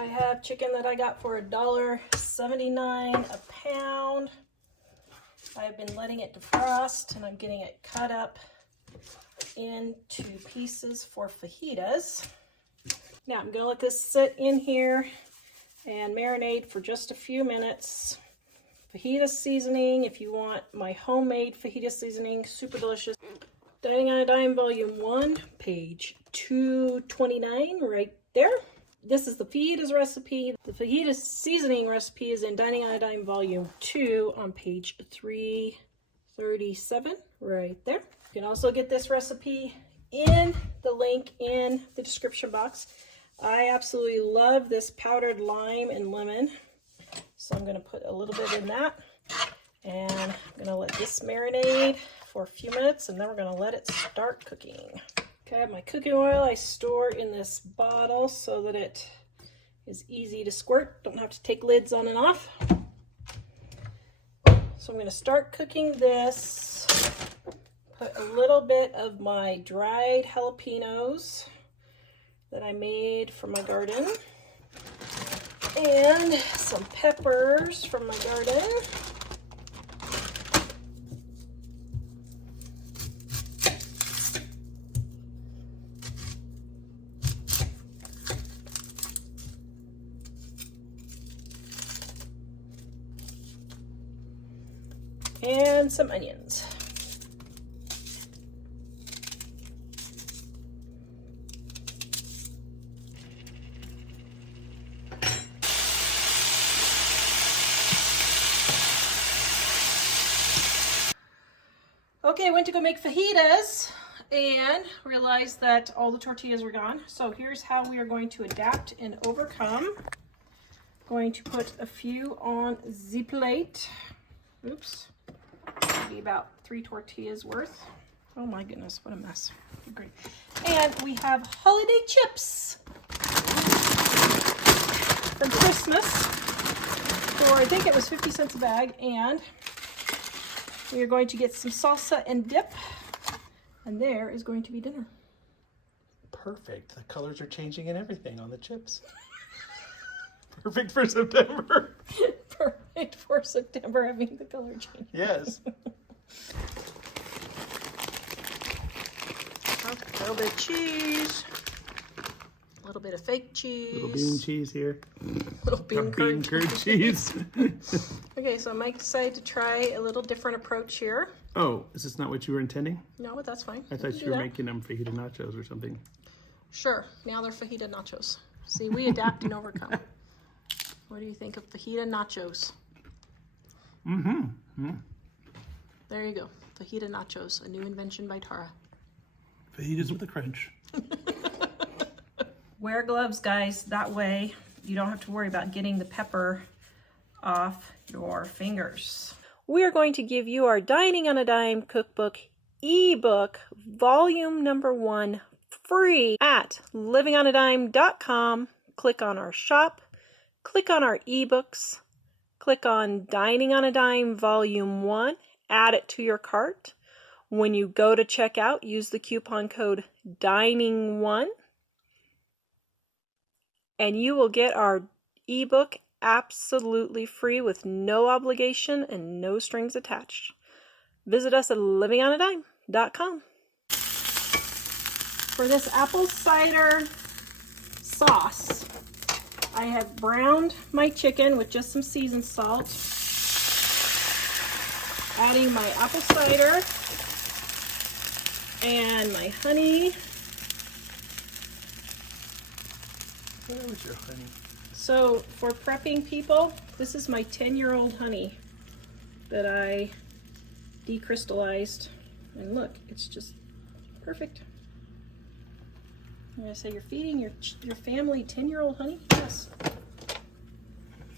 I have chicken that I got for $1.79 a pound. I've been letting it defrost and I'm getting it cut up into pieces for fajitas. Now I'm gonna let this sit in here and marinate for just a few minutes. Fajita seasoning, if you want my homemade fajita seasoning, super delicious. Dining on a Dime Volume 1, page 229, right there. This is the fajitas recipe. The fajita seasoning recipe is in Dining on a Dime Volume 2 on page 337, right there. You can also get this recipe in the link in the description box. I absolutely love this powdered lime and lemon. So I'm gonna put a little bit in that. And I'm gonna let this marinate for a few minutes and then we're gonna let it start cooking. Okay, I have my cooking oil I store in this bottle so that it is easy to squirt. Don't have to take lids on and off. So I'm gonna start cooking this. Put a little bit of my dried jalapenos that I made from my garden. And some peppers from my garden. And some onions. Okay, I went to go make fajitas and realized that all the tortillas were gone. So here's how we are going to adapt and overcome. Going to put a few on the plate. Oops. Maybe about 3 tortillas worth. Oh my goodness, what a mess. Great. And we have holiday chips from Christmas for, I think it was 50 cents a bag. And we are going to get some salsa and dip. And there is going to be dinner. Perfect. The colors are changing and everything on the chips. Perfect for September. Perfect for September, having the color change. Yes. A little bit of cheese. A little bit of fake cheese. Little bean cheese here. Little bean curd cheese. Okay, so I might decide to try a little different approach here. Oh, is this not what you were intending? No, but that's fine. I thought you were making them fajita nachos or something. Sure, now they're fajita nachos. See, we adapt and overcome. What do you think of fajita nachos? Mm-hmm. There you go. Fajita nachos, a new invention by Tara. Fajitas with a crunch. Wear gloves, guys. That way you don't have to worry about getting the pepper off your fingers. We are going to give you our Dining on a Dime cookbook ebook, volume number 1, free at livingonadime.com. Click on our shop, click on our ebooks, click on Dining on a Dime volume 1, add it to your cart. When you go to checkout, use the coupon code DINING1 and you will get our ebook absolutely free with no obligation and no strings attached. Visit us at livingonadime.com. For this apple cider sauce, I have browned my chicken with just some seasoned salt, adding my apple cider and my honey. Where was your honey? So for prepping people, this is my 10-year-old honey that I decrystallized. And look, it's just perfect. I'm gonna say you're feeding your family 10-year-old honey? Yes.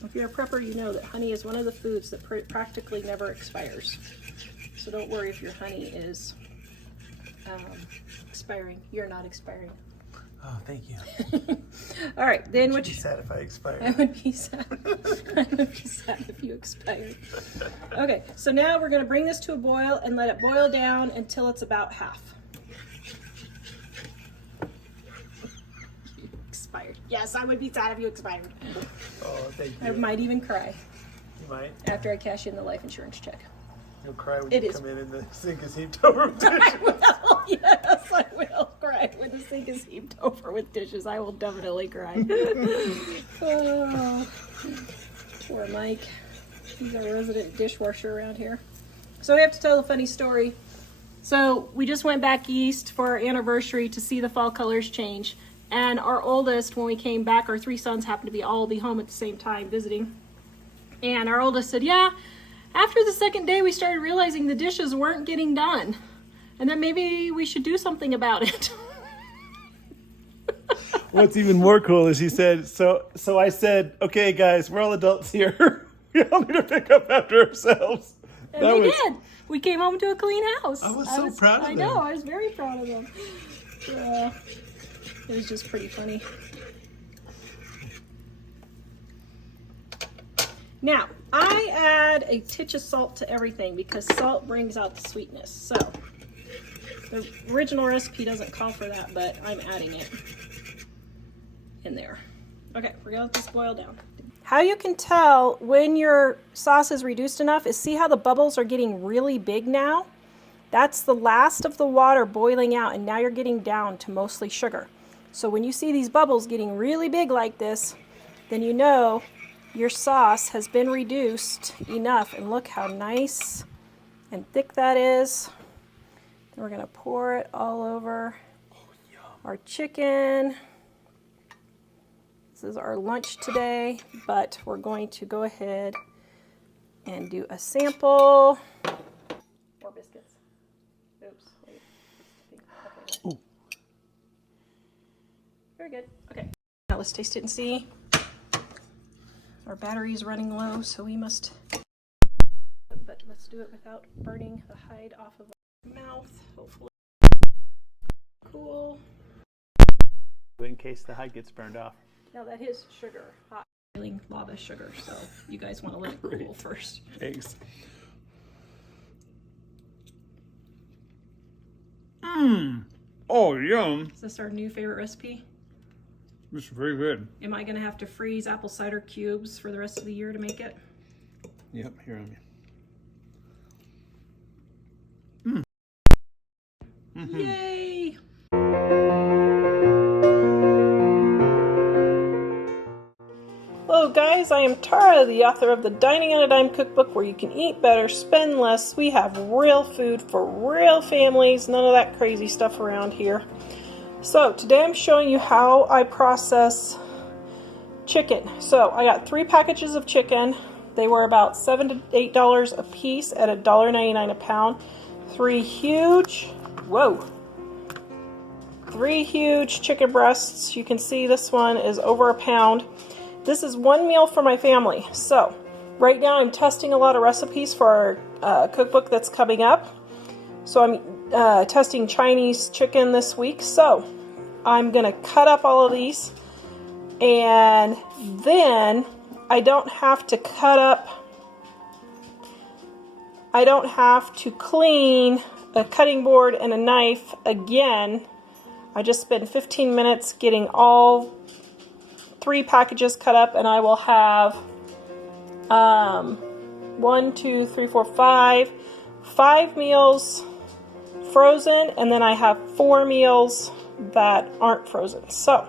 If you're a prepper, you know that honey is one of the foods that practically never expires. So don't worry if your honey is expiring. You're not expiring. Oh, thank you. All right, then Would you be sad if I expired? I would be sad. I would be sad if you expired. Okay, so now we're going to bring this to a boil and let it boil down until it's about half. You expired. Yes, I would be sad if you expired. Oh, thank you. I might even cry You might. after I cash in the life insurance check. You'll cry when It you is. come in and the sink is heaped over with dishes. I will, yes, I will cry when the sink is heaped over with dishes. I will definitely cry. Oh, poor Mike. He's our resident dishwasher around here. So we have to tell a funny story. So we just went back east for our anniversary to see the fall colors change. And our oldest, when we came back, our 3 sons happened to all be home at the same time visiting. And our oldest said, yeah, after the second day, we started realizing the dishes weren't getting done. And that maybe we should do something about it. What's even more cool is he said, so I said, okay, guys, we're all adults here. We all need to pick up after ourselves. And they did. We came home to a clean house. I was so proud of them. I know, I was very proud of them. It was just pretty funny. Now, I add a titch of salt to everything because salt brings out the sweetness. So, the original recipe doesn't call for that, but I'm adding it in there. Okay, we're gonna let this boil down. How you can tell when your sauce is reduced enough is see how the bubbles are getting really big now? That's the last of the water boiling out, and now you're getting down to mostly sugar. So when you see these bubbles getting really big like this, then you know your sauce has been reduced enough. And look how nice and thick that is. Then we're gonna pour it all over our chicken. This is our lunch today, but we're going to go ahead and do a sample. More biscuits. Oops, wait. Okay. Very good. Okay. Now let's taste it and see. Our battery is running low, so we must, but let's do it without burning the hide off of our mouth, hopefully. Cool. In case the hide gets burned off. Now that is sugar, hot boiling lava sugar, so you guys want to let it cool first. Thanks. Oh, yum. Is this our new favorite recipe? It's very good. Am I going to have to freeze apple cider cubes for the rest of the year to make it? Yep, here I'm. Yay! Hello guys, I am Tara, the author of the Dining on a Dime cookbook where you can eat better, spend less. We have real food for real families, none of that crazy stuff around here. So today I'm showing you how I process chicken. So I got 3 packages of chicken. They were about $7 to $8 a piece at $1.99 a pound. 3 huge chicken breasts. You can see this one is over a pound. This is 1 meal for my family. So right now I'm testing a lot of recipes for our cookbook that's coming up. So I'm testing Chinese chicken this week. So I'm going to cut up all of these, and then I don't have to clean a cutting board and a knife again. I just spend 15 minutes getting all 3 packages cut up, and I will have 5 meals frozen, and then I have 4 meals that aren't frozen. So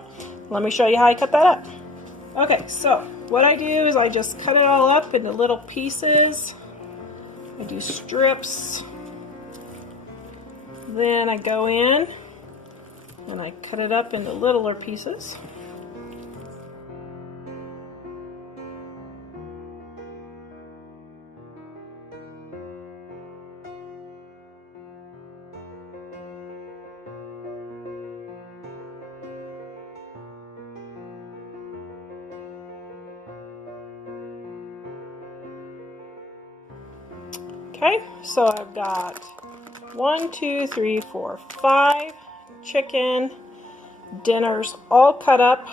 let me show you how I cut that up. Okay, so what I do is I just cut it all up into little pieces. I do strips. Then I go in and I cut it up into littler pieces. Okay, so I've got 1, 2, 3, 4, 5 chicken dinners all cut up.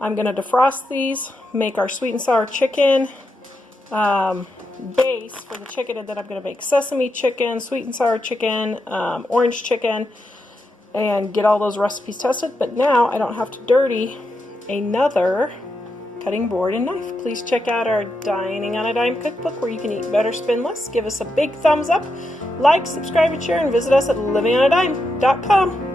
I'm going to defrost these, make our sweet and sour chicken base for the chicken, and then I'm going to make sesame chicken, sweet and sour chicken, orange chicken, and get all those recipes tested. But now I don't have to dirty another cutting board and knife. Please check out our Dining on a Dime cookbook where you can eat better, spend less. Give us a big thumbs up, like, subscribe, and share, and visit us at livingonadime.com.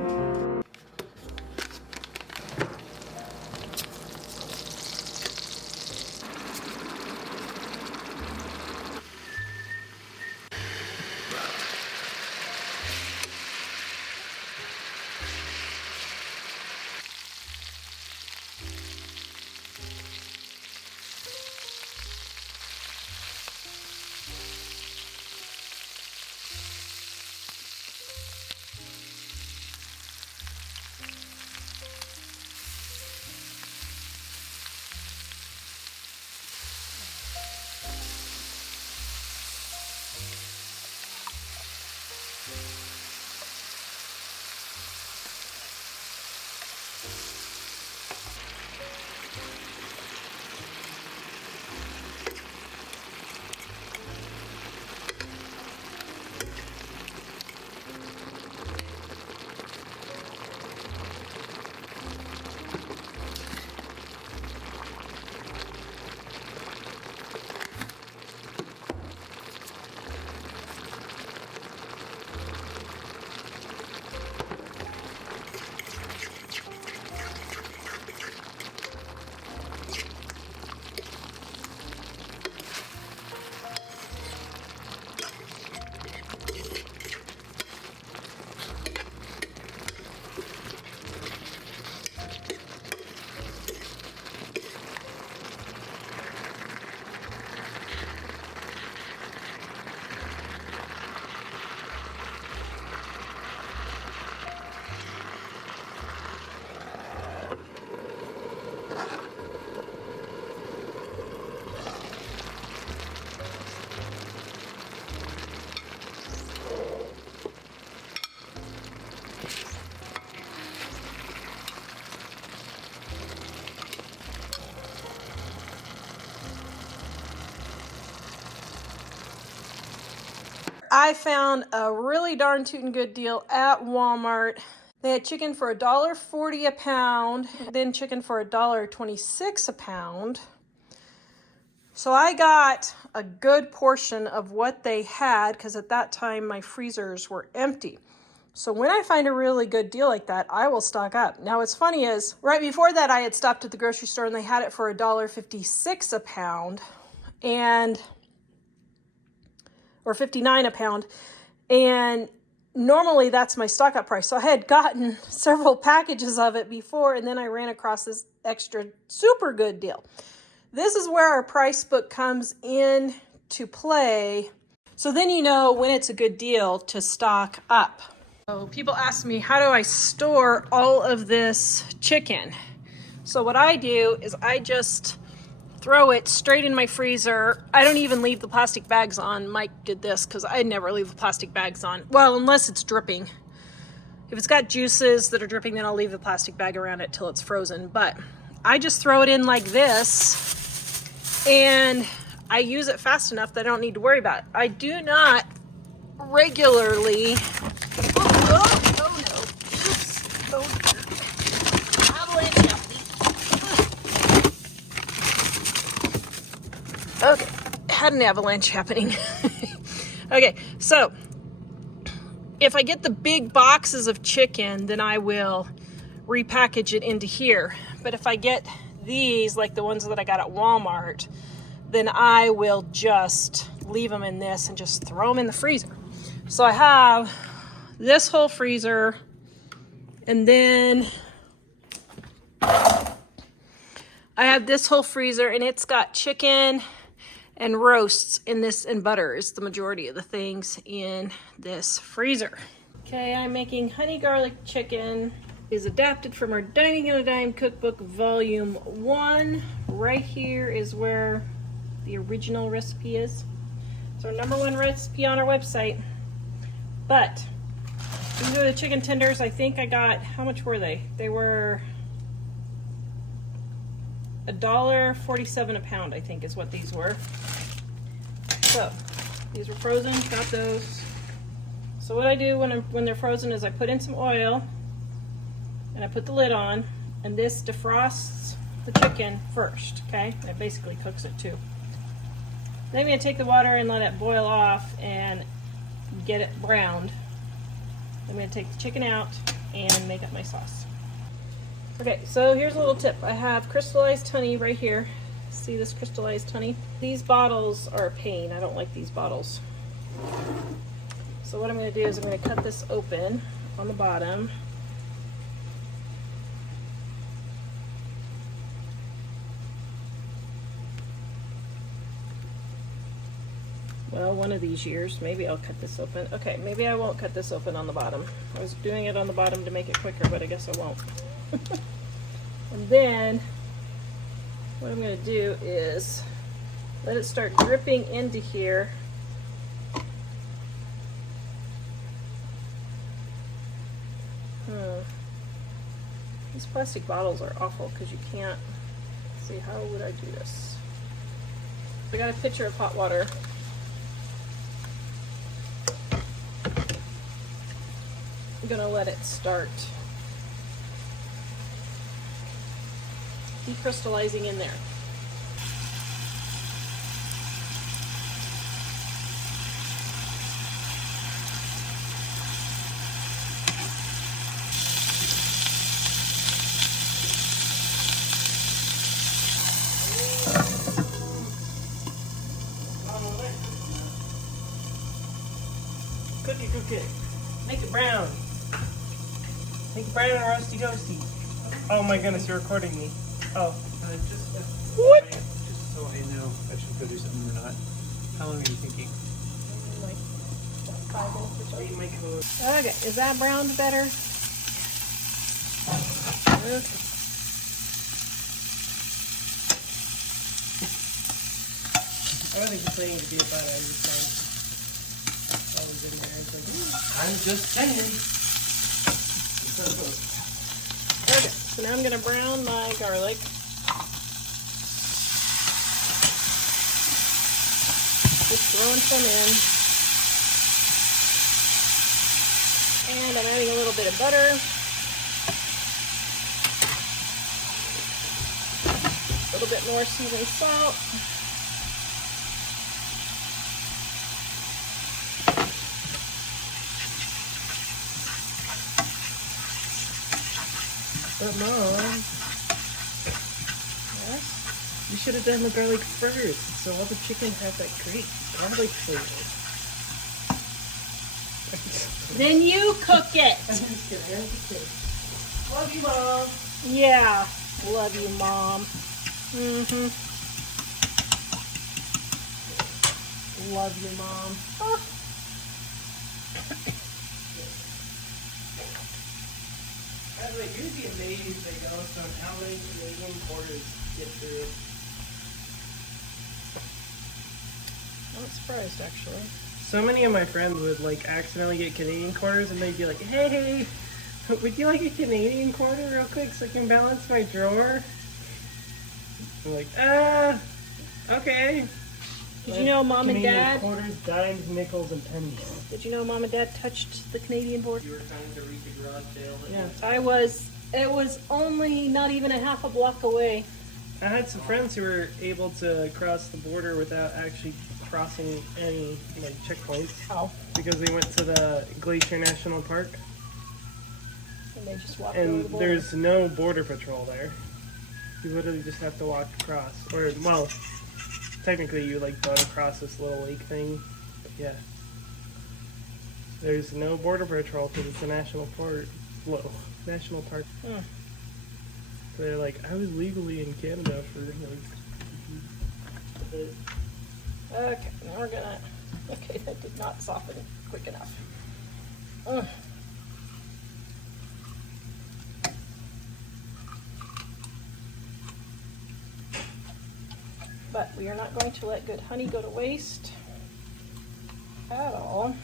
I found a really darn tootin' good deal at Walmart. They had chicken for $1.40 a pound, then chicken for $1.26 a pound. So I got a good portion of what they had because at that time my freezers were empty. So when I find a really good deal like that, I will stock up. Now what's funny is, right before that I had stopped at the grocery store and they had it for $1.56 a pound, or 59 a pound, and normally that's my stock up price. So I had gotten several packages of it before, and then I ran across this extra super good deal. This is where our price book comes in to play. So then you know when it's a good deal to stock up. So people ask me, how do I store all of this chicken? So what I do is I just throw it straight in my freezer. I don't even leave the plastic bags on. Mike did this because I never leave the plastic bags on. Well, unless it's dripping. If it's got juices that are dripping, then I'll leave the plastic bag around it till it's frozen. But I just throw it in like this, and I use it fast enough that I don't need to worry about it. I do not regularly. Oh no. Oops. Oh dear. Avalanche happening. Okay, had an avalanche happening. Okay, so if I get the big boxes of chicken, then I will repackage it into here. But if I get these, like the ones that I got at Walmart, then I will just leave them in this and just throw them in the freezer. So I have this whole freezer, and then I have this whole freezer, and it's got chicken and roasts in this, and butter is the majority of the things in this freezer. Okay, I'm making honey garlic chicken. Is adapted from our Dining on a Dime cookbook, volume 1. Right here is where the original recipe is. It's our #1 recipe on our website. But these are the chicken tenders. I think I got, how much were they? They were $1.47 a pound, I think is what these were. So these were frozen, got those. So what I do when they're frozen is I put in some oil and I put the lid on, and this defrosts the chicken first, okay? It basically cooks it too. Then I'm going to take the water and let it boil off and get it browned. I'm going to take the chicken out and make up my sauce. Okay, so here's a little tip. I have crystallized honey right here. See this crystallized honey? These bottles are a pain. I don't like these bottles. So what I'm going to do is I'm going to cut this open on the bottom. Well, one of these years, maybe I'll cut this open. Okay, maybe I won't cut this open on the bottom. I was doing it on the bottom to make it quicker, but I guess I won't. And then, what I'm going to do is let it start dripping into here. These plastic bottles are awful because you can't see. How would I do this? I got a pitcher of hot water. I'm gonna let it start decrystallizing in there. Cook it. Make it brown. Make it brown and roasty toasty. Oh my goodness, you're recording me. Oh. What? Just so I know if I should go do something or not. How long are you thinking? Like 5 minutes or so. Read my code. Okay, is that browned better? Okay. I wasn't complaining to be about it. I was just saying. I was in there. It's like, I'm just saying. Okay, so now I'm gonna brown my garlic. Just throwing some in. And I'm adding a little bit of butter. A little bit more seasoned salt. But Mom, Yes. you should have done the garlic first, so all the chicken has that great garlic flavor. Then you cook it. I'm just kidding. I'm just kidding. Love you, Mom. Yeah, love you, Mom. Love you, Mom. Oh. By the way, you'd be amazed at Yellowstone how many Canadian quarters get through. I'm not surprised, actually. So many of my friends would like accidentally get Canadian quarters and they'd be like, hey, would you like a Canadian quarter real quick so I can balance my drawer? I'm like, okay. Did you know Mom and Canadian Dad? quarters, dimes, nickels, and pennies. Did you know Mom and Dad touched the Canadian border? You were trying to reach a garage sale. Yeah, I was. It was only not even a half a block away. I had some friends who were able to cross the border without actually crossing any like checkpoints. Oh. Because they went to the Glacier National Park. And they just walked over And the border. there's no border patrol there. You literally just have to walk across. Or, well, technically you like boat across this little lake thing. But yeah. There's no border patrol because it's a national park. Whoa. National park. Hmm. They're like, I was legally in Canada for like... Okay, now we're gonna. Okay, that did not soften quick enough. Ugh. But we are not going to let good honey go to waste at all.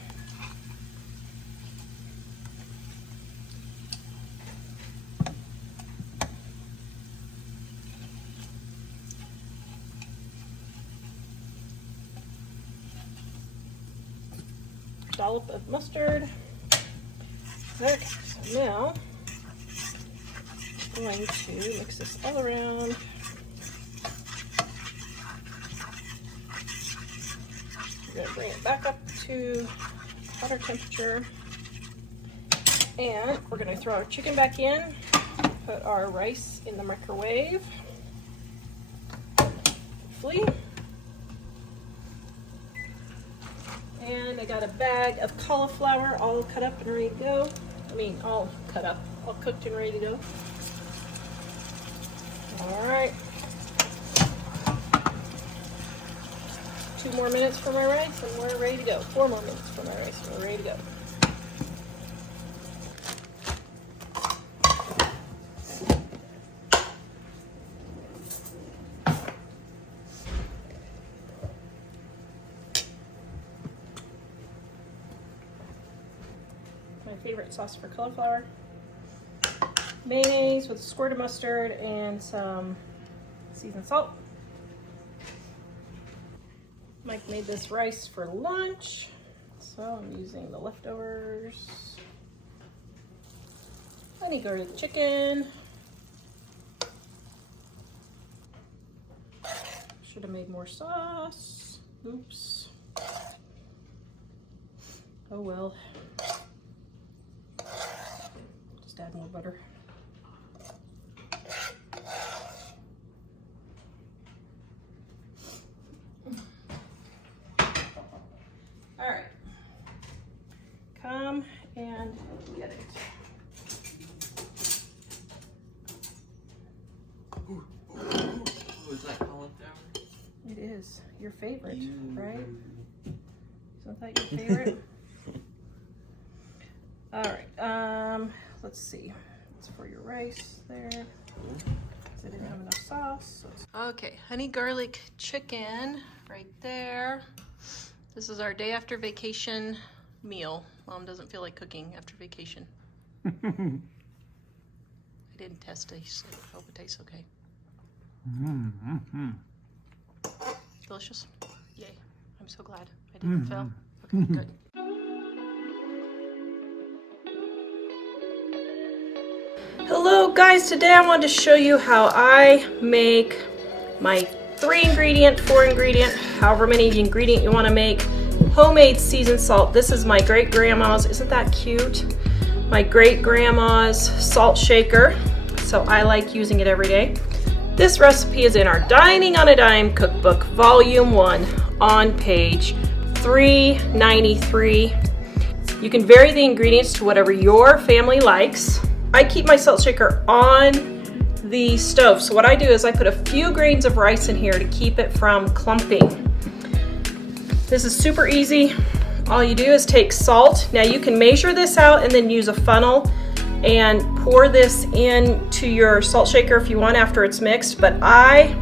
Dollop of mustard. Okay, so now going to mix this all around. We're going to bring it back up to water temperature. And we're going to throw our chicken back in, put our rice in the microwave. Hopefully. And I got a bag of cauliflower all cut up and ready to go. I mean, all cut up, all cooked and ready to go. All right. 2 more minutes for my rice and we're ready to go. 4 more minutes for my rice and we're ready to go. My favorite sauce for cauliflower. Mayonnaise with a squirt of mustard and some seasoned salt. Mike made this rice for lunch, so I'm using the leftovers. Honey garlic chicken. Should have made more sauce. Oops. Oh well. Just add more butter. All right, come and get it. Was that cauliflower? It is your favorite, right? Isn't that your favorite? All right, let's see. It's for your rice there. I didn't have enough sauce. Okay, honey garlic chicken right there. This is our day after vacation meal. Mom doesn't feel like cooking after vacation. I didn't test it, so I hope it tastes okay. Delicious? Yay. I'm so glad I didn't fail. Okay, good. Hello guys, today I wanted to show you how I make my 3-ingredient, 4-ingredient, however many ingredient you want to make, homemade seasoned salt. This is my great-grandma's, isn't that cute? My great-grandma's salt shaker, so I like using it every day. This recipe is in our Dining on a Dime cookbook, volume 1, on page 393. You can vary the ingredients to whatever your family likes. I keep my salt shaker on the stove. So what I do is I put a few grains of rice in here to keep it from clumping. This is super easy. All you do is take salt. Now you can measure this out and then use a funnel and pour this into your salt shaker if you want after it's mixed. But I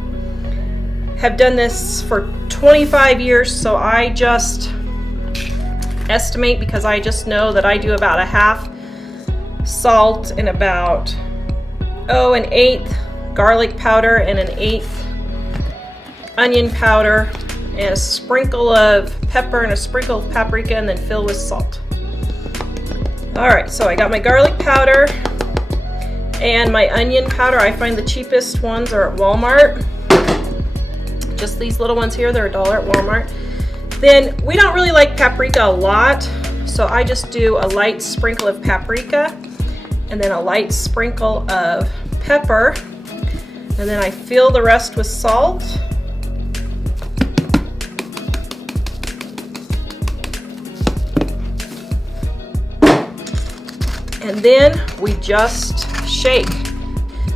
have done this for 25 years, so I just estimate because I just know that I do about a half salt and about an 1/8 garlic powder and an 1/8 onion powder and a sprinkle of pepper and a sprinkle of paprika and then fill with salt. Alright, so I got my garlic powder and my onion powder. I find the cheapest ones are at Walmart. Just these little ones here, they're $1 at Walmart. Then we don't really like paprika a lot, so I just do a light sprinkle of paprika and then a light sprinkle of pepper, and then I fill the rest with salt. And then we just shake.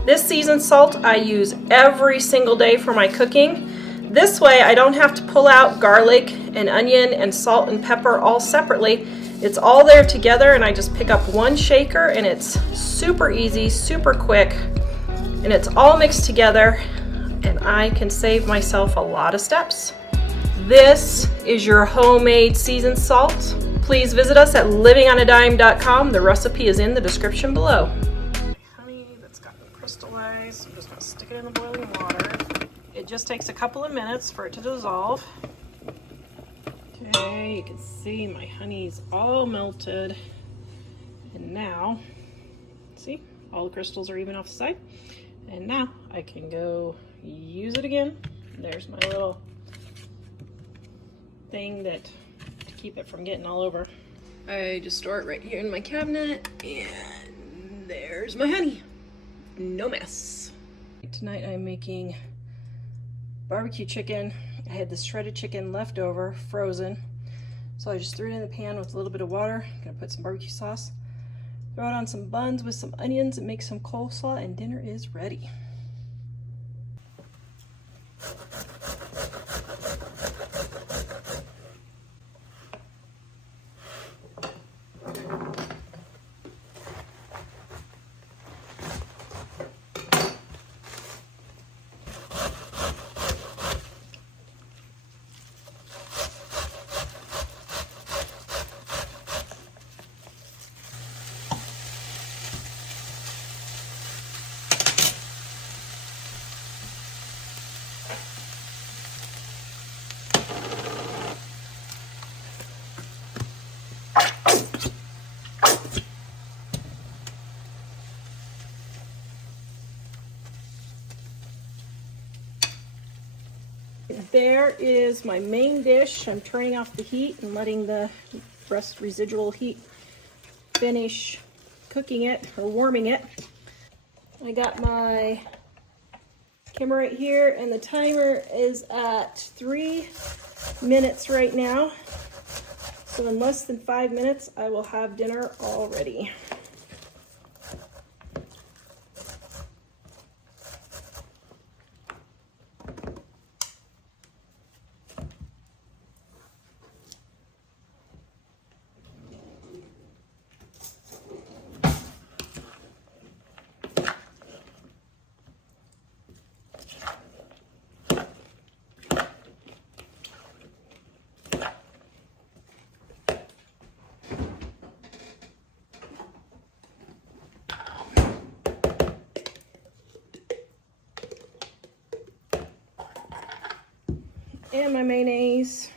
This seasoned salt I use every single day for my cooking. This way I don't have to pull out garlic and onion and salt and pepper all separately. It's all there together and I just pick up one shaker and it's super easy, super quick, and it's all mixed together and I can save myself a lot of steps. This is your homemade seasoned salt. Please visit us at livingonadime.com. The recipe is in the description below. Honey that's gotten crystallized, I'm just going to stick it in the boiling water. It just takes a couple of minutes for it to dissolve. Okay, you can see my honey's all melted. And now, see, all the crystals are even off the side. And now I can go use it again. There's my little thing that to keep it from getting all over. I just store it right here in my cabinet, and there's my honey. No mess. Tonight I'm making barbecue chicken. I had this shredded chicken left over, frozen. So I just threw it in the pan with a little bit of water. I'm gonna put some barbecue sauce, throw it on some buns with some onions, and make some coleslaw, and dinner is ready. There is my main dish. I'm turning off the heat and letting the residual heat finish cooking it or warming it. I got my camera right here, and the timer is at 3 minutes right now. So in less than 5 minutes, I will have dinner all ready. And my mayonnaise.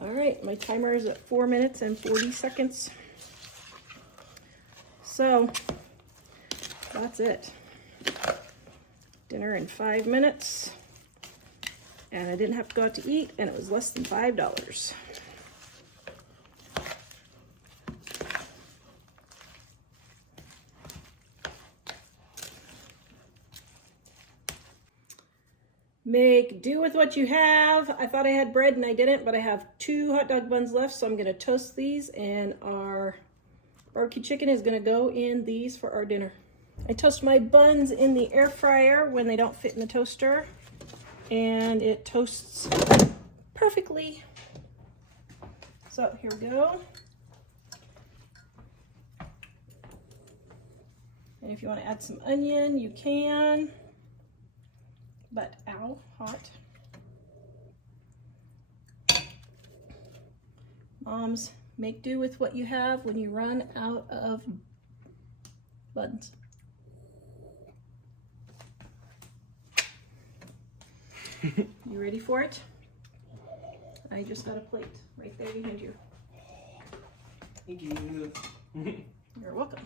All right, my timer is at 4 minutes and 40 seconds. So that's it. Dinner in 5 minutes. And I didn't have to go out to eat, and it was less than $5. Make do with what you have. I thought I had bread and I didn't, but I have 2 hot dog buns left, so I'm gonna toast these, and our barbecue chicken is gonna go in these for our dinner. I toast my buns in the air fryer when they don't fit in the toaster, and it toasts perfectly. So here we go. And if you want to add some onion, you can. But ow, hot. Moms, make do with what you have when you run out of buns. You ready for it? I just got a plate right there behind you. Thank you. You're welcome.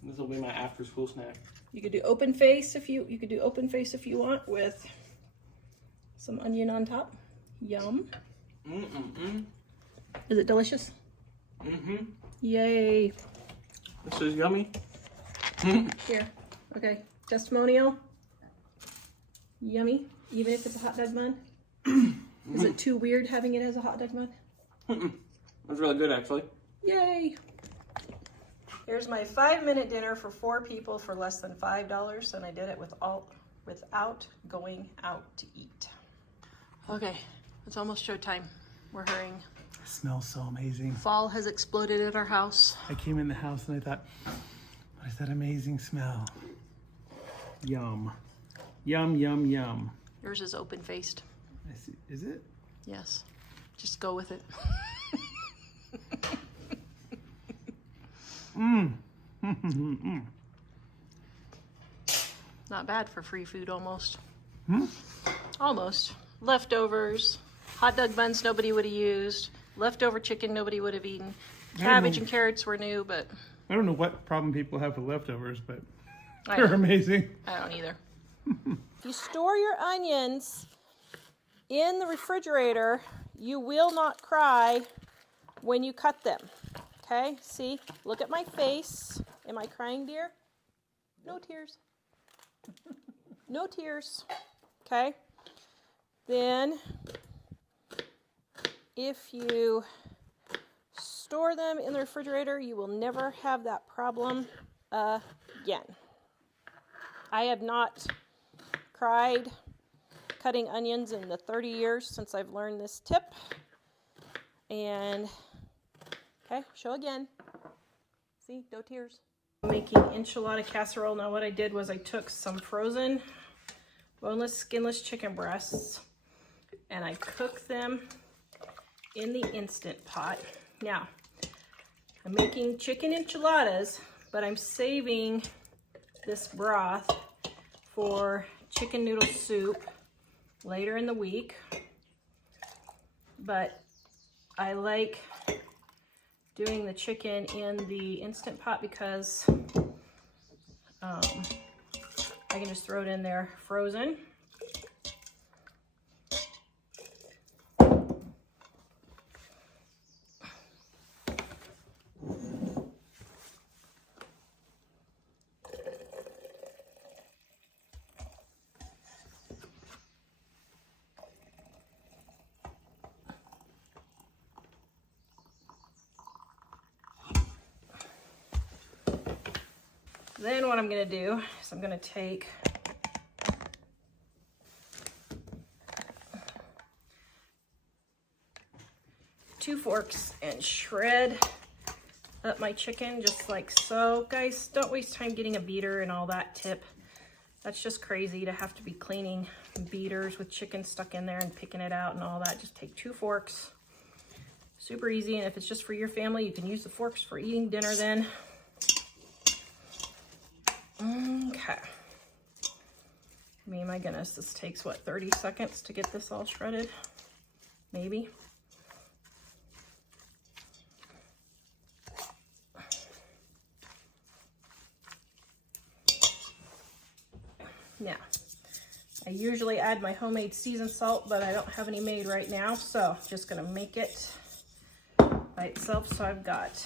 This will be my after school snack. You could do open face if you could do open face if you want, with some onion on top. Yum. Is it delicious? Yay. This is yummy. Here. Okay. Testimonial. Yummy. Even if it's a hot dog bun. Is it too weird having it as a hot dog bun? That's really good, actually. Yay. Here's my 5-minute dinner for 4 people for less than $5, and I did it without going out to eat. Okay, it's almost showtime. We're hurrying. It smells so amazing. Fall has exploded at our house. I came in the house and I thought, what is that amazing smell? Yum. Yum, yum, yum. Yours is open-faced. I see. Is it? Yes. Just go with it. Not bad for free food, almost. Almost. Leftovers. Hot dog buns nobody would have used. Leftover chicken nobody would have eaten. Cabbage and carrots were new, but I don't know what problem people have with leftovers, but I they're know. amazing. I don't either. If you store your onions in the refrigerator, you will not cry when you cut them. Okay? See? Look at my face. Am I crying, dear? No tears. No tears. Okay? Then, if you store them in the refrigerator, you will never have that problem again. I have not cried cutting onions in the 30 years since I've learned this tip. And, okay, show again. See, no tears. I'm making enchilada casserole. Now what I did was I took some frozen boneless, skinless chicken breasts and I cooked them in the Instant Pot. Now, I'm making chicken enchiladas, but I'm saving this broth for chicken noodle soup later in the week. But I like doing the chicken in the Instant Pot because I can just throw it in there frozen. Then what I'm going to do is I'm going to take two forks and shred up my chicken just like so. Guys, don't waste time getting a beater and all that tip. That's just crazy to have to be cleaning beaters with chicken stuck in there and picking it out and all that. Just take two forks. Super easy, and if it's just for your family, you can use the forks for eating dinner then. Okay. I mean, my goodness, this takes, what, 30 seconds to get this all shredded? Maybe. Now, I usually add my homemade seasoned salt, but I don't have any made right now, so I'm just going to make it by itself. So I've got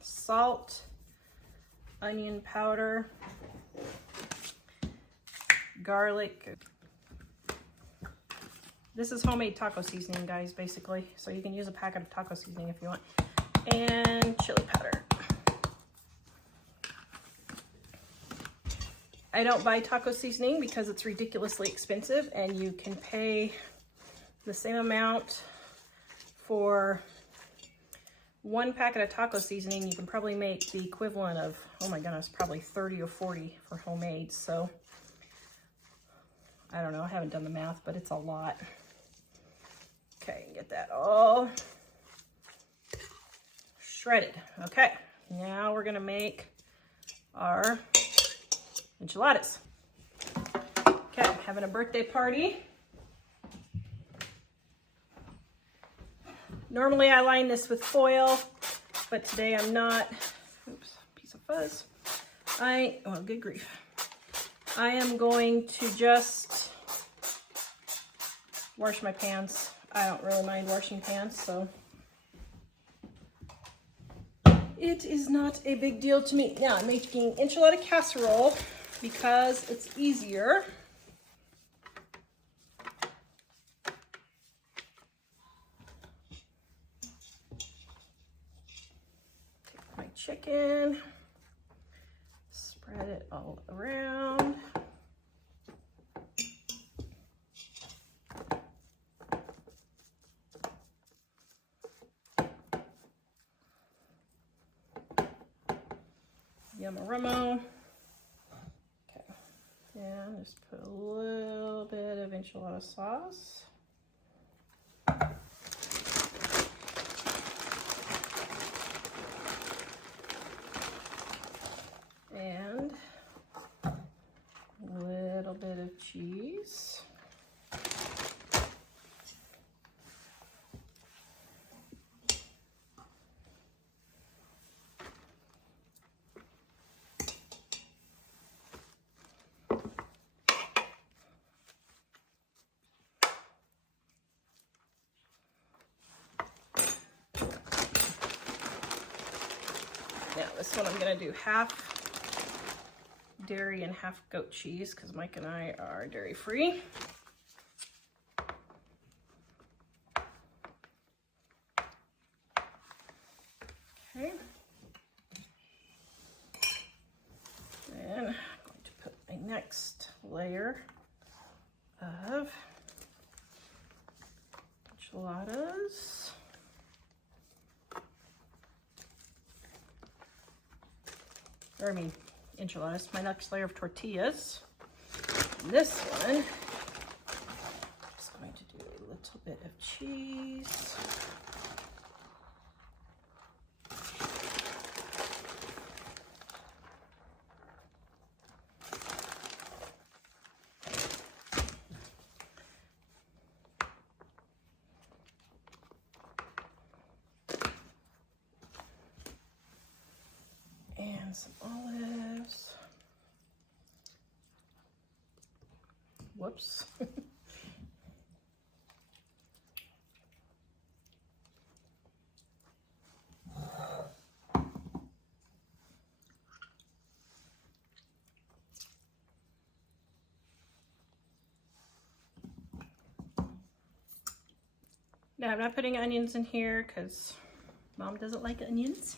salt, onion powder, garlic. This is homemade taco seasoning, guys, basically. So you can use a packet of taco seasoning if you want. And chili powder. I don't buy taco seasoning because it's ridiculously expensive, and you can pay the same amount for one packet of taco seasoning. You can probably make the equivalent of, oh my goodness, probably 30 or 40 for homemade. So I don't know, I haven't done the math, but it's a lot. Okay, get that all shredded. Okay, now we're gonna make our enchiladas. Okay, I'm having a birthday party. Normally I line this with foil, but today I'm not. Oops, piece of fuzz. Oh, good grief. I am going to just wash my pans. I don't really mind washing pans, so it is not a big deal to me. Now I'm making enchilada casserole because it's easier. Take my chicken, spread it all around. Yumma-rummo. Okay, and just put a little bit of enchilada sauce. And a little bit of cheese. this one I'm gonna do half dairy and half goat cheese because Mike and I are dairy free. Okay. Then I'm going to put my next layer of enchiladas. Or I mean, enchiladas. My next layer of tortillas. And this one, I'm just going to do a little bit of cheese. And some olives. Whoops. Now I'm not putting onions in here because Mom doesn't like onions.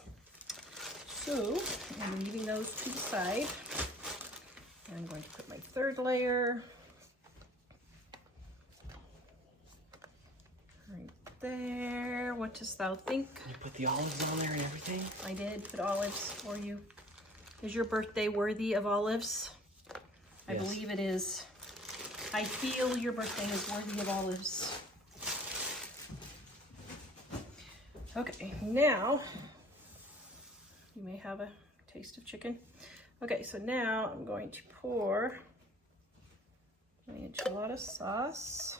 So I'm leaving those to the side. And I'm going to put my third layer right there. What dost thou think? You put the olives on there and everything? I did put olives for you. Is your birthday worthy of olives? I Yes. believe it is. I feel your birthday is worthy of olives. Okay, now you may have a taste of chicken. Okay, so now I'm going to pour my enchilada sauce.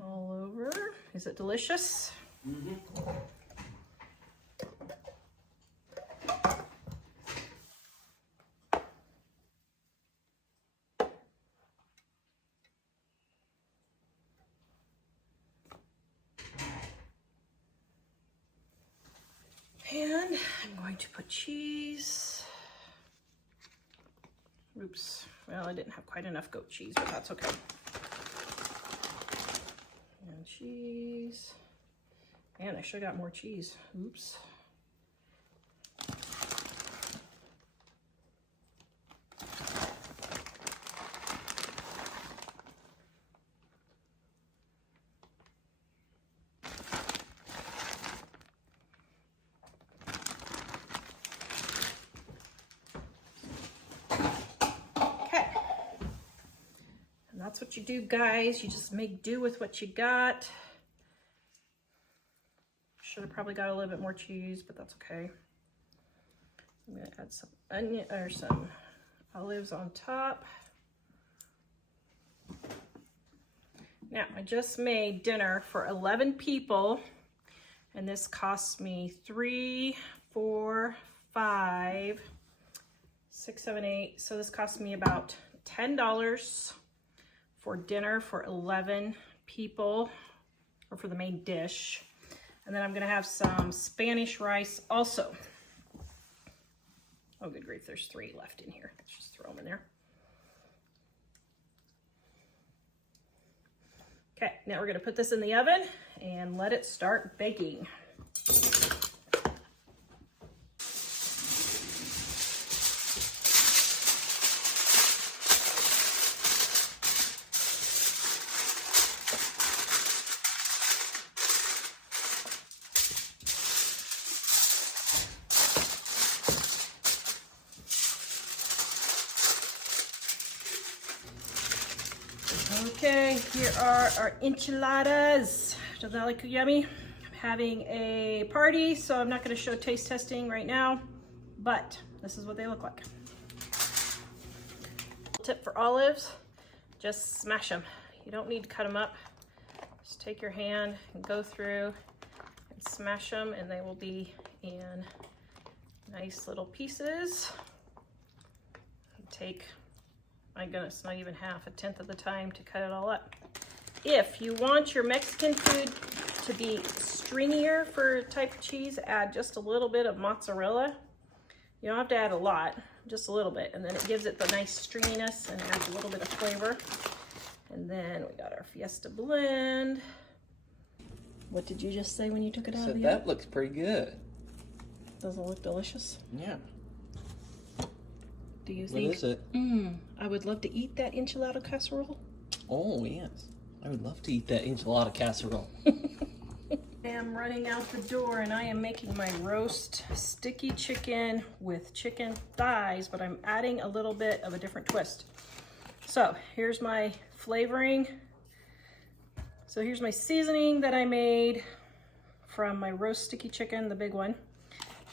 All over. Is it delicious? Mm-hmm. And I'm going to put cheese. Oops. Well, I didn't have quite enough goat cheese, but that's okay. And cheese. Man, I should have got more cheese. Oops. That's what you do, guys. You just make do with what you got. Should have probably got a little bit more cheese, but that's okay. I'm gonna add some onion or some olives on top. Now, I just made dinner for 11 people, and this cost me 3, 4, 5, 6, 7, 8. So this cost me about $10 for dinner for 11 people, or for the main dish. And then I'm gonna have some Spanish rice also. Oh, good grief, there's 3 left in here. Let's just throw them in there. Okay, now we're gonna put this in the oven and let it start baking. Okay, here are our enchiladas. Does that look yummy? I'm having a party, so I'm not going to show taste testing right now, but this is what they look like. Tip for olives, just smash them. You don't need to cut them up. Just take your hand and go through and smash them, and they will be in nice little pieces. Take, my goodness, not even half, 1/10 of the time to cut it all up. If you want your Mexican food to be stringier for type of cheese, add just a little bit of mozzarella. You don't have to add a lot, just a little bit, and then it gives it the nice stringiness and adds a little bit of flavor. And then we got our Fiesta blend. What did you just say when you took it out of the oven? That looks pretty good. Does it look delicious? Yeah. Do you think? What is it? I would love to eat that enchilada casserole. Oh, yes. I would love to eat that enchilada casserole. I am running out the door and I am making my roast sticky chicken with chicken thighs, but I'm adding a little bit of a different twist. So here's my flavoring. So here's my seasoning that I made from my roast sticky chicken, the big one.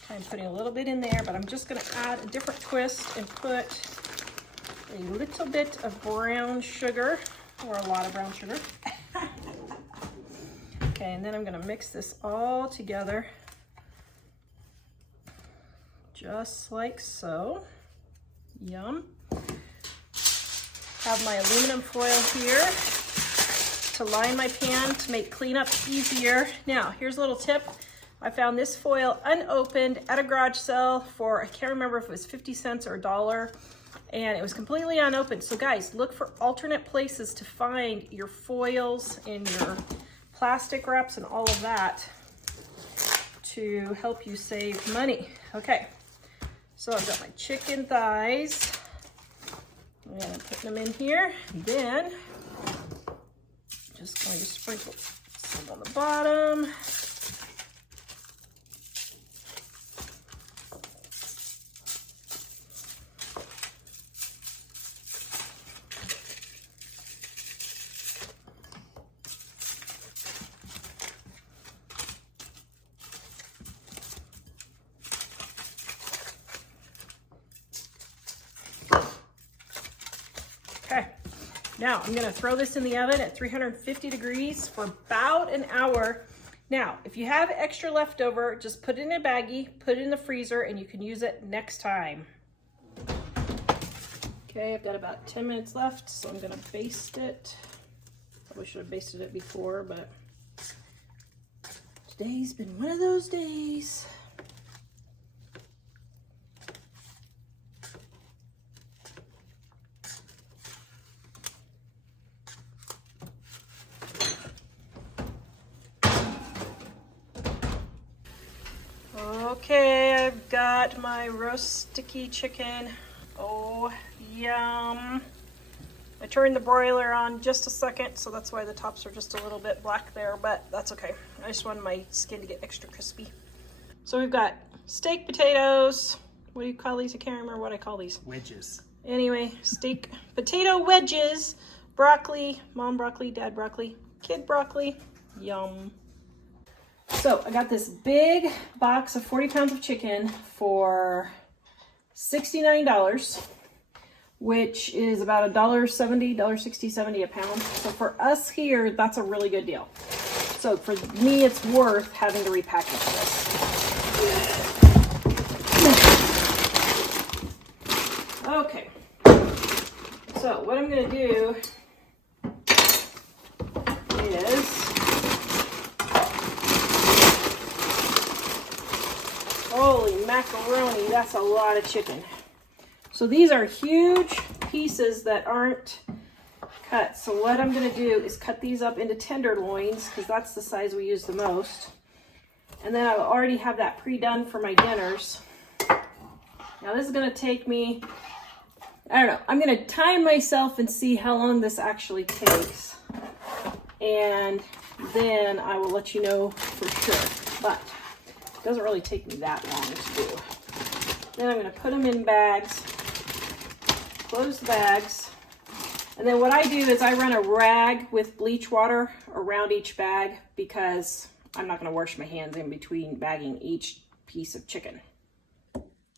I'm putting a little bit in there, but I'm just gonna add a different twist and put a little bit of brown sugar, or a lot of brown sugar. Okay, and then I'm gonna mix this all together, just like so. Yum. Have my aluminum foil here to line my pan to make cleanup easier. Now, here's a little tip. I found this foil unopened at a garage sale for, I can't remember if it was 50 cents or $1, and it was completely unopened. So guys, look for alternate places to find your foils and your plastic wraps and all of that to help you save money. Okay, so I've got my chicken thighs. I'm gonna put them in here. Then, just going to sprinkle some on the bottom. Okay, now I'm gonna throw this in the oven at 350 degrees for about an hour. Now, if you have extra leftover, just put it in a baggie, put it in the freezer, and you can use it next time. Okay, I've got about 10 minutes left, so I'm gonna baste it. Probably should have basted it before, but today's been one of those days. Okay, I've got my roast sticky chicken. Oh, yum. I turned the broiler on just a second, so that's why the tops are just a little bit black there, but that's okay. I just wanted my skin to get extra crispy. So we've got steak potatoes. What do you call these? I can't remember what I call these. Wedges. Anyway, steak potato wedges, broccoli, mom broccoli, dad broccoli, kid broccoli. Yum. So I got this big box of 40 pounds of chicken for $69, which is about $1.70, $1.60, $1.70 a pound. So for us here, that's a really good deal. So for me, it's worth having to repackage this. Okay. So what I'm gonna do is holy macaroni, that's a lot of chicken. So these are huge pieces that aren't cut. So what I'm gonna do is cut these up into tenderloins because that's the size we use the most. And then I already have that pre-done for my dinners. Now this is gonna take me, I don't know, I'm gonna time myself and see how long this actually takes. And then I will let you know for sure. But it doesn't really take me that long to do. Then I'm gonna put them in bags, close the bags, and then what I do is I run a rag with bleach water around each bag because I'm not gonna wash my hands in between bagging each piece of chicken.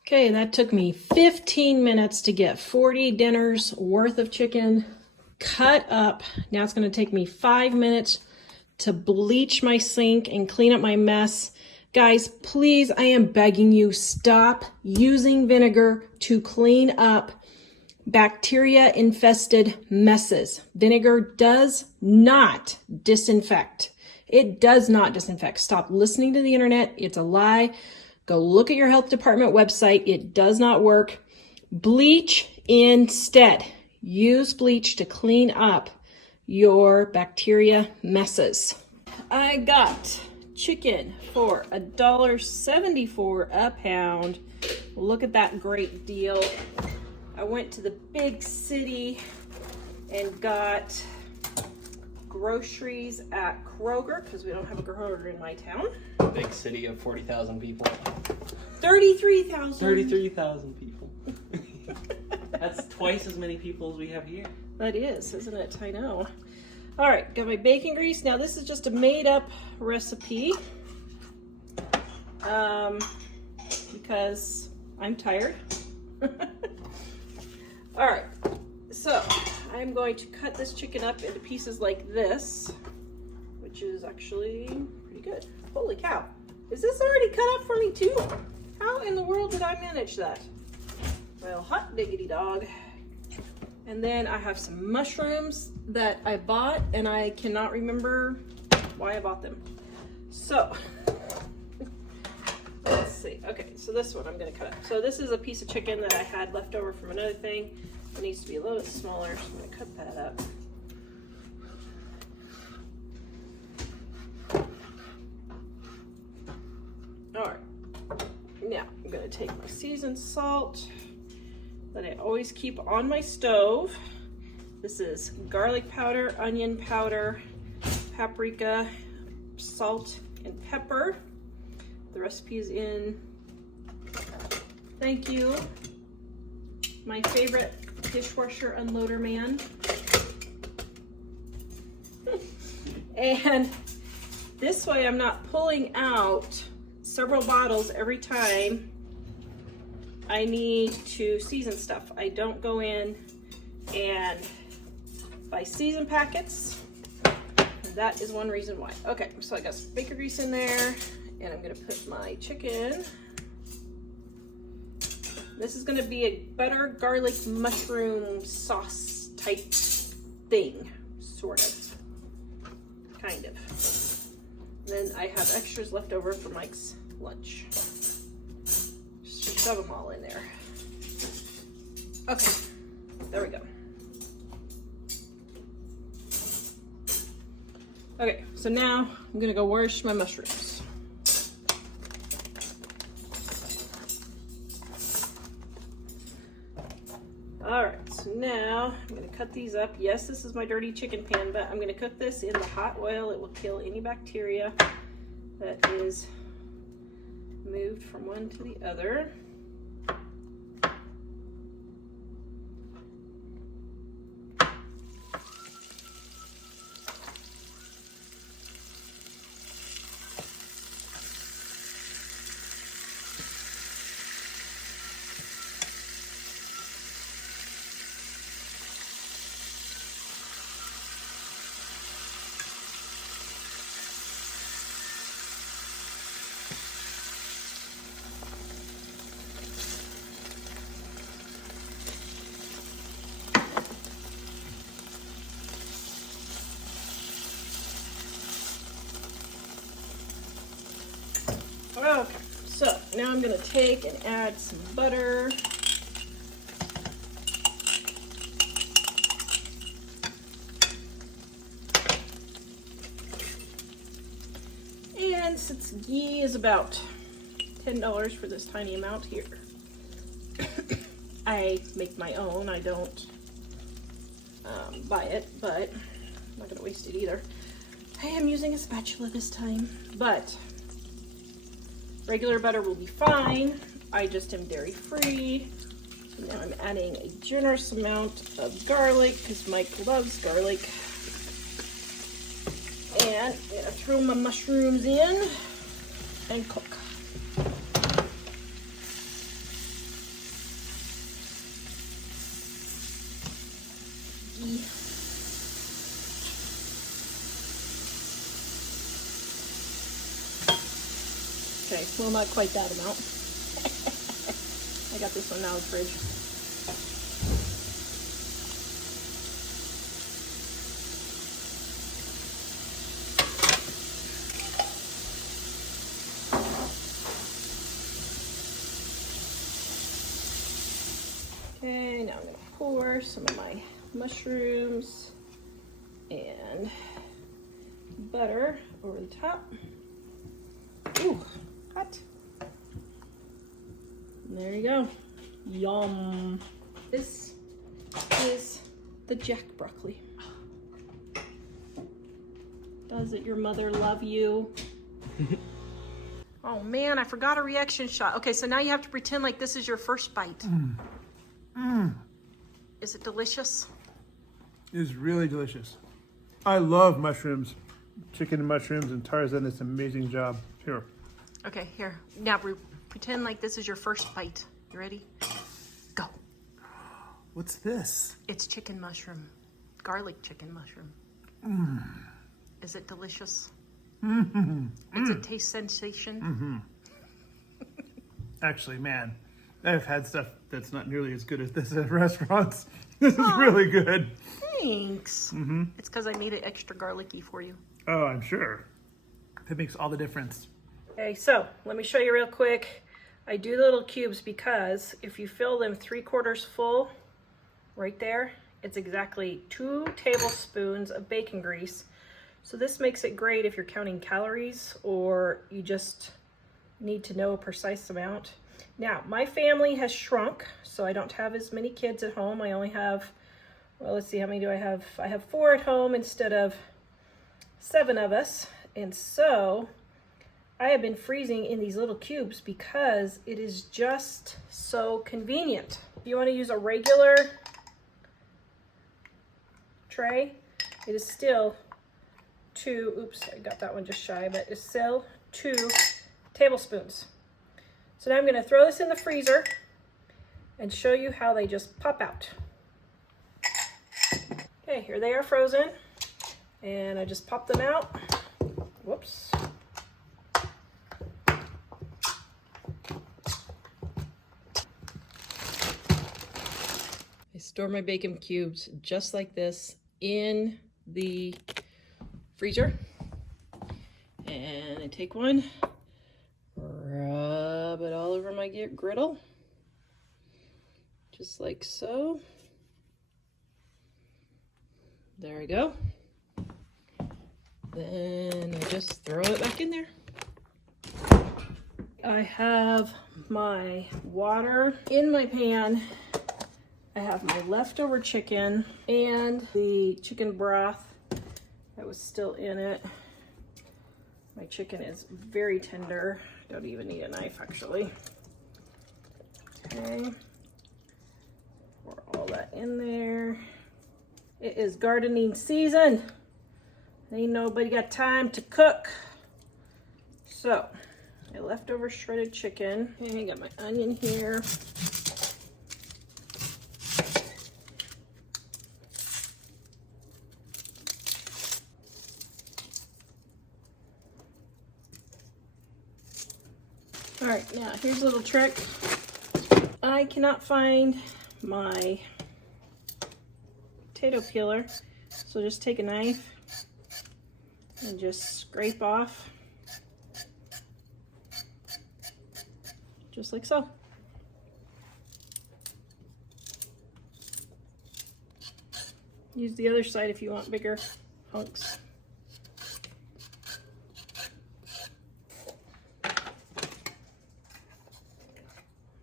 Okay, that took me 15 minutes to get 40 dinners worth of chicken cut up. Now it's gonna take me 5 minutes to bleach my sink and clean up my mess. Guys, please, I am begging you, stop using vinegar to clean up bacteria-infested messes. Vinegar does not disinfect. It does not disinfect. Stop listening to the internet. It's a lie. Go look at your health department website. It does not work. Bleach instead. Use bleach to clean up your bacteria messes. I got chicken for $1.74 a pound. Look at that great deal. I went to the big city and got groceries at Kroger because we don't have a Kroger in my town. Big city of 40,000 people. 33,000. 33,000 people. That's twice as many people as we have here. That is, isn't it? I know. All right, got my bacon grease. Now this is just a made up recipe because I'm tired. All right, so I'm going to cut this chicken up into pieces like this, which is actually pretty good. Holy cow. Is this already cut up for me too? How in the world did I manage that? Well, hot diggity dog. And then I have some mushrooms that I bought and I cannot remember why I bought them. So, let's see. Okay, so this one I'm gonna cut up. So this is a piece of chicken that I had left over from another thing. It needs to be a little bit smaller, so I'm gonna cut that up. All right, now I'm gonna take my seasoned salt that I always keep on my stove. This is garlic powder, onion powder, paprika, salt, and pepper. The recipe is in, thank you, my favorite dishwasher unloader man. And this way I'm not pulling out several bottles every time I need to season stuff. I don't go in and buy season packets. That is one reason why. Okay, so I got some bacon grease in there, and I'm gonna put my chicken. This is gonna be a butter garlic mushroom sauce type thing, sort of, kind of. Then I have extras left over for Mike's lunch. Shove them all in there. Okay, there we go. Okay, so now I'm gonna go wash my mushrooms. All right, so now I'm gonna cut these up. Yes, this is my dirty chicken pan, but I'm gonna cook this in the hot oil. It will kill any bacteria that is moved from one to the other. Okay, so now I'm going to take and add some butter. And since ghee is about $10 for this tiny amount here, I make my own. I don't buy it, but I'm not going to waste it either. I am using a spatula this time, but regular butter will be fine. I just am dairy free. So now I'm adding a generous amount of garlic because Mike loves garlic. And I'm gonna throw my mushrooms in and cook. Okay, well, not quite that amount. I got this one now in the fridge. Okay, now I'm gonna pour some of my mushrooms and butter over the top. Ooh, hot. And there you go. Yum. This is the jack broccoli. Doesn't your mother love you? Oh man, I forgot a reaction shot. Okay, so now you have to pretend like this is your first bite. Is it delicious? It is really delicious. I love mushrooms. Chicken and mushrooms, and Tarzan does an amazing job. Here. Okay, here. Now pretend like this is your first bite. You ready? Go. What's this? It's chicken mushroom. Garlic chicken mushroom. Is it delicious? It's a taste sensation. Actually, man, I've had stuff that's not nearly as good as this at restaurants. This is really good. Thanks. It's because I made it extra garlicky for you. Oh, I'm sure. That makes all the difference. Okay, so let me show you real quick. I do the little cubes because if you fill them 3/4 full, right there, it's exactly 2 tablespoons of bacon grease. So this makes it great if you're counting calories or you just need to know a precise amount. Now, my family has shrunk, so I don't have as many kids at home. I only have, well, let's see, how many do I have? I have 4 at home instead of 7 of us. And so I have been freezing in these little cubes because it is just so convenient. If you want to use a regular tray, it is still 2, oops, I got that one just shy, but it's still 2 tablespoons. So now I'm going to throw this in the freezer and show you how they just pop out. Okay, here they are frozen, and I just pop them out. Whoops. I store my bacon cubes just like this in the freezer, and I take one, rub it all over my griddle, just like so. There we go. Then I just throw it back in there. I have my water in my pan. I have my leftover chicken and the chicken broth that was still in it. My chicken is very tender. Don't even need a knife, actually. Okay. Pour all that in there. It is gardening season. Ain't nobody got time to cook. So, my leftover shredded chicken. Okay, I got my onion here. All right, now here's a little trick. I cannot find my potato peeler, so just take a knife and just scrape off, just like so. Use the other side if you want bigger hunks.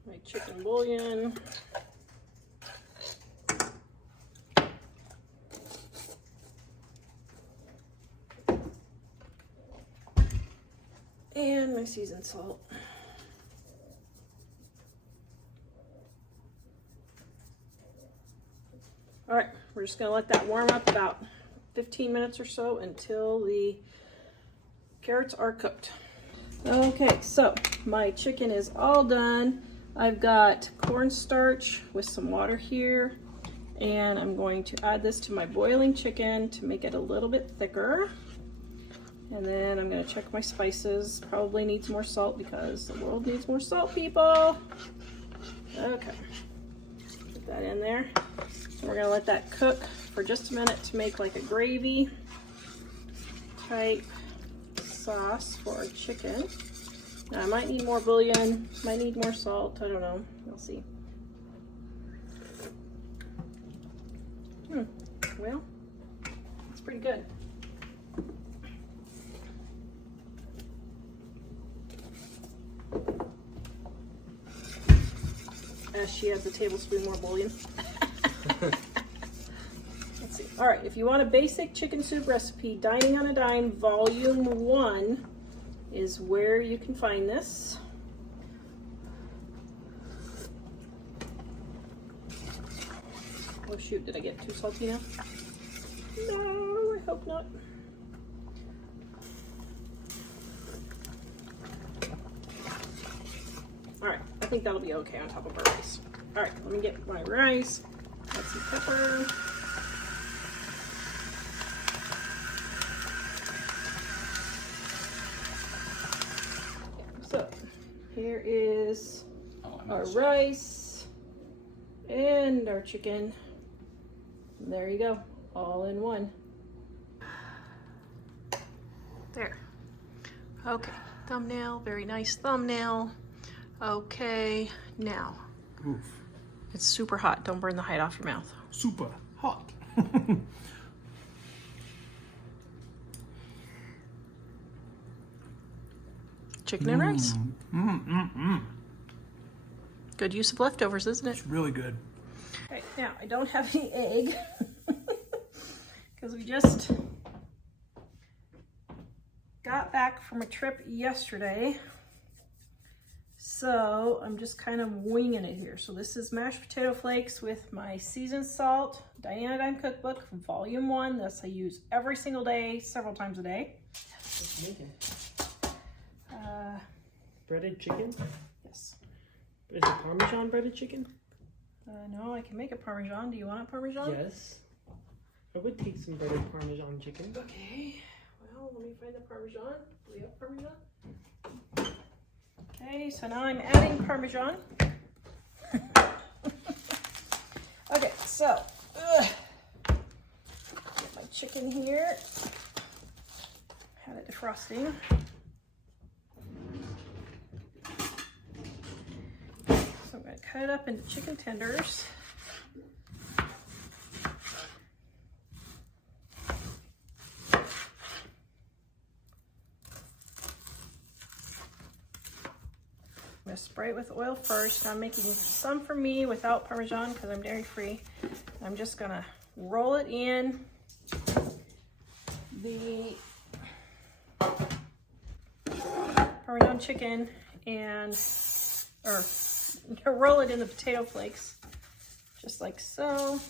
My chicken bouillon. And my seasoned salt. All right, we're just gonna let that warm up about 15 minutes or so until the carrots are cooked. Okay, so my chicken is all done. I've got cornstarch with some water here, and I'm going to add this to my boiling chicken to make it a little bit thicker. And then I'm gonna check my spices. Probably needs more salt because the world needs more salt, people. Okay, put that in there. And we're gonna let that cook for just a minute to make like a gravy type sauce for our chicken. Now I might need more bouillon, might need more salt, I don't know, we'll see. Well, it's pretty good. She adds a tablespoon more bouillon. Let's see. All right, if you want a basic chicken soup recipe, Dining on a Dime Volume 1 is where you can find this. Oh shoot, did I get too salty now? No, I hope not. All right, I think that'll be okay on top of our rice. All right, let me get my rice. Add some pepper. So, here is our rice and our chicken. And there you go, all in one. There. Okay, thumbnail, very nice thumbnail. Okay, now. Oof. It's super hot. Don't burn the hide off your mouth. Super hot. Chicken and rice. Good use of leftovers, isn't it? It's really good. Okay, now I don't have any egg because we just got back from a trip yesterday. So I'm just kind of winging it here. So this is mashed potato flakes with my seasoned salt, Dining on a Dime cookbook, Volume 1. This I use every single day, several times a day. What's making? Breaded chicken? Yes. Is it Parmesan breaded chicken? No, I can make a Parmesan. Do you want a Parmesan? Yes. I would take some breaded Parmesan chicken. Okay. Well, let me find the Parmesan. Do we have Parmesan? Okay, so now I'm adding Parmesan. Okay, so get my chicken here. Had it defrosting. So I'm going to cut it up into chicken tenders. I'm going to spray it with oil first. I'm making some for me without Parmesan because I'm dairy free. I'm just going to roll it in the Parmesan chicken and roll it in the potato flakes just like so.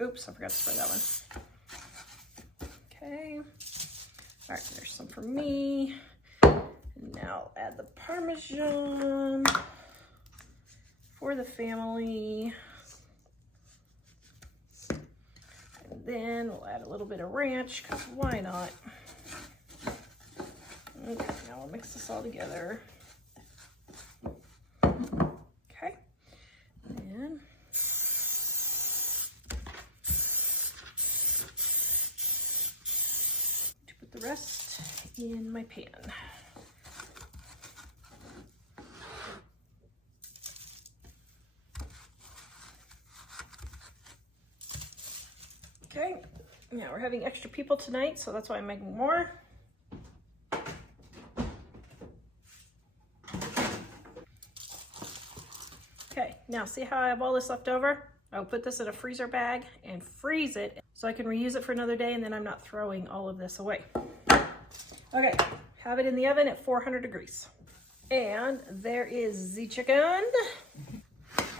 Oops, I forgot to spray that one. Okay. All right, there's some for me. And now I'll add the Parmesan for the family. And then we'll add a little bit of ranch, because why not? Okay, now we'll mix this all together. Okay. And the rest in my pan. Okay, now we're having extra people tonight, so that's why I'm making more. Okay, now see how I have all this left over? I'll put this in a freezer bag and freeze it so I can reuse it for another day, and then I'm not throwing all of this away. Okay, have it in the oven at 400 degrees. And there is the chicken.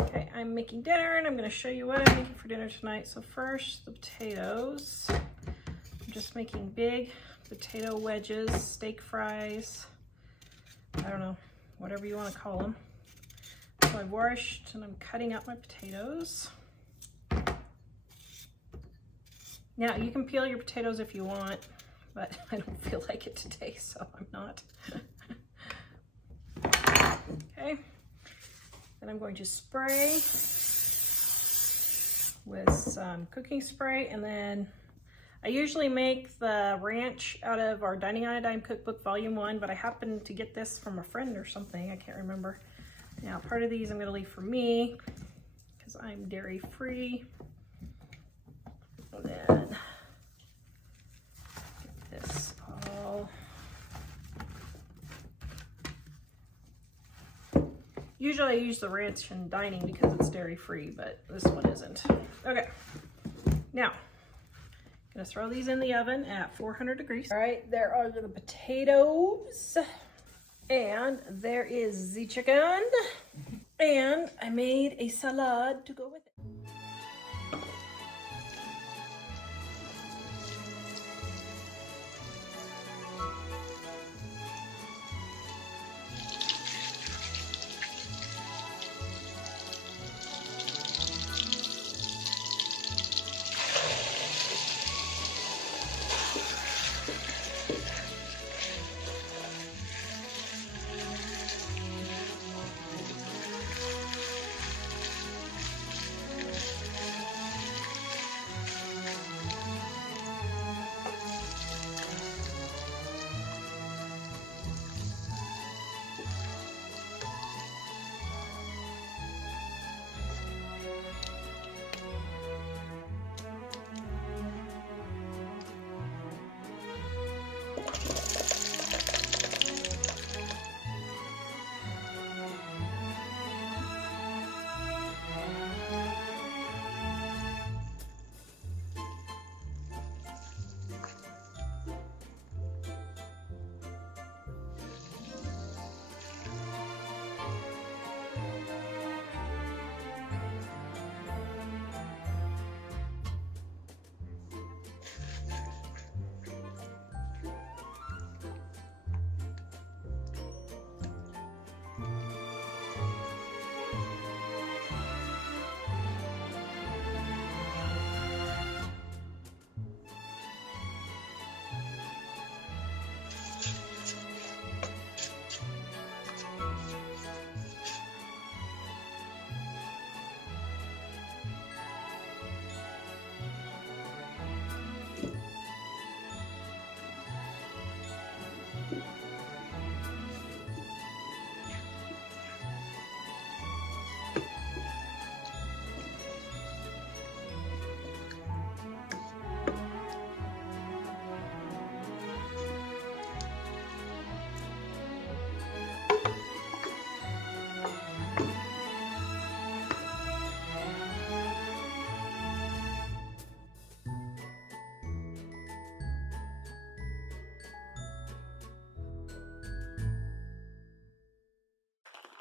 Okay, I'm making dinner and I'm gonna show you what I'm making for dinner tonight. So first, the potatoes. I'm just making big potato wedges, steak fries. I don't know, whatever you wanna call them. So I've washed and I'm cutting up my potatoes. Now you can peel your potatoes if you want, but I don't feel like it today, so I'm not. Okay, then I'm going to spray with some cooking spray, and then I usually make the ranch out of our Dining on a Dime cookbook Volume 1, but I happened to get this from a friend or something, I can't remember. Now part of these I'm going to leave for me. because I'm dairy free. And then get this all. Usually I use the ranch and dining because it's dairy free, but this one isn't. Okay, now I'm gonna throw these in the oven at 400 degrees. All right, there are the potatoes, and there is the chicken, and I made a salad to go with it.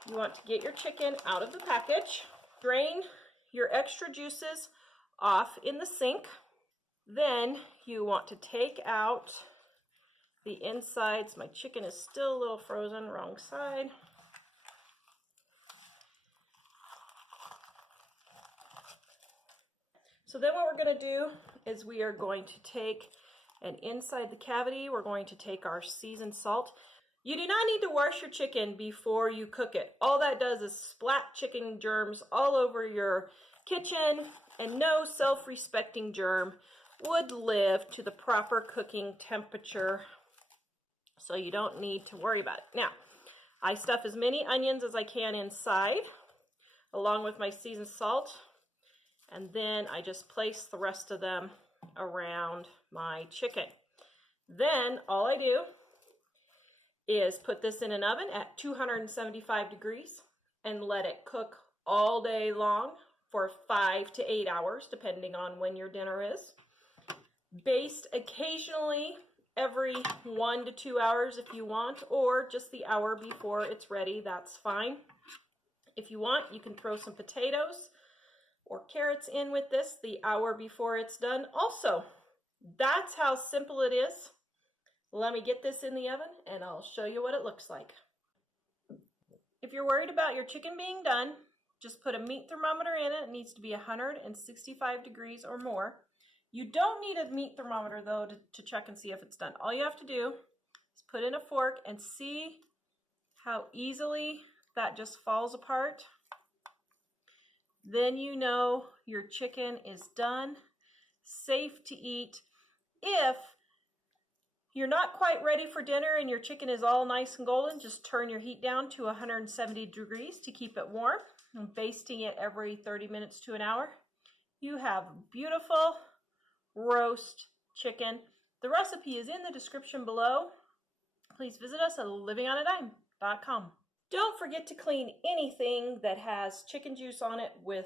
You want to get your chicken out of the package, drain your extra juices off in the sink. Then you want to take out the insides. My chicken is still a little frozen, wrong side. So then what we're going to do is we are going to take, and inside the cavity, we're going to take our seasoned salt. You do not need to wash your chicken before you cook it. All that does is splat chicken germs all over your kitchen, and no self-respecting germ would live to the proper cooking temperature, so you don't need to worry about it. Now, I stuff as many onions as I can inside, along with my seasoned salt, and then I just place the rest of them around my chicken. Then all I do is put this in an oven at 275 degrees and let it cook all day long for 5 to 8 hours, depending on when your dinner is. Baste occasionally every 1 to 2 hours if you want, or just the hour before it's ready, that's fine. If you want, you can throw some potatoes or carrots in with this the hour before it's done also. That's how simple it is. Let me get this in the oven and I'll show you what it looks like. If you're worried about your chicken being done, just put a meat thermometer in it. It needs to be 165 degrees or more. You don't need a meat thermometer though to check and see if it's done. All you have to do is put in a fork and see how easily that just falls apart. Then you know your chicken is done, safe to eat. If you're not quite ready for dinner and your chicken is all nice and golden, just turn your heat down to 170 degrees to keep it warm. and basting it every 30 minutes to an hour, you have beautiful roast chicken. The recipe is in the description below. Please visit us at livingonadime.com. Don't forget to clean anything that has chicken juice on it with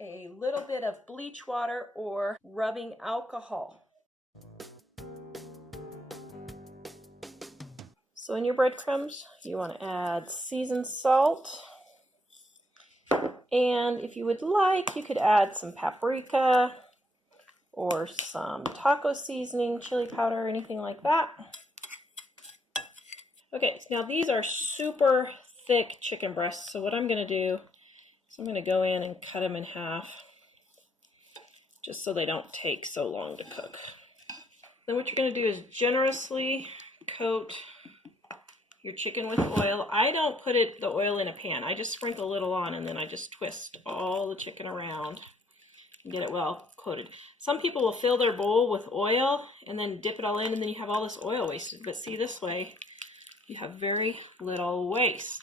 a little bit of bleach water or rubbing alcohol. So in your breadcrumbs, you want to add seasoned salt. And if you would like, you could add some paprika or some taco seasoning, chili powder, anything like that. Okay, so now these are super thick chicken breasts. So what I'm going to do is I'm going to go in and cut them in half just so they don't take so long to cook. Then what you're going to do is generously coat your chicken with oil. I don't put the oil in a pan. I just sprinkle a little on and then I just twist all the chicken around and get it well coated. Some people will fill their bowl with oil and then dip it all in and then you have all this oil wasted. But see, this way you have very little waste.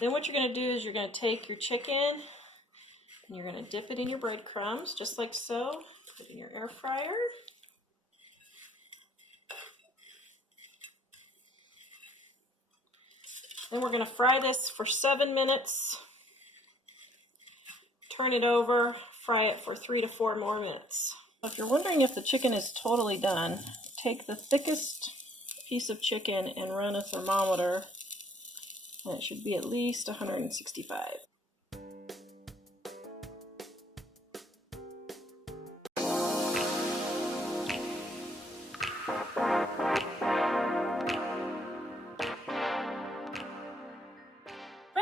Then what you're going to do is you're going to take your chicken and you're going to dip it in your breadcrumbs just like so. Put it in your air fryer. Then we're going to fry this for 7 minutes. Turn it over, fry it for 3 to 4 more minutes. If you're wondering if the chicken is totally done, take the thickest piece of chicken and run a thermometer, and it should be at least 165.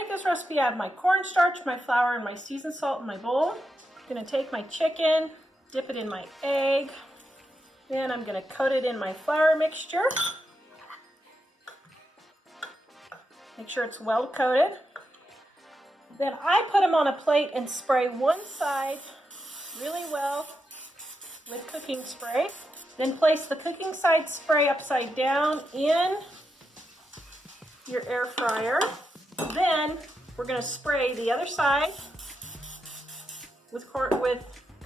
This recipe, I have my cornstarch, my flour, and my seasoned salt in my bowl. I'm going to take my chicken, dip it in my egg, then I'm going to coat it in my flour mixture. Make sure it's well coated. Then I put them on a plate and spray one side really well with cooking spray. Then place the cooking side spray upside down in your air fryer. Then we're going to spray the other side with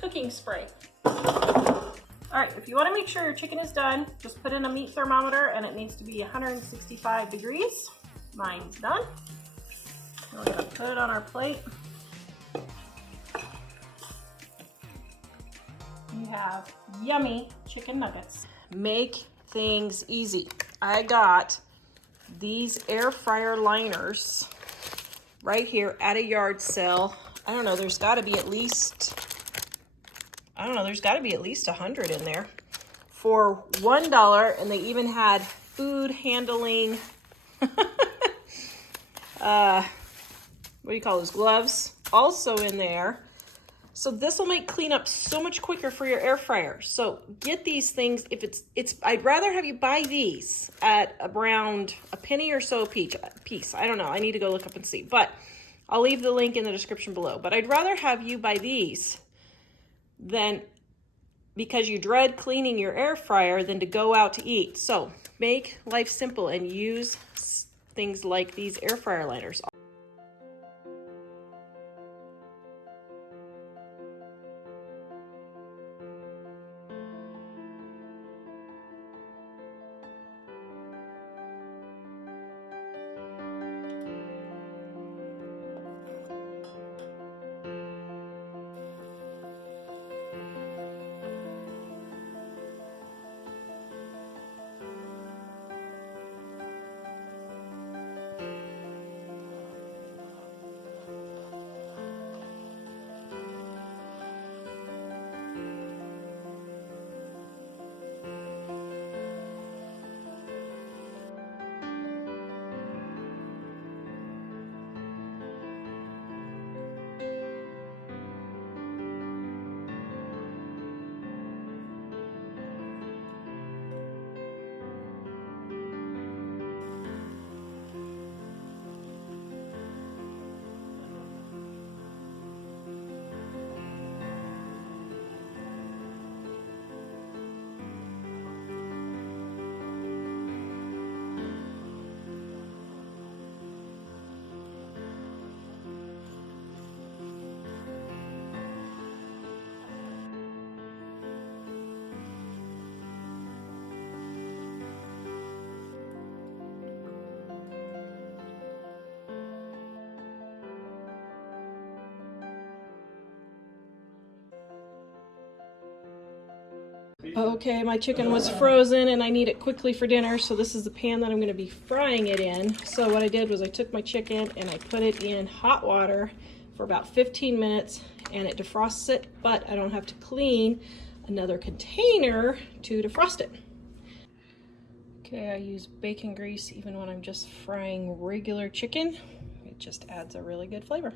cooking spray. All right, if you want to make sure your chicken is done, just put in a meat thermometer and it needs to be 165 degrees. Mine's done. We're going to put it on our plate. You have yummy chicken nuggets. Make things easy. I got these air fryer liners right here at a yard sale. I don't know, there's got to be at least 100 in there for $1, and they even had food handling what do you call those, gloves also in there. So this will make cleanup so much quicker for your air fryer. So get these things. If I'd rather have you buy these at around a penny or so a piece. I don't know. I need to go look up and see. But I'll leave the link in the description below. But I'd rather have you buy these because you dread cleaning your air fryer than to go out to eat. So make life simple and use things like these air fryer liners. Okay, my chicken was frozen and I need it quickly for dinner, so this is the pan that I'm going to be frying it in. So what I did was I took my chicken and I put it in hot water for about 15 minutes and it defrosts it, but I don't have to clean another container to defrost it. Okay, I use bacon grease even when I'm just frying regular chicken. It just adds a really good flavor.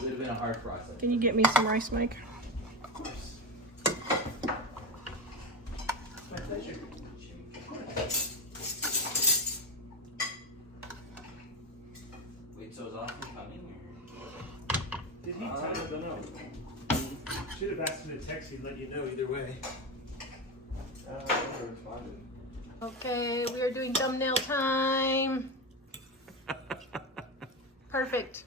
It would have been a hard process. Can you get me some rice, Mike? My pleasure. Wait, so is Austin coming? Did he tell you? I don't know. Should have asked him to text you and let you know either way. I never responded. Okay, we are doing thumbnail time. Perfect.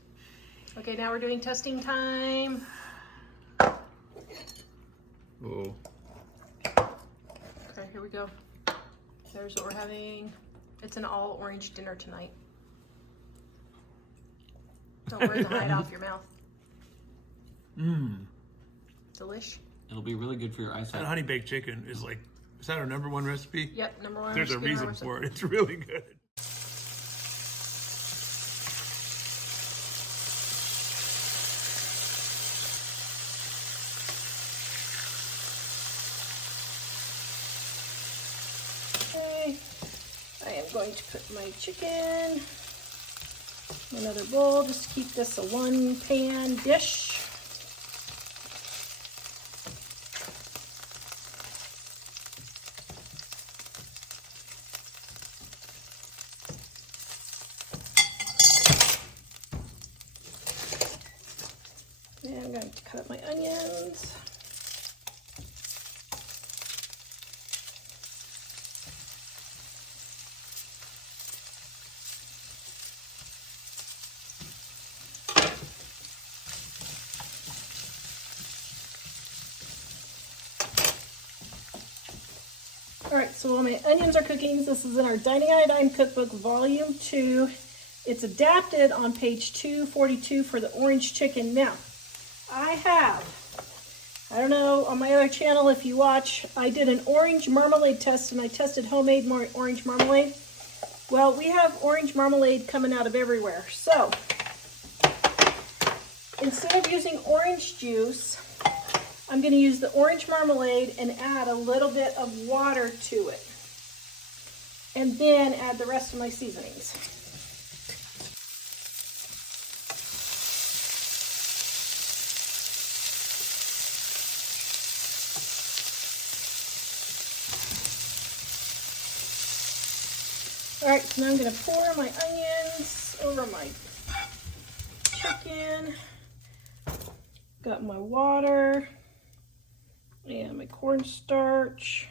Okay, now we're doing testing time. Oh. Okay, here we go. There's what we're having. It's an all orange dinner tonight. Don't worry the hide off your mouth. Mmm. Delish. It'll be really good for your eyesight. That honey baked chicken is like, is that our #1 recipe? Yep, number one. There's a reason for it. It's really good. Okay, I am going to put my chicken in another bowl just to keep this a one pan dish. And I'm going to cut up my onions. All right, so while my onions are cooking, this is in our Dining Iodine Cookbook, Volume 2. It's adapted on page 242 for the orange chicken. Now, I don't know, on my other channel, if you watch, I did an orange marmalade test, and I tested homemade orange marmalade. Well, we have orange marmalade coming out of everywhere. So, instead of using orange juice, I'm going to use the orange marmalade and add a little bit of water to it. And then add the rest of my seasonings. All right, so now I'm going to pour my onions over my chicken. Got my water and my cornstarch.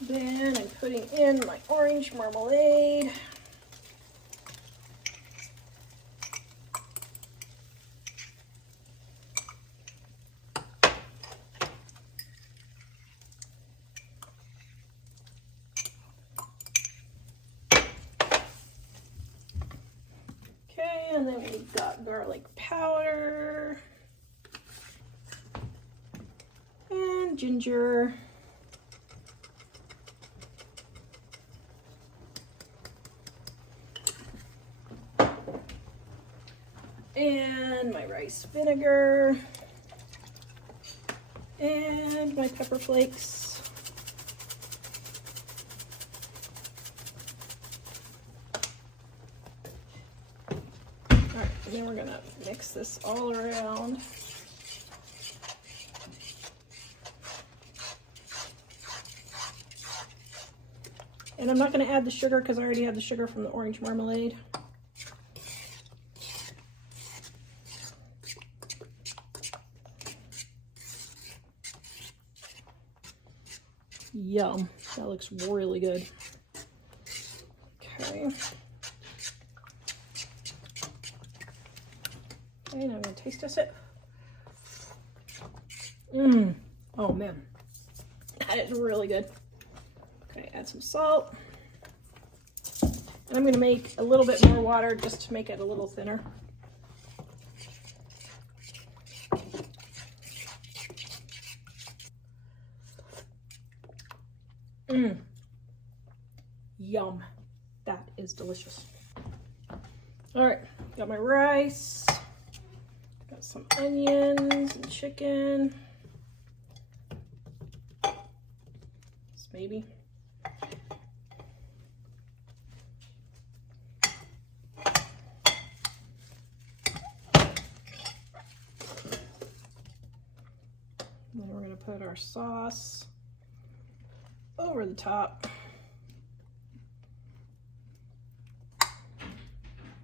Then I'm putting in my orange marmalade. Okay, and then we've got garlic powder and ginger. And my rice vinegar, and my pepper flakes. All right, and then we're gonna mix this all around. And I'm not gonna add the sugar because I already had the sugar from the orange marmalade. Yum, that looks really good. Okay. Okay, now I'm gonna taste test it. Oh man, that is really good. Okay, add some salt. And I'm gonna make a little bit more water just to make it a little thinner. Yum. That is delicious. All right, got my rice. Got some onions and chicken. Maybe. Then we're going to put our sauce over the top.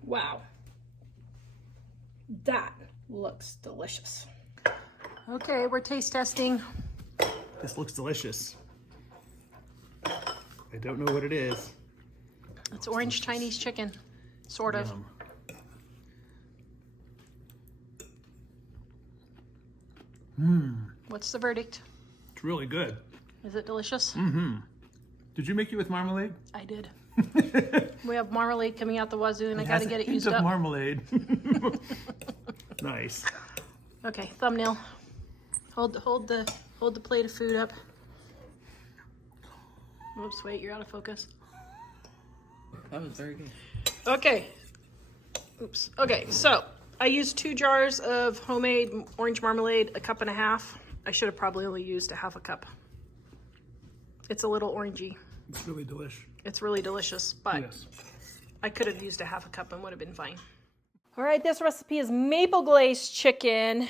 Wow. That looks delicious. Okay, we're taste testing. This looks delicious. I don't know what it is. It's orange Chinese chicken, sort of. Yum. What's the verdict? It's really good. Is it delicious? Did you make it with marmalade? I did. We have marmalade coming out the wazoo, and I got to get it used of up. marmalade. Nice. Okay, thumbnail. Hold the plate of food up. Oops, wait, you're out of focus. That was very good. Okay. Oops. Okay, so I used 2 jars of homemade orange marmalade, 1.5 cups. I should have probably only used 1/2 cup. It's a little orangey. It's really delish. It's really delicious, but Yes. I could have used 1/2 cup and would have been fine. All right, this recipe is maple glazed chicken.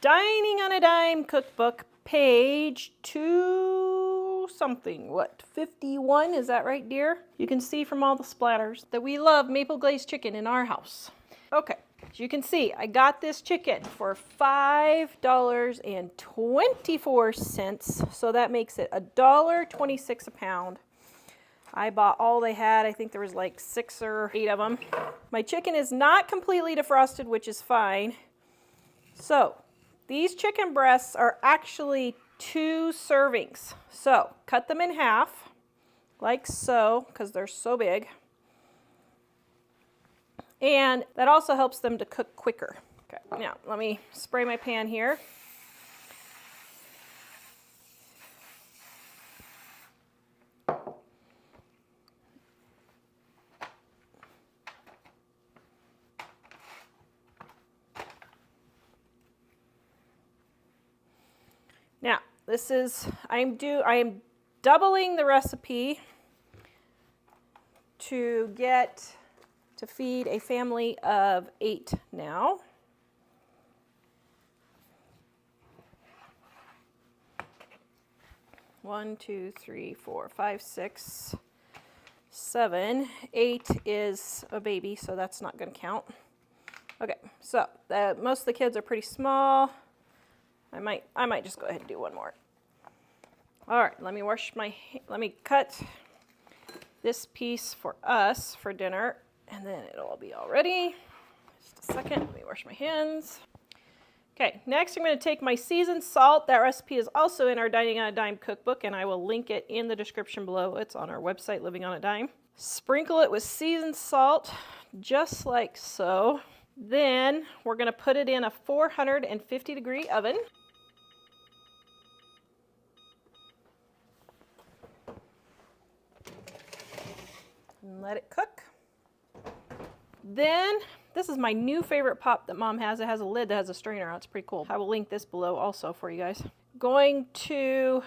Dining on a Dime cookbook, page 2 something. What, 51? Is that right, dear? You can see from all the splatters that we love maple glazed chicken in our house. Okay, as you can see, I got this chicken for $5.24, so that makes it $1.26 a pound. I bought all they had. I think there was like 6 or 8 of them. My chicken is not completely defrosted, which is fine. So these chicken breasts are actually 2 servings. So cut them in half, like so, because they're so big. And that also helps them to cook quicker. Okay, now let me spray my pan here. Now, this is, I am doubling the recipe to feed a family of 8 now. One, 2, 3, 4, 5, 6, 7, 8 is a baby, so that's not going to count. Okay, so most of the kids are pretty small. I might just go ahead and do one more. All right, let me cut this piece for us for dinner, and then it'll all be all ready. Just a second, let me wash my hands. Okay, next I'm going to take my seasoned salt. That recipe is also in our Dining on a Dime cookbook, and I will link it in the description below. It's on our website, Living on a Dime. Sprinkle it with seasoned salt, just like so. Then we're going to put it in a 450-degree oven. And let it cook. Then, this is my new favorite pop that Mom has. It has a lid that has a strainer on it. It's pretty cool. I will link this below also for you guys. Going to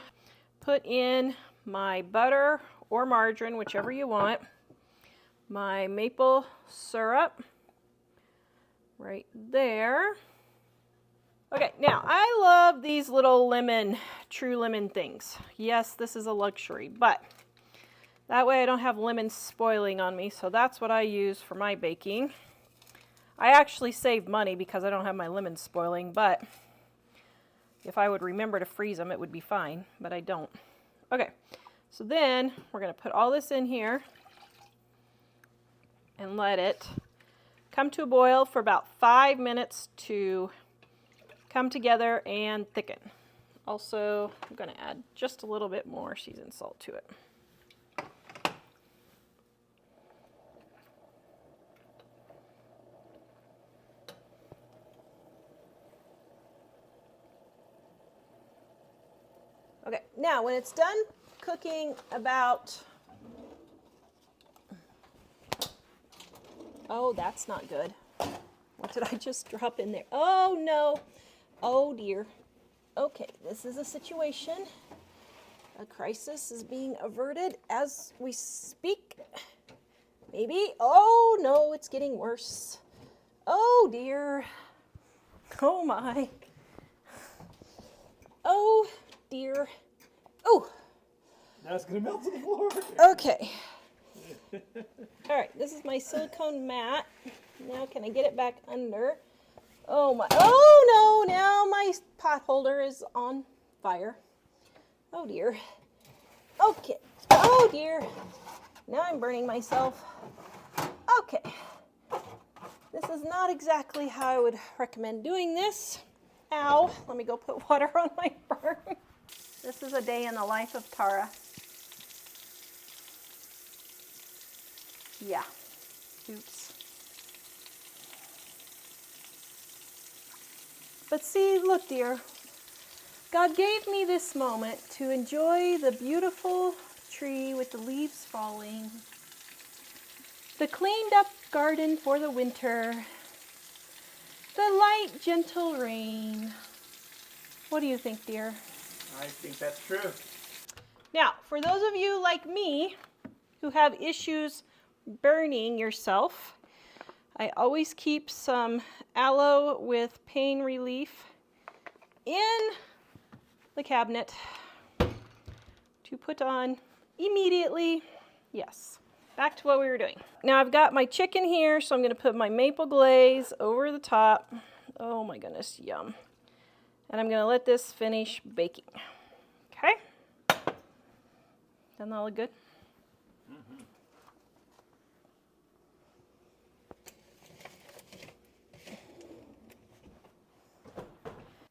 put in my butter or margarine, whichever you want. My maple syrup right there. Okay, now I love these little true lemon things. Yes, this is a luxury, but that way I don't have lemons spoiling on me, so that's what I use for my baking. I actually save money because I don't have my lemons spoiling, but if I would remember to freeze them, it would be fine, but I don't. Okay, so then we're going to put all this in here and let it come to a boil for about 5 minutes to come together and thicken. Also, I'm going to add just a little bit more seasoned salt to it. Okay, now when it's done cooking about, oh, that's not good. did I just drop in there? Oh no. Oh dear. Okay, this is a situation. A crisis is being averted as we speak. Maybe. Oh no, it's getting worse. Oh dear. Oh my. Oh dear. Oh. Now it's gonna melt to the floor. Okay. All right, this is my silicone mat. Now can I get it back under? Oh my. Oh no, now my pot holder is on fire. Oh dear. Okay. Oh dear. Now I'm burning myself. Okay. This is not exactly how I would recommend doing this. Ow. Let me go put water on my burn. This is a day in the life of Tara. Yeah. Oops. But see, look, dear. God gave me this moment to enjoy the beautiful tree with the leaves falling, the cleaned up garden for the winter, the light, gentle rain. What do you think, dear? I think that's true. Now, for those of you like me who have issues burning yourself, I always keep some aloe with pain relief in the cabinet to put on immediately. Yes, back to what we were doing. Now I've got my chicken here, so I'm going to put my maple glaze over the top. Oh my goodness, yum. And I'm going to let this finish baking. Okay? Doesn't that look good?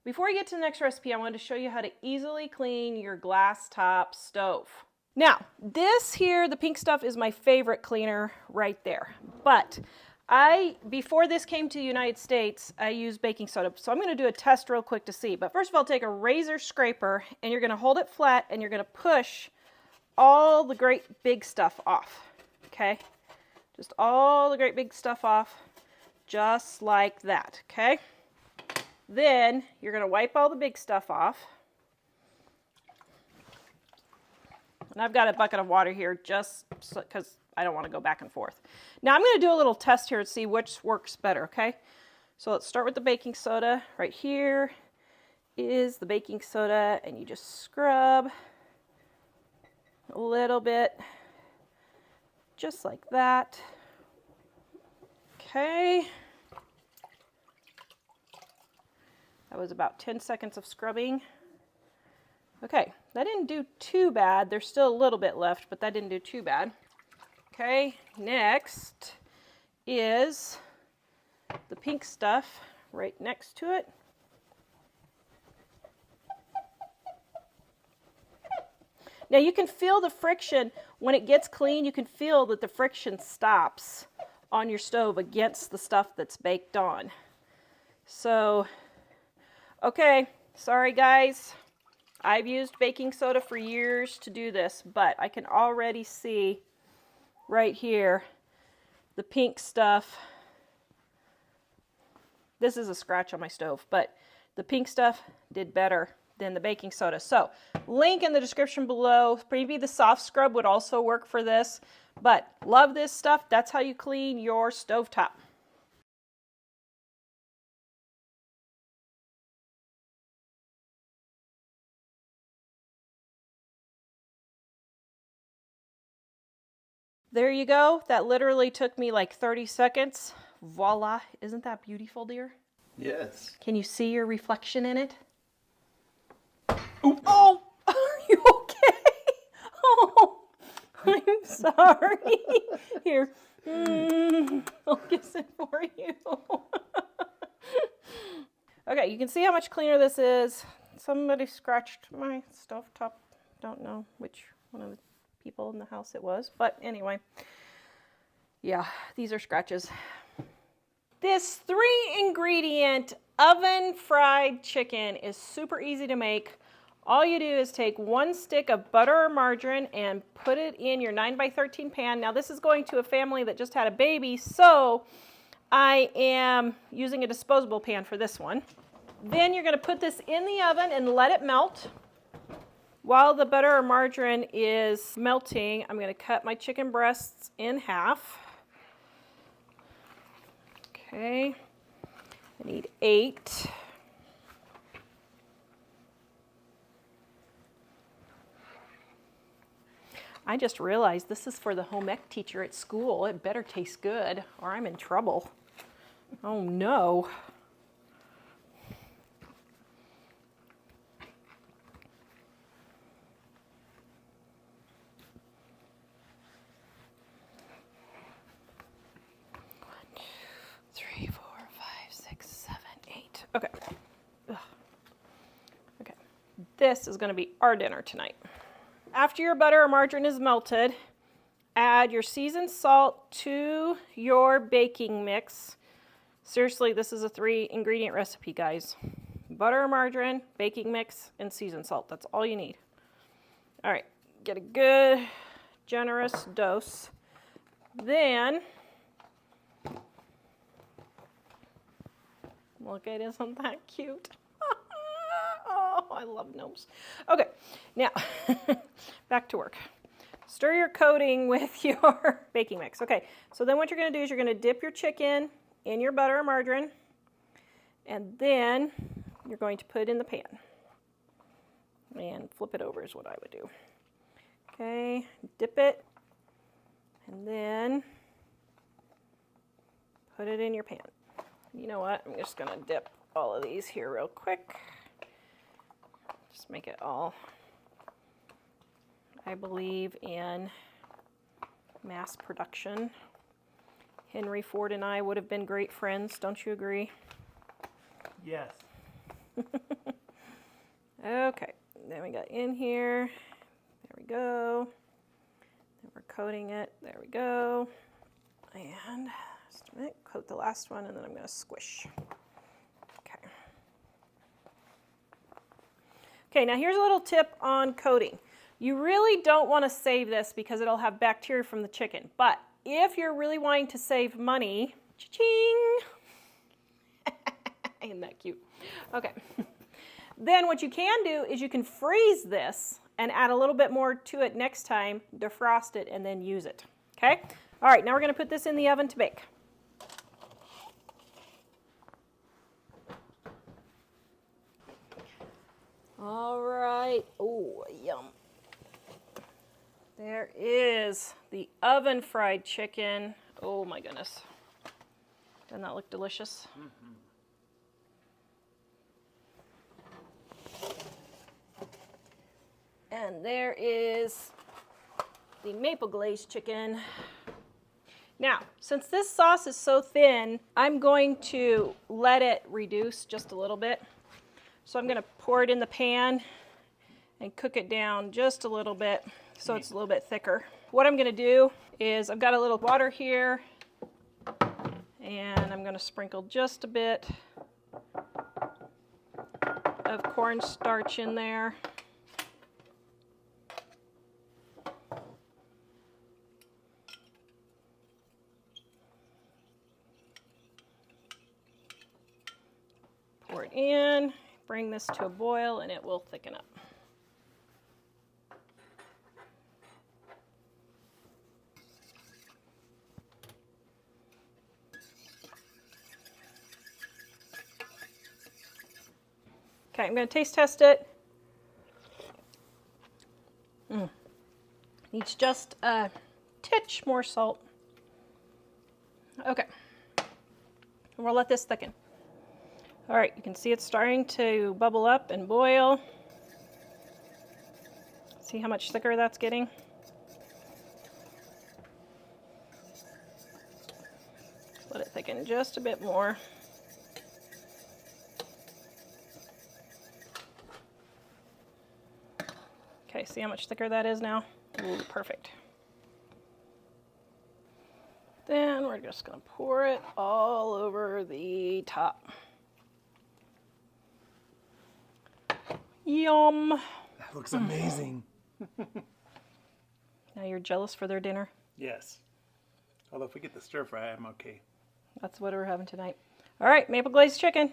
Before we get to the next recipe, I wanted to show you how to easily clean your glass top stove. Now, this here, the pink stuff, is my favorite cleaner right there. But before this came to the United States, I used baking soda. So I'm going to do a test real quick to see. But first of all, take a razor scraper and you're going to hold it flat and you're going to push all the great big stuff off. Okay? Just all the great big stuff off, just like that. Okay? Then you're going to wipe all the big stuff off. And I've got a bucket of water here just because I don't want to go back and forth. Now I'm going to do a little test here to see which works better, okay? So let's start with the baking soda. Right here is the baking soda, and you just scrub a little bit, just like that. Okay. That was about 10 seconds of scrubbing. Okay, that didn't do too bad. There's still a little bit left, but that didn't do too bad. Okay, next is the pink stuff right next to it. Now you can feel the friction when it gets clean. You can feel that the friction stops on your stove against the stuff that's baked on. So, okay, sorry guys. I've used baking soda for years to do this, but I can already see right here the pink stuff. This is a scratch on my stove, but the pink stuff did better than the baking soda. So, link in the description below. Maybe the soft scrub would also work for this, but love this stuff. That's how you clean your stovetop. There you go. That literally took me like 30 seconds. Voila. Isn't that beautiful, dear? Yes. Can you see your reflection in it? Ooh. Oh, are you okay? Oh, I'm sorry. Here, I'll kiss it for you. Okay, you can see how much cleaner this is. Somebody scratched my stovetop. Don't know which one of the people in the house it was, but anyway, yeah, these are scratches. This 3-ingredient oven fried chicken is super easy to make. All you do is take 1 stick of butter or margarine and put it in your 9x13 pan. Now this is going to a family that just had a baby, so I am using a disposable pan for this one. Then you're going to put this in the oven and let it melt. While the butter or margarine is melting, I'm going to cut my chicken breasts in half. Okay, I need 8. I just realized this is for the home ec teacher at school. It better taste good or I'm in trouble. Oh no. Okay. Ugh. Okay. This is going to be our dinner tonight. After your butter or margarine is melted, add your seasoned salt to your baking mix. Seriously, this is a 3-ingredient recipe, guys. Butter or margarine, baking mix, and seasoned salt. That's all you need. All right. Get a good, generous dose. Then, look, it isn't that cute. Oh, I love gnomes. Okay, now back to work. Stir your coating with your baking mix. Okay, so then what you're going to do is you're going to dip your chicken in your butter or margarine, and then you're going to put it in the pan. And flip it over is what I would do. Okay, dip it, and then put it in your pan. You know what? I'm just going to dip all of these here real quick. Just make it all. I believe in mass production. Henry Ford and I would have been great friends. Don't you agree? Yes. Okay. Then we got in here. There we go. Then we're coating it. There we go. And just a minute, coat the last one, and then I'm going to squish. Okay. Okay, now here's a little tip on coating. You really don't want to save this because it'll have bacteria from the chicken. But if you're really wanting to save money, cha-ching! Isn't that cute? Okay. Then what you can do is you can freeze this and add a little bit more to it next time, defrost it, and then use it. Okay? All right, now we're going to put this in the oven to bake. All right. Oh, yum. There is the oven fried chicken. Oh my goodness. Doesn't that look delicious? And there is the maple glazed chicken. Now, since this sauce is so thin, I'm going to let it reduce just a little bit. So I'm going to pour it in the pan and cook it down just a little bit so it's a little bit thicker. What I'm going to do is I've got a little water here, and I'm going to sprinkle just a bit of cornstarch in there. Pour it in, bring this to a boil, and it will thicken up. Okay, I'm going to taste test it. Needs just a titch more salt. Okay, and we'll let this thicken. All right, you can see it's starting to bubble up and boil. See how much thicker that's getting? Let it thicken just a bit more. Okay, see how much thicker that is now? Ooh, perfect. Then we're just going to pour it all over the top. Yum! That looks amazing. Now you're jealous for their dinner? Yes. Although if we get the stir fry, I'm okay. That's what we're having tonight. All right, maple glazed chicken.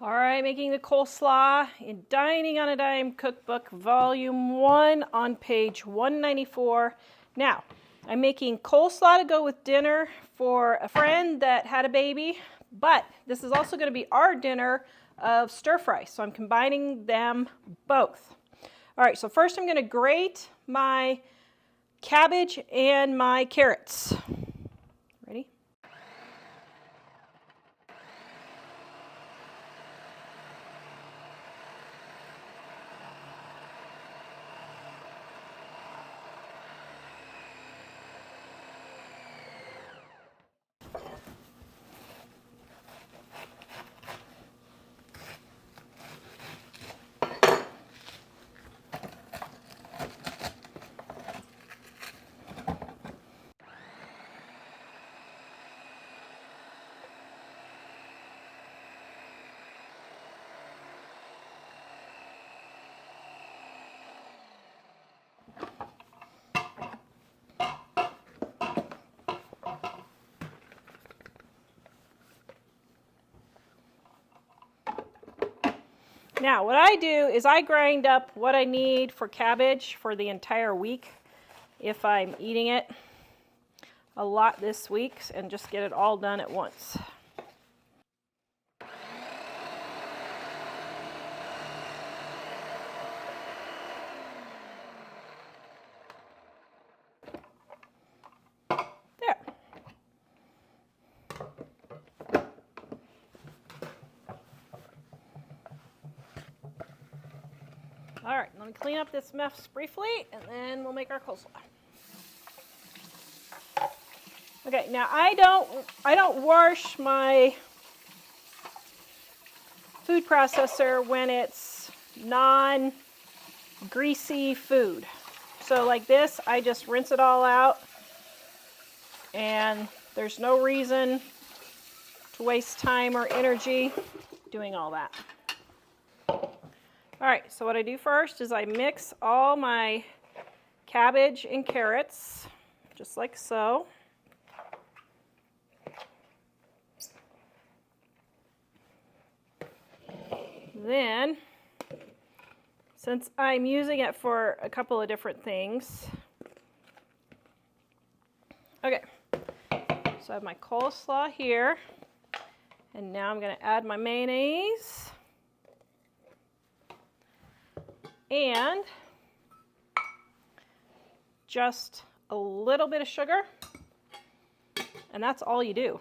All right, making the coleslaw in Dining on a Dime Cookbook, Volume 1 on page 194. Now, I'm making coleslaw to go with dinner for a friend that had a baby, but this is also going to be our dinner of stir fry, so I'm combining them both. All right, so first I'm going to grate my cabbage and my carrots. Ready? Now, what I do is I grind up what I need for cabbage for the entire week if I'm eating it a lot this week, and just get it all done at once. There. All right, let me clean up this mess briefly, and then we'll make our coleslaw. Okay, now I don't wash my food processor when it's non-greasy food. So like this, I just rinse it all out, and there's no reason to waste time or energy doing all that. All right, so what I do first is I mix all my cabbage and carrots, just like so. Then, since I'm using it for a couple of different things, okay, so I have my coleslaw here, and now I'm going to add my mayonnaise. And just a little bit of sugar, and that's all you do.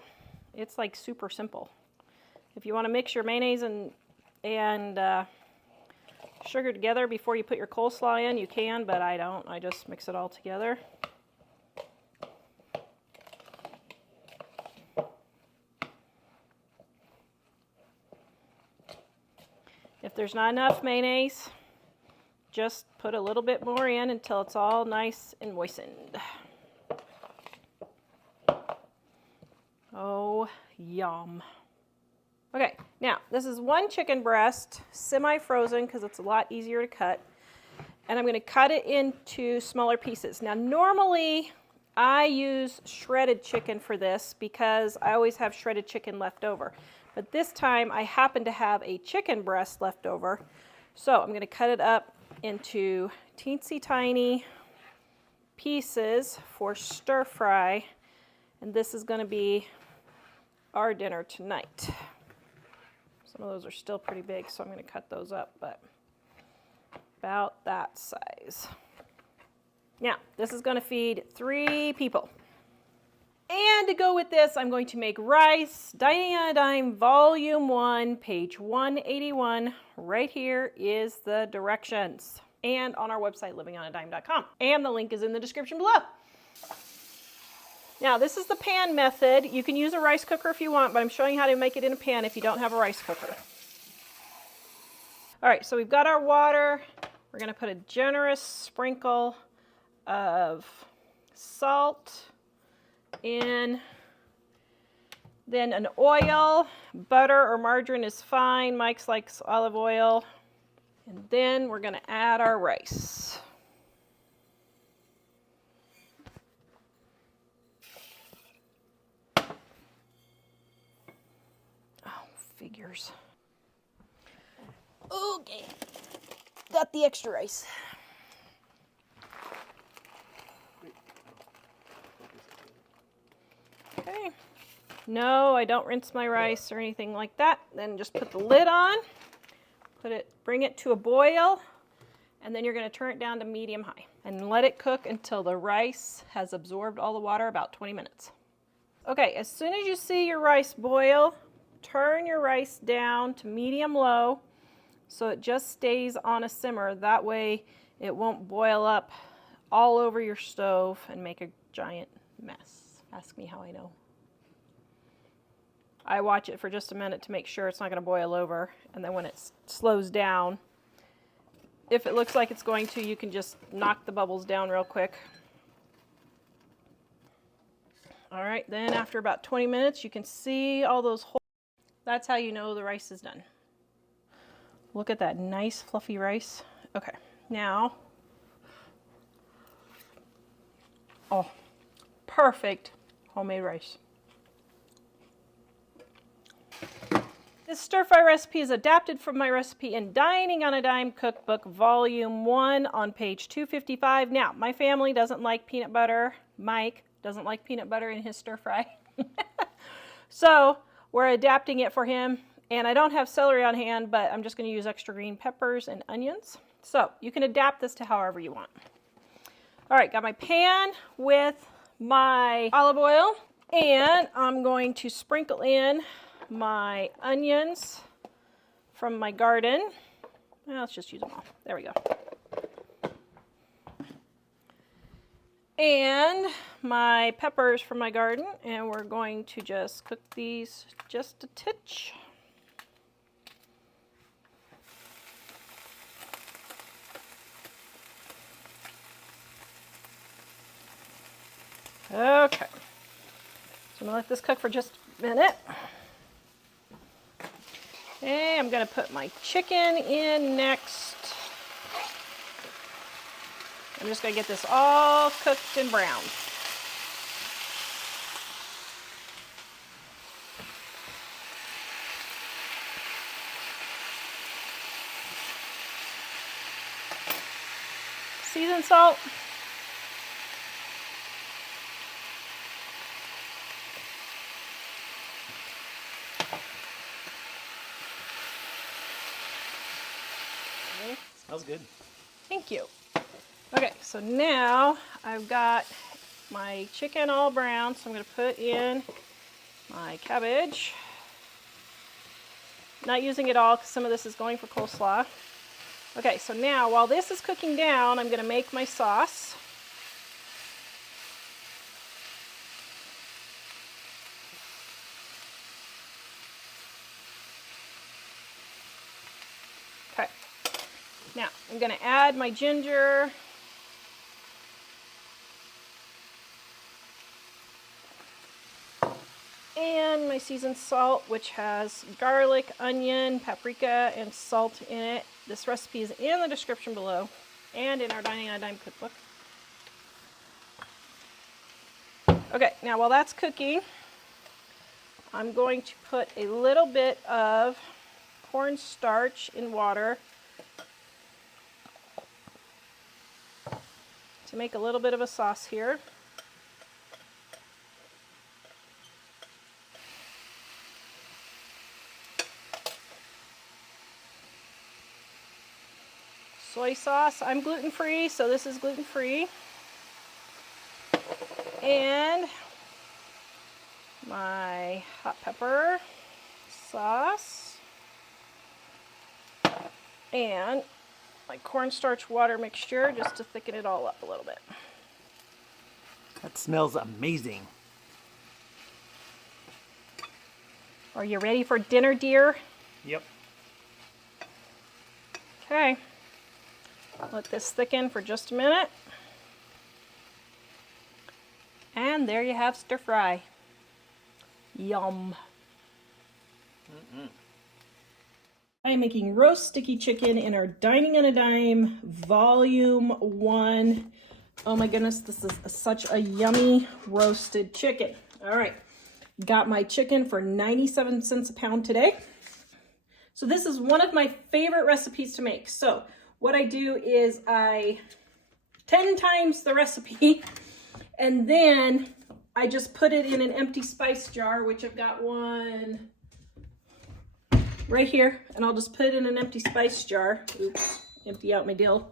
It's like super simple. If you want to mix your mayonnaise and sugar together before you put your coleslaw in, you can, but I don't. I just mix it all together. If there's not enough mayonnaise, just put a little bit more in until it's all nice and moistened. Oh, yum. Okay, now this is one chicken breast, semi-frozen because it's a lot easier to cut. And I'm going to cut it into smaller pieces. Now normally I use shredded chicken for this because I always have shredded chicken left over. But this time I happen to have a chicken breast left over. So I'm going to cut it up into teensy tiny pieces for stir fry, and this is going to be our dinner tonight. Some of those are still pretty big, so I'm going to cut those up, but about that size. Now, this is going to feed 3 people. And to go with this, I'm going to make rice, Dining on a Dime, Volume 1, page 181. Right here is the directions. And on our website, livingonadime.com. And the link is in the description below. Now, this is the pan method. You can use a rice cooker if you want, but I'm showing you how to make it in a pan if you don't have a rice cooker. All right, so we've got our water. We're going to put a generous sprinkle of salt in, then an oil, butter or margarine is fine. Mike's likes olive oil. And then we're going to add our rice. figures. Okay, got the extra rice. Okay. No, I don't rinse my rice or anything like that. Then just put the lid on, bring it to a boil, and then you're going to turn it down to medium high and let it cook until the rice has absorbed all the water, about 20 minutes. Okay, as soon as you see your rice boil, turn your rice down to medium low so it just stays on a simmer. That way it won't boil up all over your stove and make a giant mess. Ask me how I know. I watch it for just a minute to make sure it's not going to boil over, and then when it slows down, if it looks like it's going to, you can just knock the bubbles down real quick. All right, then after about 20 minutes, you can see all those holes. That's how you know the rice is done. Look at that nice fluffy rice. Okay, now, oh, perfect homemade rice. This stir-fry recipe is adapted from my recipe in Dining on a Dime Cookbook, Volume 1 on page 255. Now, my family doesn't like peanut butter. Mike doesn't like peanut butter in his stir-fry. So, we're adapting it for him. And I don't have celery on hand, but I'm just going to use extra green peppers and onions. So, you can adapt this to however you want. All right, got my pan with my olive oil. And I'm going to sprinkle in my onions from my garden. Well, let's just use them all. There we go. And my peppers from my garden, and we're going to just cook these just a titch. Okay. So I'm going to let this cook for just a minute. Okay, I'm going to put my chicken in next. I'm just going to get this all cooked and browned. Seasoned salt. Smells good. Thank you. Okay, so now I've got my chicken all brown, so I'm going to put in my cabbage. Not using it all because some of this is going for coleslaw. Okay, so now while this is cooking down, I'm going to make my sauce. Okay. Now, I'm going to add my ginger. And my seasoned salt, which has garlic, onion, paprika, and salt in it. This recipe is in the description below and in our Dining on a Dime cookbook. Okay, now while that's cooking, I'm going to put a little bit of cornstarch in water to make a little bit of a sauce here. Soy sauce. I'm gluten-free, so this is gluten-free. And my hot pepper sauce. And my cornstarch water mixture just to thicken it all up a little bit. That smells amazing. Are you ready for dinner, dear? Yep. Okay. Let this thicken for just a minute. And there you have stir fry. Yum. I'm making roast sticky chicken in our Dining on a Dime Volume 1. Oh my goodness, this is such a yummy roasted chicken. All right, got my chicken for 97 cents a pound today. So this is one of my favorite recipes to make. So what I do is I 10 times the recipe, and then I just put it in an empty spice jar, which I've got one right here, and I'll just put it in an empty spice jar. Oops, empty out my dill.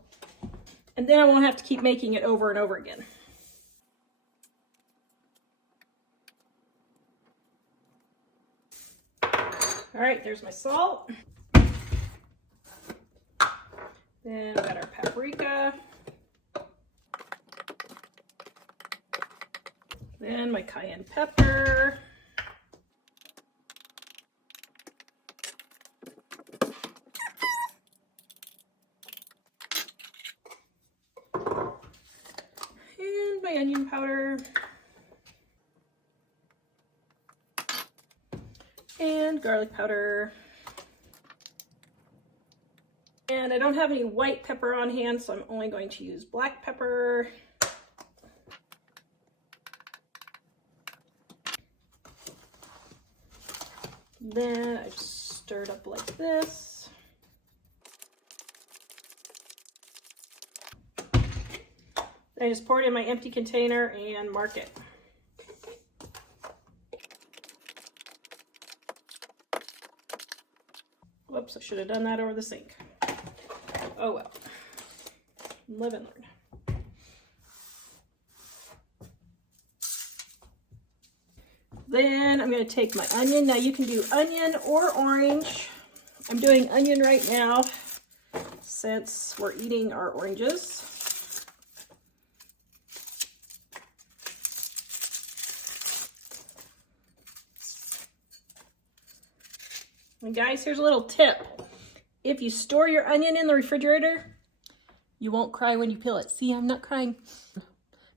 And then I won't have to keep making it over and over again. All right, there's my salt. Then we got our paprika. Then my cayenne pepper. And my onion powder. And garlic powder. And I don't have any white pepper on hand, so I'm only going to use black pepper. Then I just stir it up like this. I just pour it in my empty container and mark it. Whoops, I should have done that over the sink. Oh well. Live and learn. Then I'm going to take my onion. Now you can do onion or orange. I'm doing onion right now since we're eating our oranges. And guys, here's a little tip. If you store your onion in the refrigerator, you won't cry when you peel it. See, I'm not crying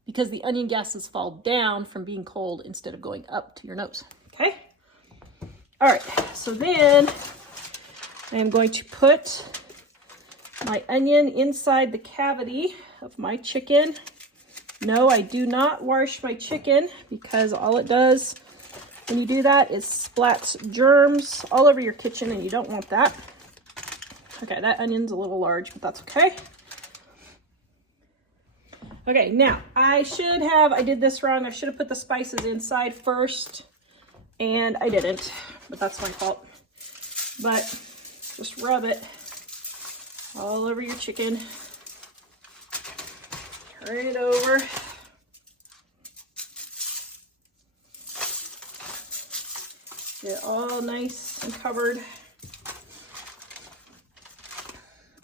because the onion gases fall down from being cold instead of going up to your nose. Okay? All right, so then I am going to put my onion inside the cavity of my chicken. No, I do not wash my chicken because all it does when you do that is splats germs all over your kitchen, and you don't want that. Okay, that onion's a little large, but that's okay. Okay, now I did this wrong. I should have put the spices inside first, and I didn't, but that's my fault. But just rub it all over your chicken. Turn it over. Get it all nice and covered.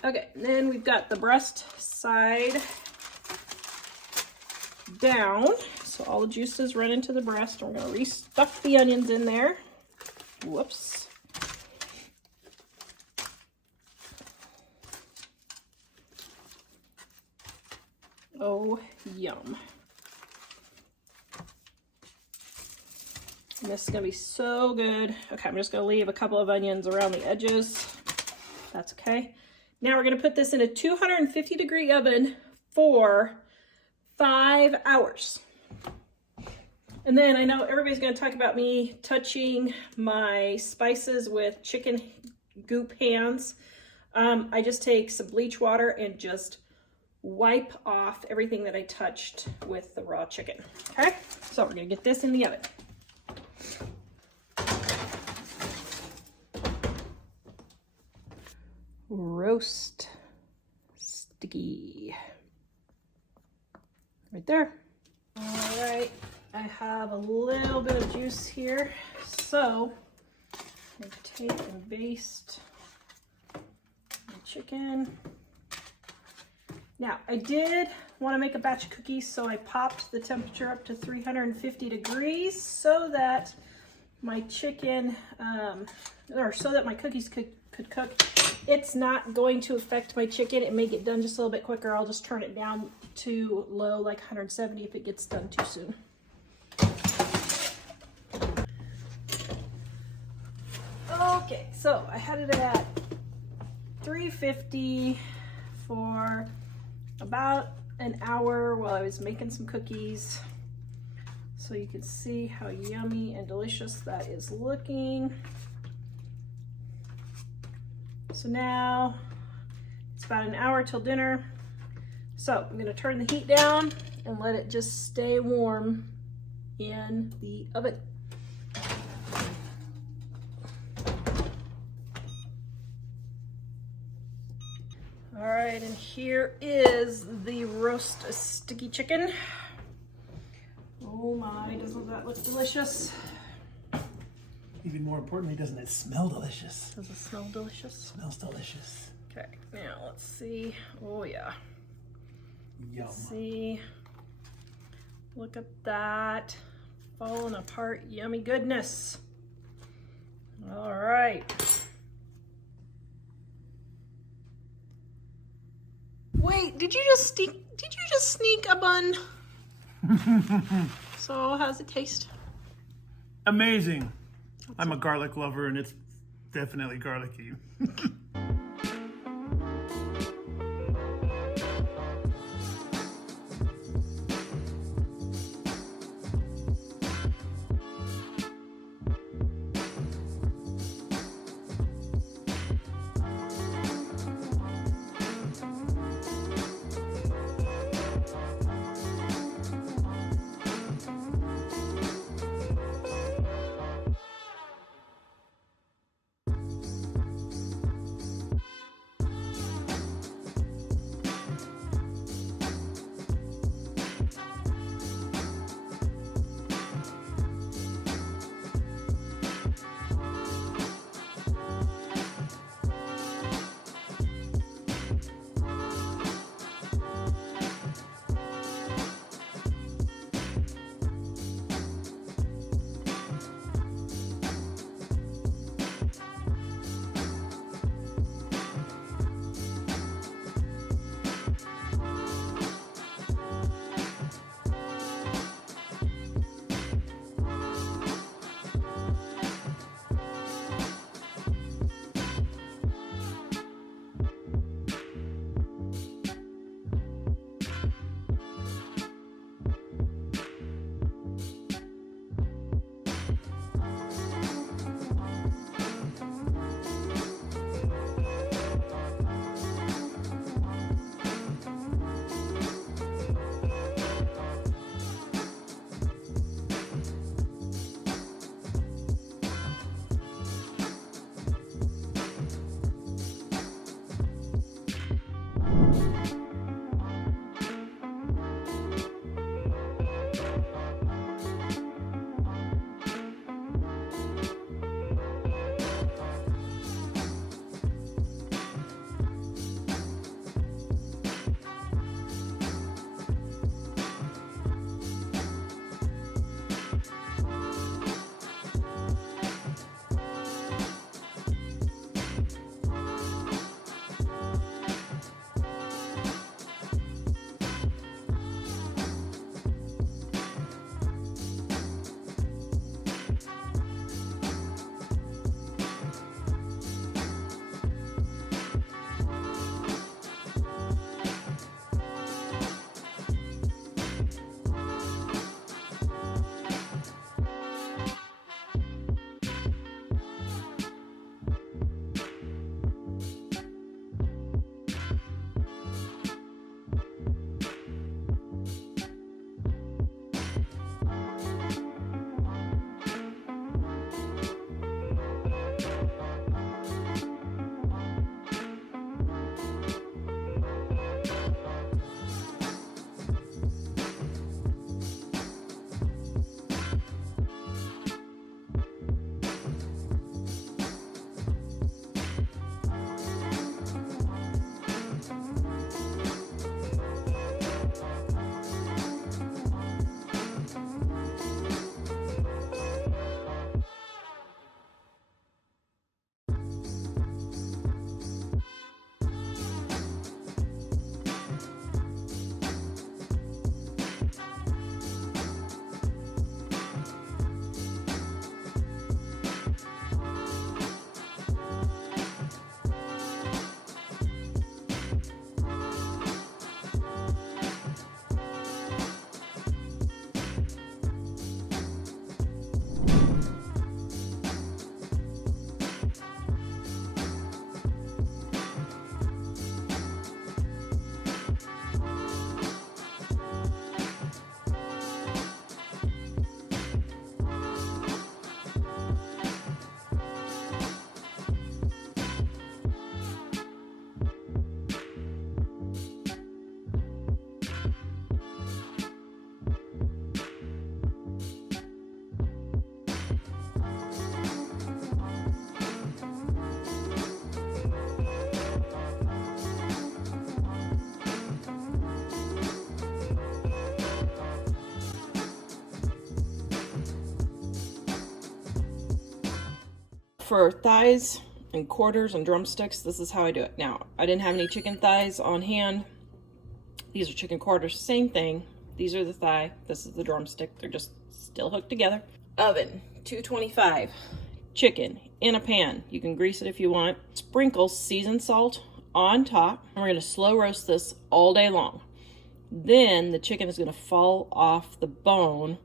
Okay, then we've got the breast side down. So all the juices run into the breast. We're gonna restuff the onions in there. Whoops. Oh, yum. And this is gonna be so good. Okay, I'm just gonna leave a couple of onions around the edges. That's okay. Now we're gonna put this in a 250-degree oven for 5 hours. And then I know everybody's gonna talk about me touching my spices with chicken goop hands. I just take some bleach water and just wipe off everything that I touched with the raw chicken. Okay, so we're gonna get this in the oven. Roast sticky. Right there. All right, I have a little bit of juice here, so I'm going to take and baste my chicken. Now, I did want to make a batch of cookies, so I popped the temperature up to 350 degrees so that my chicken, so that my cookies could cook. It's not going to affect my chicken. It may get done just a little bit quicker. I'll just turn it down to low, like 170, if it gets done too soon. Okay, so I had it at 350 for about an hour while I was making some cookies. So you can see how yummy and delicious that is looking. So now it's about an hour till dinner. So I'm gonna turn the heat down and let it just stay warm in the oven. All right, and here is the roast sticky chicken. Oh my, doesn't that look delicious? Even more importantly, doesn't it smell delicious? Does it smell delicious? Smells delicious. Okay, now let's see. Oh yeah. Yum. Let's see. Look at that. Falling apart, yummy goodness. All right. Wait, did you just sneak a bun? So how's it taste? Amazing. I'm a garlic lover and it's definitely garlicky. for thighs and quarters and drumsticks, this is how I do it. Now, I didn't have any chicken thighs on hand. These are chicken quarters, same thing. These are the thigh, this is the drumstick. They're just still hooked together. Oven, 225. Chicken in a pan. You can grease it if you want. Sprinkle seasoned salt on top. And we're gonna slow roast this all day long. Then the chicken is gonna fall off the bone.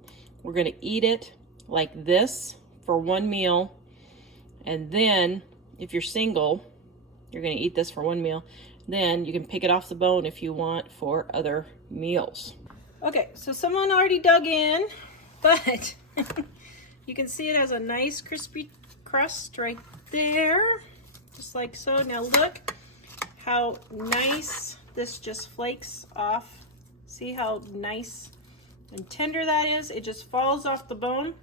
We're gonna eat it like this for one meal. And then if you're single, you're gonna eat this for one meal. Then you can pick it off the bone if you want for other meals. Okay, so someone already dug in, but you can see it has a nice crispy crust right there, just like so. Now look how nice this just flakes off. See how nice and tender that is? It just falls off the bone.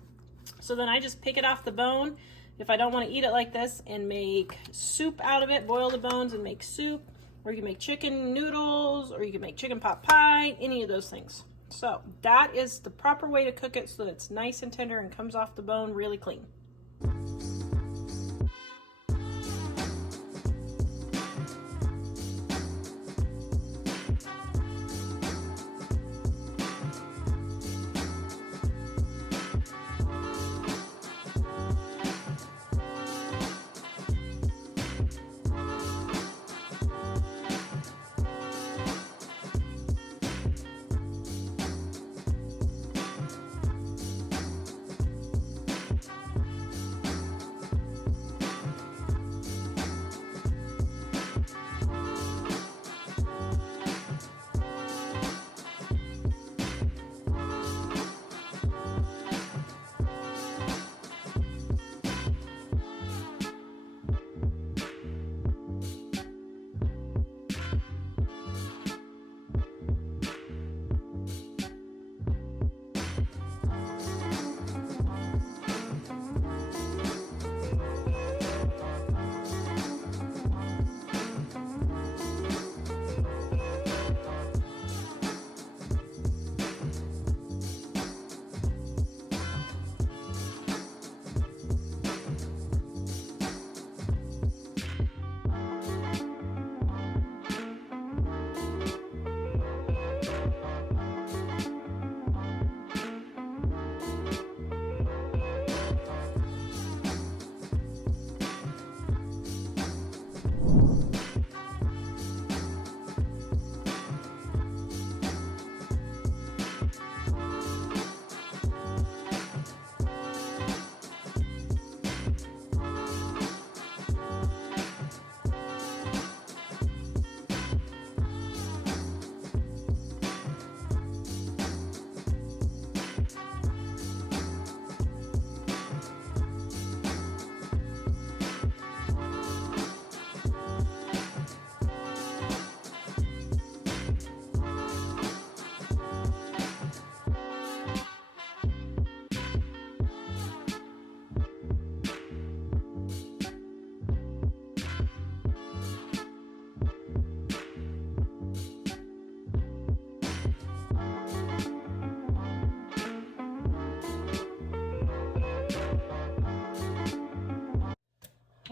So then I just pick it off the bone if I don't want to eat it like this and make soup out of it, boil the bones and make soup, or you can make chicken noodles, or you can make chicken pot pie, any of those things. So that is the proper way to cook it so that it's nice and tender and comes off the bone really clean.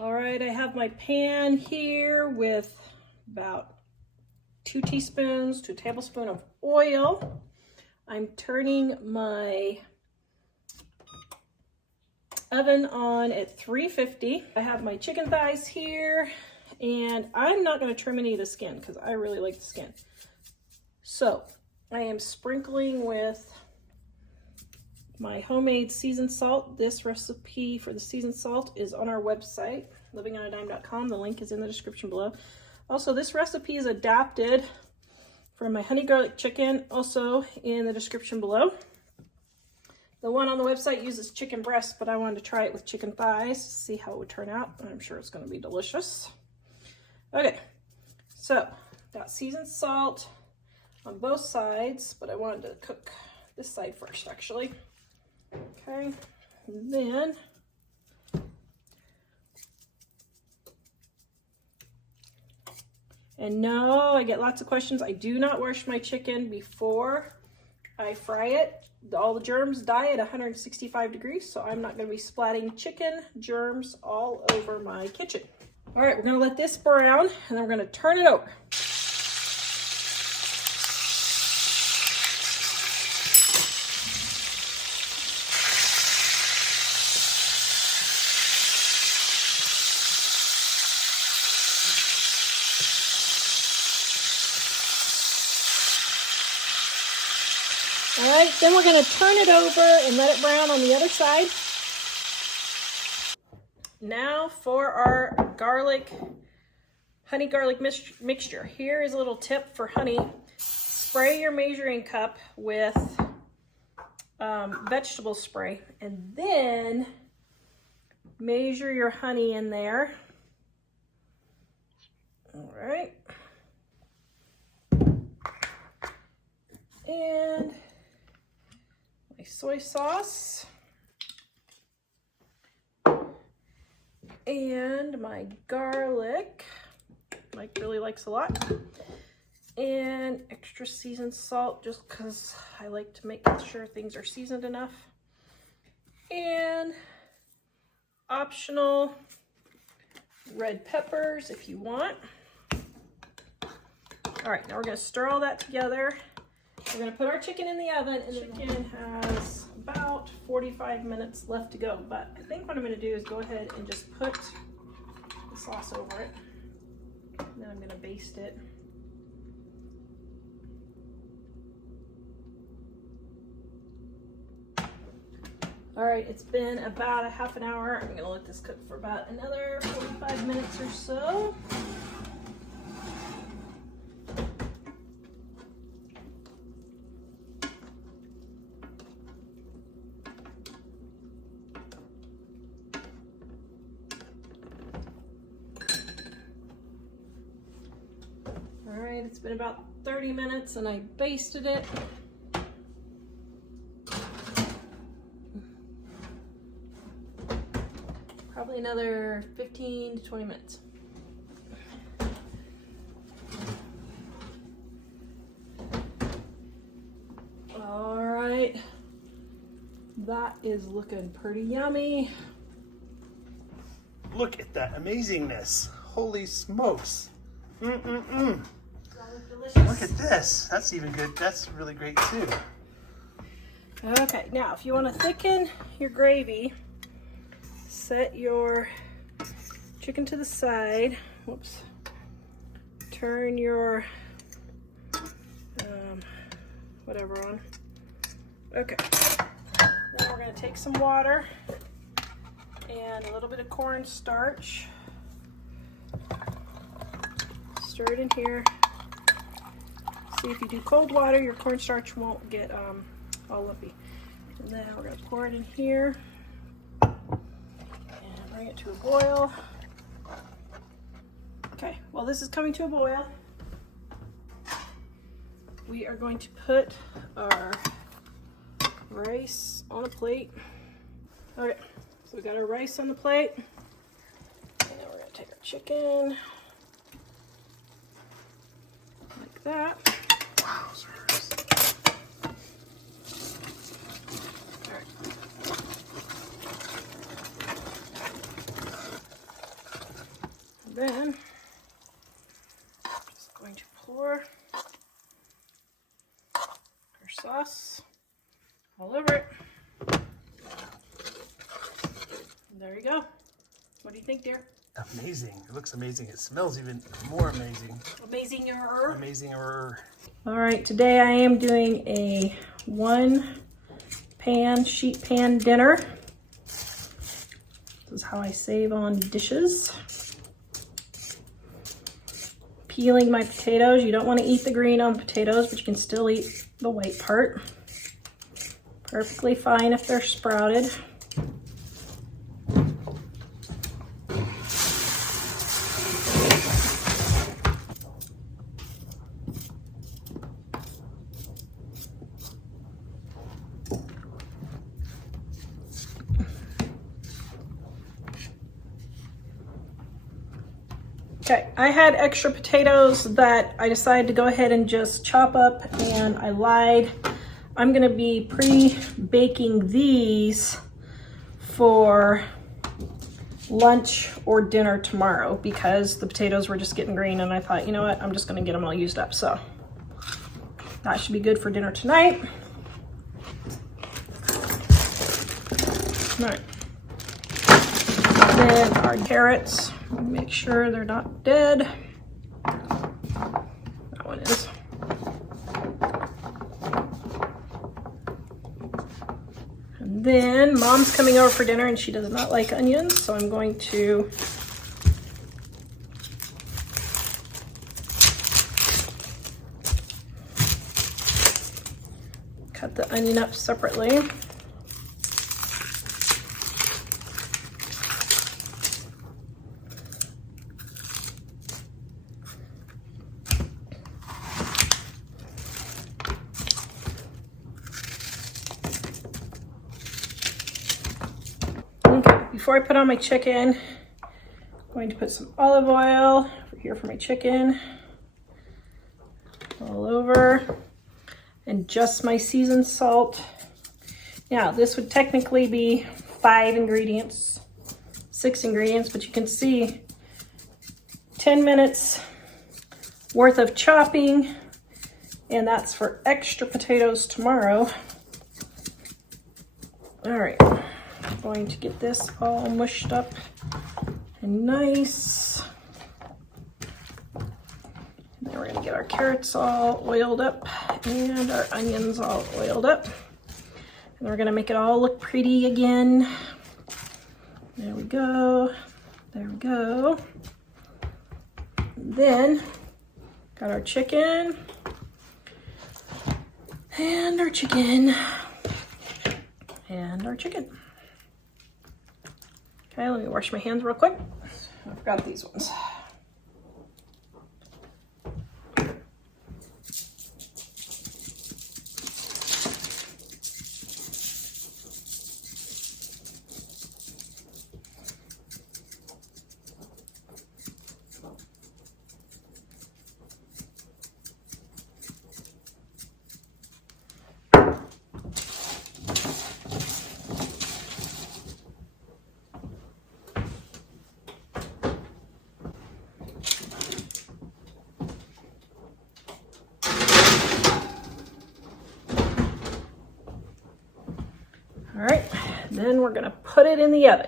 All right, I have my pan here with about 2 tablespoons of oil. I'm turning my oven on at 350. I have my chicken thighs here, and I'm not going to trim any of the skin because I really like the skin. So I am sprinkling with my homemade seasoned salt. This recipe for the seasoned salt is on our website, livingonadime.com. The link is in the description below. Also, this recipe is adapted from my honey garlic chicken, also in the description below. The one on the website uses chicken breast, but I wanted to try it with chicken thighs to see how it would turn out. I'm sure it's going to be delicious. Okay, so got seasoned salt on both sides, but I wanted to cook this side first, actually. Okay, and then no, I get lots of questions. I do not wash my chicken before I fry it. all the germs die at 165 degrees, so I'm not going to be splatting chicken germs all over my kitchen. All right, we're going to let this brown, and then we're going to turn it over. All right, then we're going to turn it over and let it brown on the other side. Now for our honey garlic mixture. Here is a little tip for honey. Spray your measuring cup with vegetable spray, and then measure your honey in there. All right. And my soy sauce. And my garlic, Mike really likes a lot, and extra seasoned salt just because I like to make sure things are seasoned enough, and optional red peppers if you want. All right, now we're going to stir all that together. We're going to put our chicken in the oven, and the chicken has about 45 minutes left to go. But I think what I'm going to do is go ahead and just put the sauce over it. And then I'm going to baste it. All right, it's been about a half an hour. I'm going to let this cook for about another 45 minutes or so. It's been about 30 minutes and I basted it. Probably another 15 to 20 minutes. All right, that is looking pretty yummy. Look at that amazingness. Holy smokes. Look at this. That's even good. That's really great too. Okay, now if you want to thicken your gravy, set your chicken to the side. Whoops. Turn your whatever on. Okay. Then we're going to take some water and a little bit of cornstarch. Stir it in here. See, if you do cold water, your cornstarch won't get all lumpy. And then we're going to pour it in here and bring it to a boil. Okay, while this is coming to a boil, we are going to put our rice on a plate. Okay, so we got our rice on the plate. And then we're going to take our chicken like that. Then I'm just going to pour our sauce all over it. And there you go. What do you think, dear? Amazing. It looks amazing. It smells even more amazing. Amazinger. Amazinger. All right, today I am doing a sheet pan dinner. This is how I save on dishes. Peeling my potatoes. You don't want to eat the green on potatoes, but you can still eat the white part. Perfectly fine if they're sprouted. Okay, I had extra potatoes that I decided to go ahead and just chop up, and I lied. I'm gonna be pre-baking these for lunch or dinner tomorrow because the potatoes were just getting green, and I thought, you know what, I'm just gonna get them all used up. So that should be good for dinner tonight. All right. Then our carrots, make sure they're not dead. That one is. And then Mom's coming over for dinner and she does not like onions, so I'm going to cut the onion up separately. Before I put on my chicken, I'm going to put some olive oil over here for my chicken, all over, and just my seasoned salt. Now, this would technically be 5 ingredients, 6 ingredients, but you can see 10 minutes worth of chopping, and that's for extra potatoes tomorrow. All right. I'm going to get this all mushed up and nice. And then we're going to get our carrots all oiled up and our onions all oiled up. And we're going to make it all look pretty again. There we go. There we go. And then got our chicken and our chicken and our chicken. Okay, let me wash my hands real quick. I forgot these ones. All right, then we're gonna put it in the oven.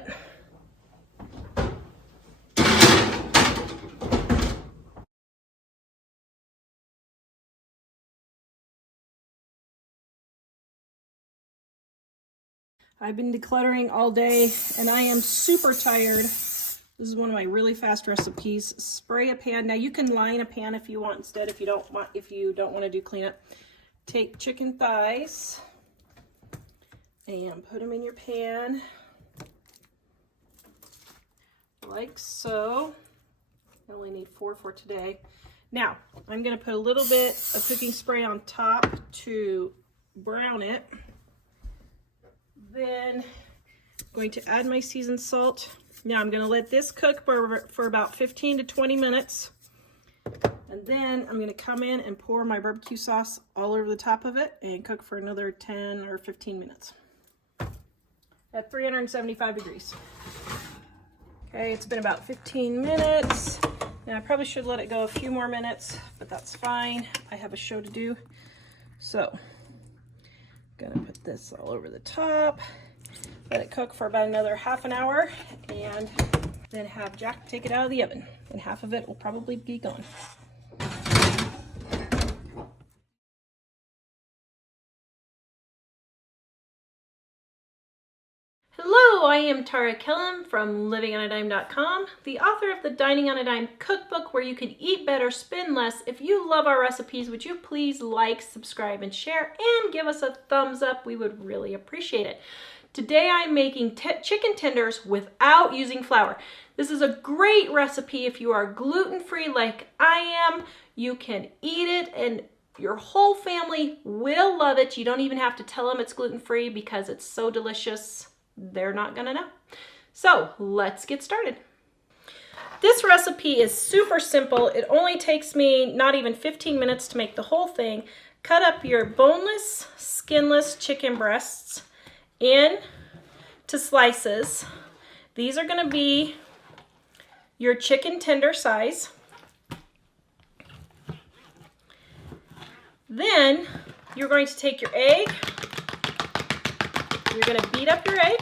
I've been decluttering all day and I am super tired. This is one of my really fast recipes. Spray a pan. Now you can line a pan if you want instead, if you don't want to do cleanup. Take chicken thighs and put them in your pan like so. I only need 4 for today. Now I'm going to put a little bit of cooking spray on top to brown it. Then I'm going to add my seasoned salt. Now I'm going to let this cook for about 15 to 20 minutes. And then I'm going to come in and pour my barbecue sauce all over the top of it and cook for another 10 or 15 minutes at 375 degrees. Okay, it's been about 15 minutes. And I probably should let it go a few more minutes, but that's fine. I have a show to do. So, I'm gonna put this all over the top. Let it cook for about another half an hour, and then have Jack take it out of the oven. And half of it will probably be gone. Hello, I am Tara Kellum from livingonadime.com, the author of the Dining on a Dime cookbook where you can eat better, spend less. If you love our recipes, would you please like, subscribe, and share, and give us a thumbs up? We would really appreciate it. Today I'm making chicken tenders without using flour. This is a great recipe if you are gluten-free like I am. You can eat it and your whole family will love it. You don't even have to tell them it's gluten-free because it's so delicious. They're not gonna know. So let's get started. This recipe is super simple. It only takes me not even 15 minutes to make the whole thing. cut up your boneless, skinless chicken breasts into slices. These are going to be your chicken tender size. Then you're going to take your egg. You're going to beat up your egg.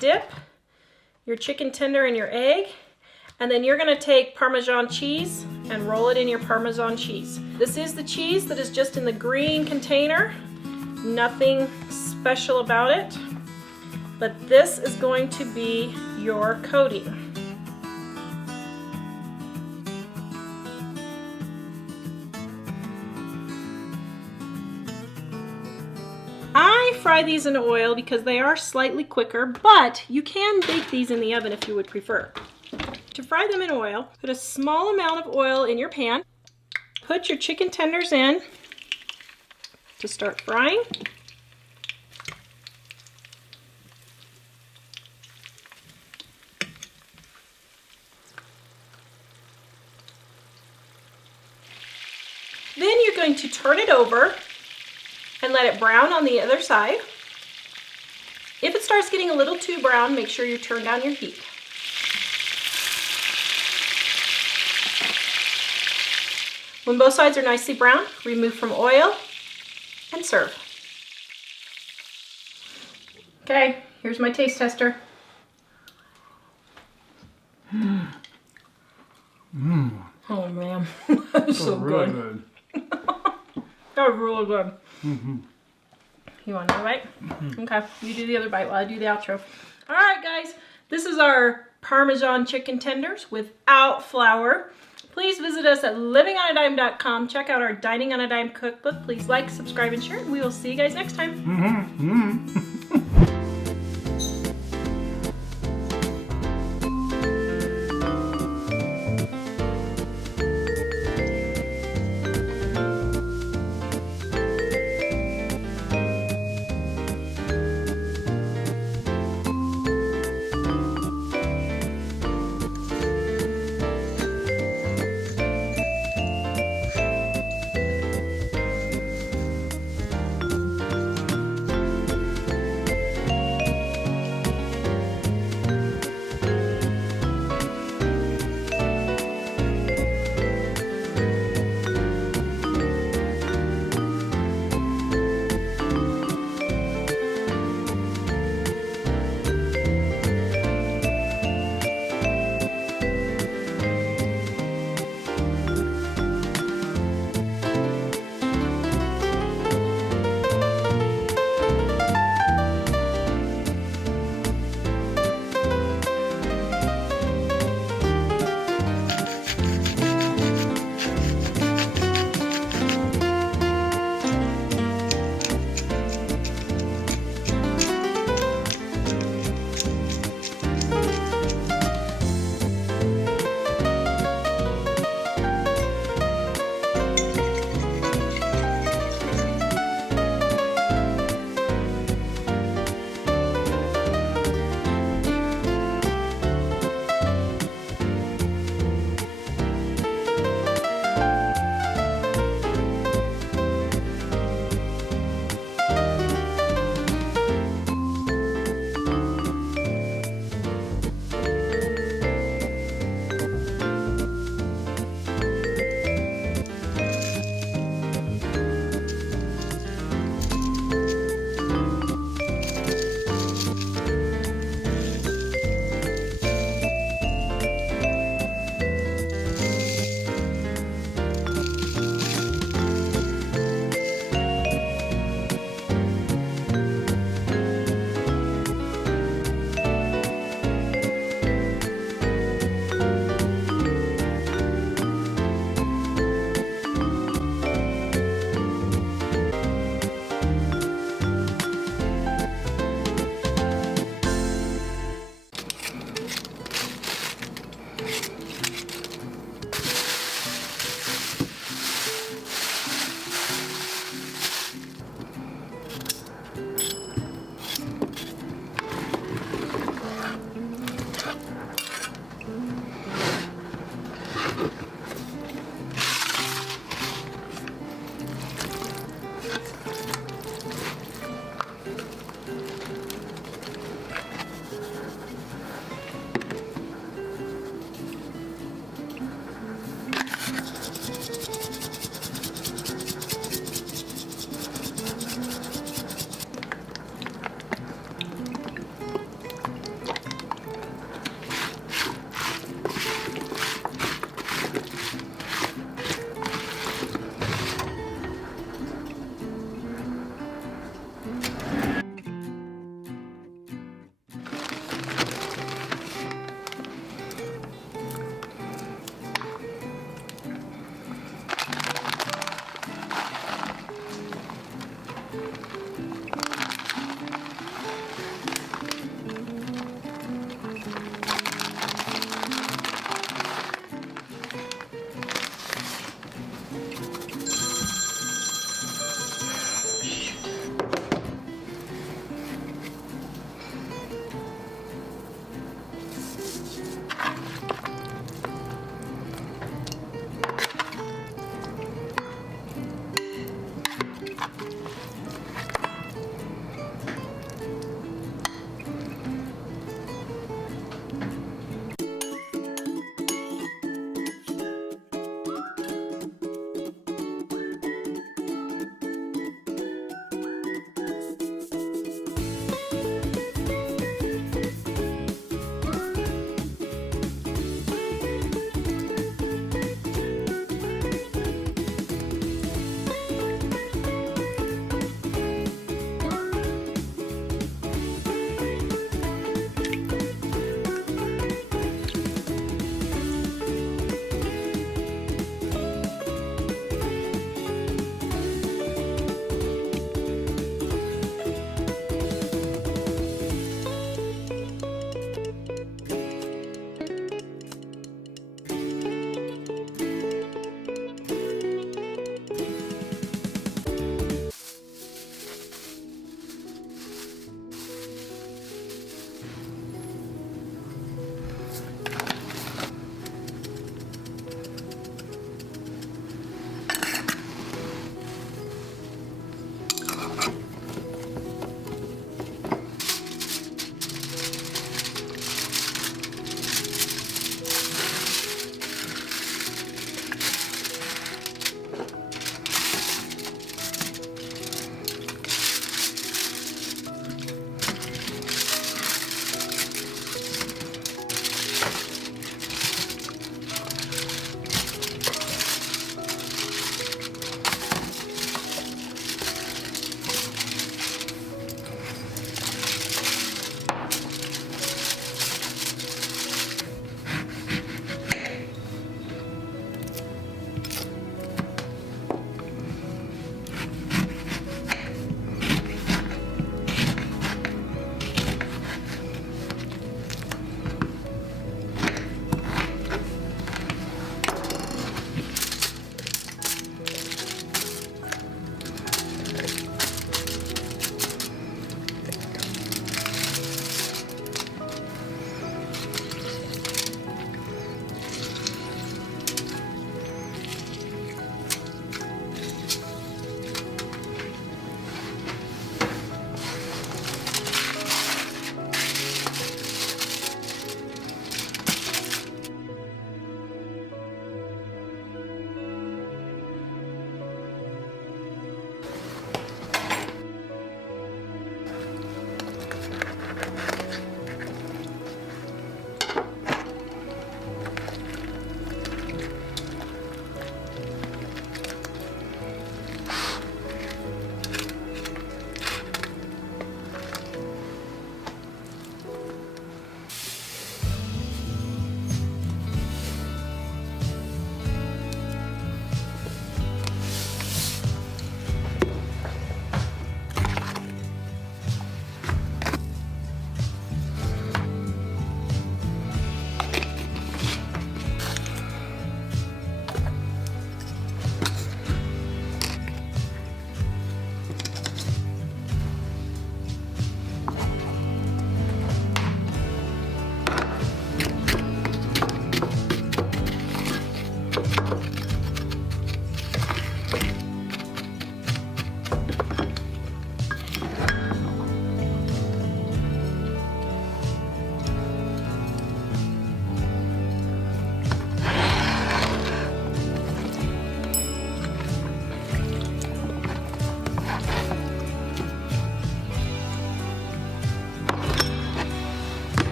Dip your chicken tender in your egg. And then you're going to take Parmesan cheese and roll it in your Parmesan cheese. This is the cheese that is just in the green container. Nothing special about it. But this is going to be your coating. I fry these in oil because they are slightly quicker, but you can bake these in the oven if you would prefer. To fry them in oil, put a small amount of oil in your pan. Put your chicken tenders in to start frying. Then you're going to turn it over and let it brown on the other side. If it starts getting a little too brown, make sure you turn down your heat. When both sides are nicely brown, remove from oil and serve. Okay, here's my taste tester. Oh man, that's so really good. That was really good. You want another bite? Okay, you do the other bite while I do the outro. All right, guys, this is our Parmesan chicken tenders without flour. Please visit us at livingonadime.com. Check out our Dining on a Dime cookbook. Please like, subscribe, and share. We will see you guys next time.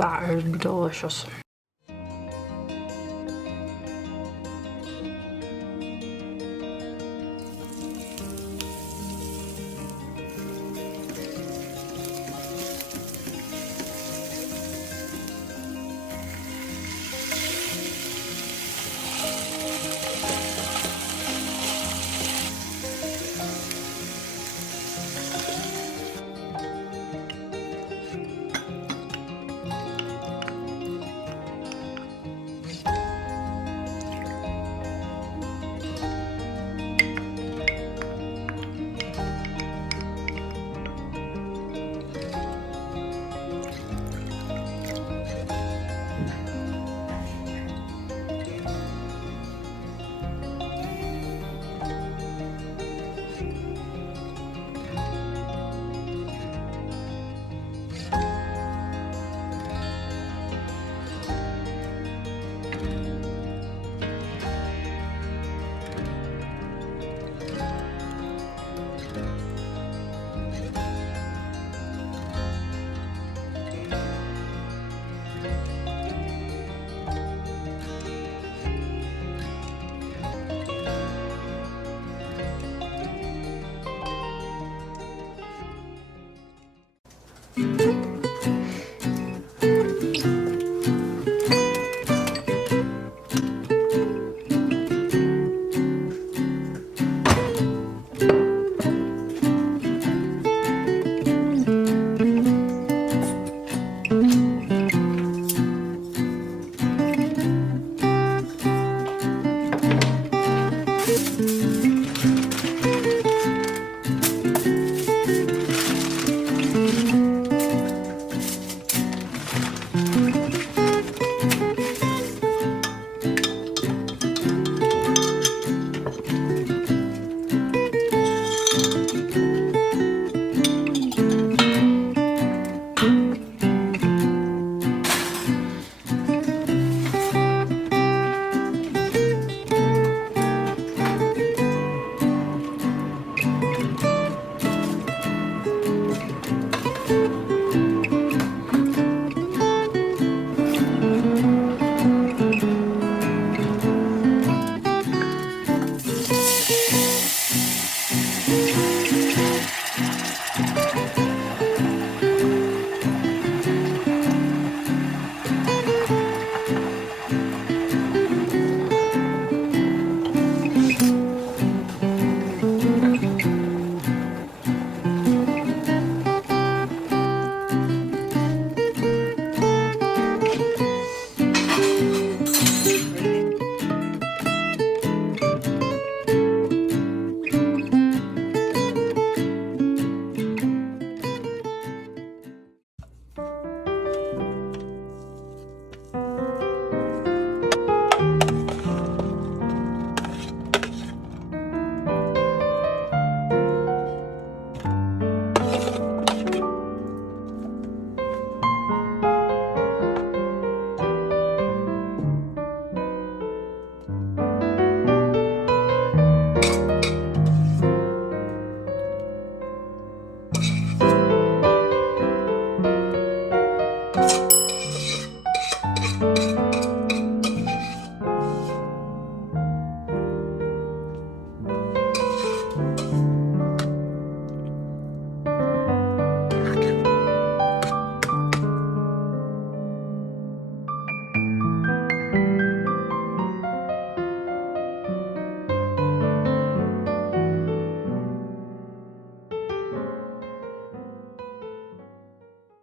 That is delicious.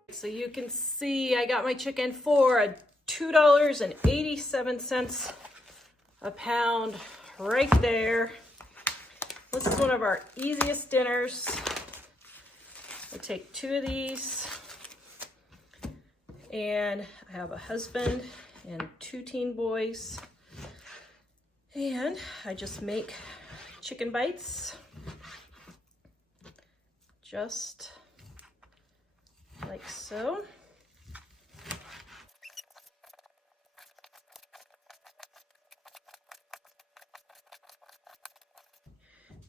So you can see I got my chicken for $2.87 a pound right there. This is one of our easiest dinners. I take 2 of these, and I have a husband and 2 teen boys, and I just make chicken bites just like so.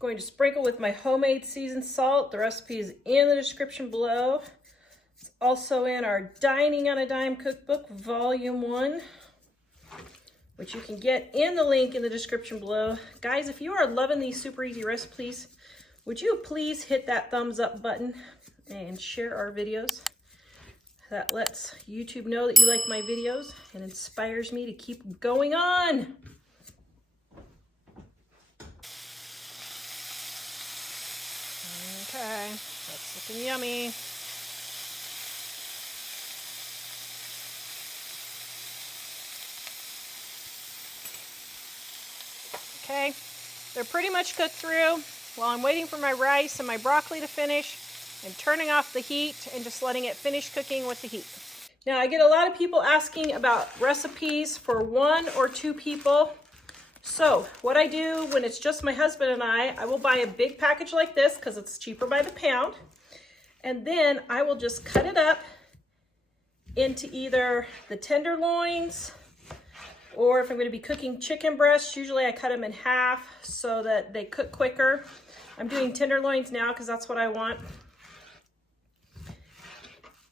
Going to sprinkle with my homemade seasoned salt. The recipe is in the description below. It's also in our Dining on a Dime cookbook, volume 1, which you can get in the link in the description below. Guys, if you are loving these super easy recipes, would you please hit that thumbs up button and share our videos? That lets YouTube know that you like my videos and inspires me to keep going on. Okay, that's looking yummy. Okay, they're pretty much cooked through. While I'm waiting for my rice and my broccoli to finish, I'm turning off the heat and just letting it finish cooking with the heat. Now, I get a lot of people asking about recipes for 1 or 2 people. So what I do when it's just my husband and I will buy a big package like this because it's cheaper by the pound. And then I will just cut it up into either the tenderloins, or if I'm going to be cooking chicken breasts, usually I cut them in half so that they cook quicker. I'm doing tenderloins now because that's what I want.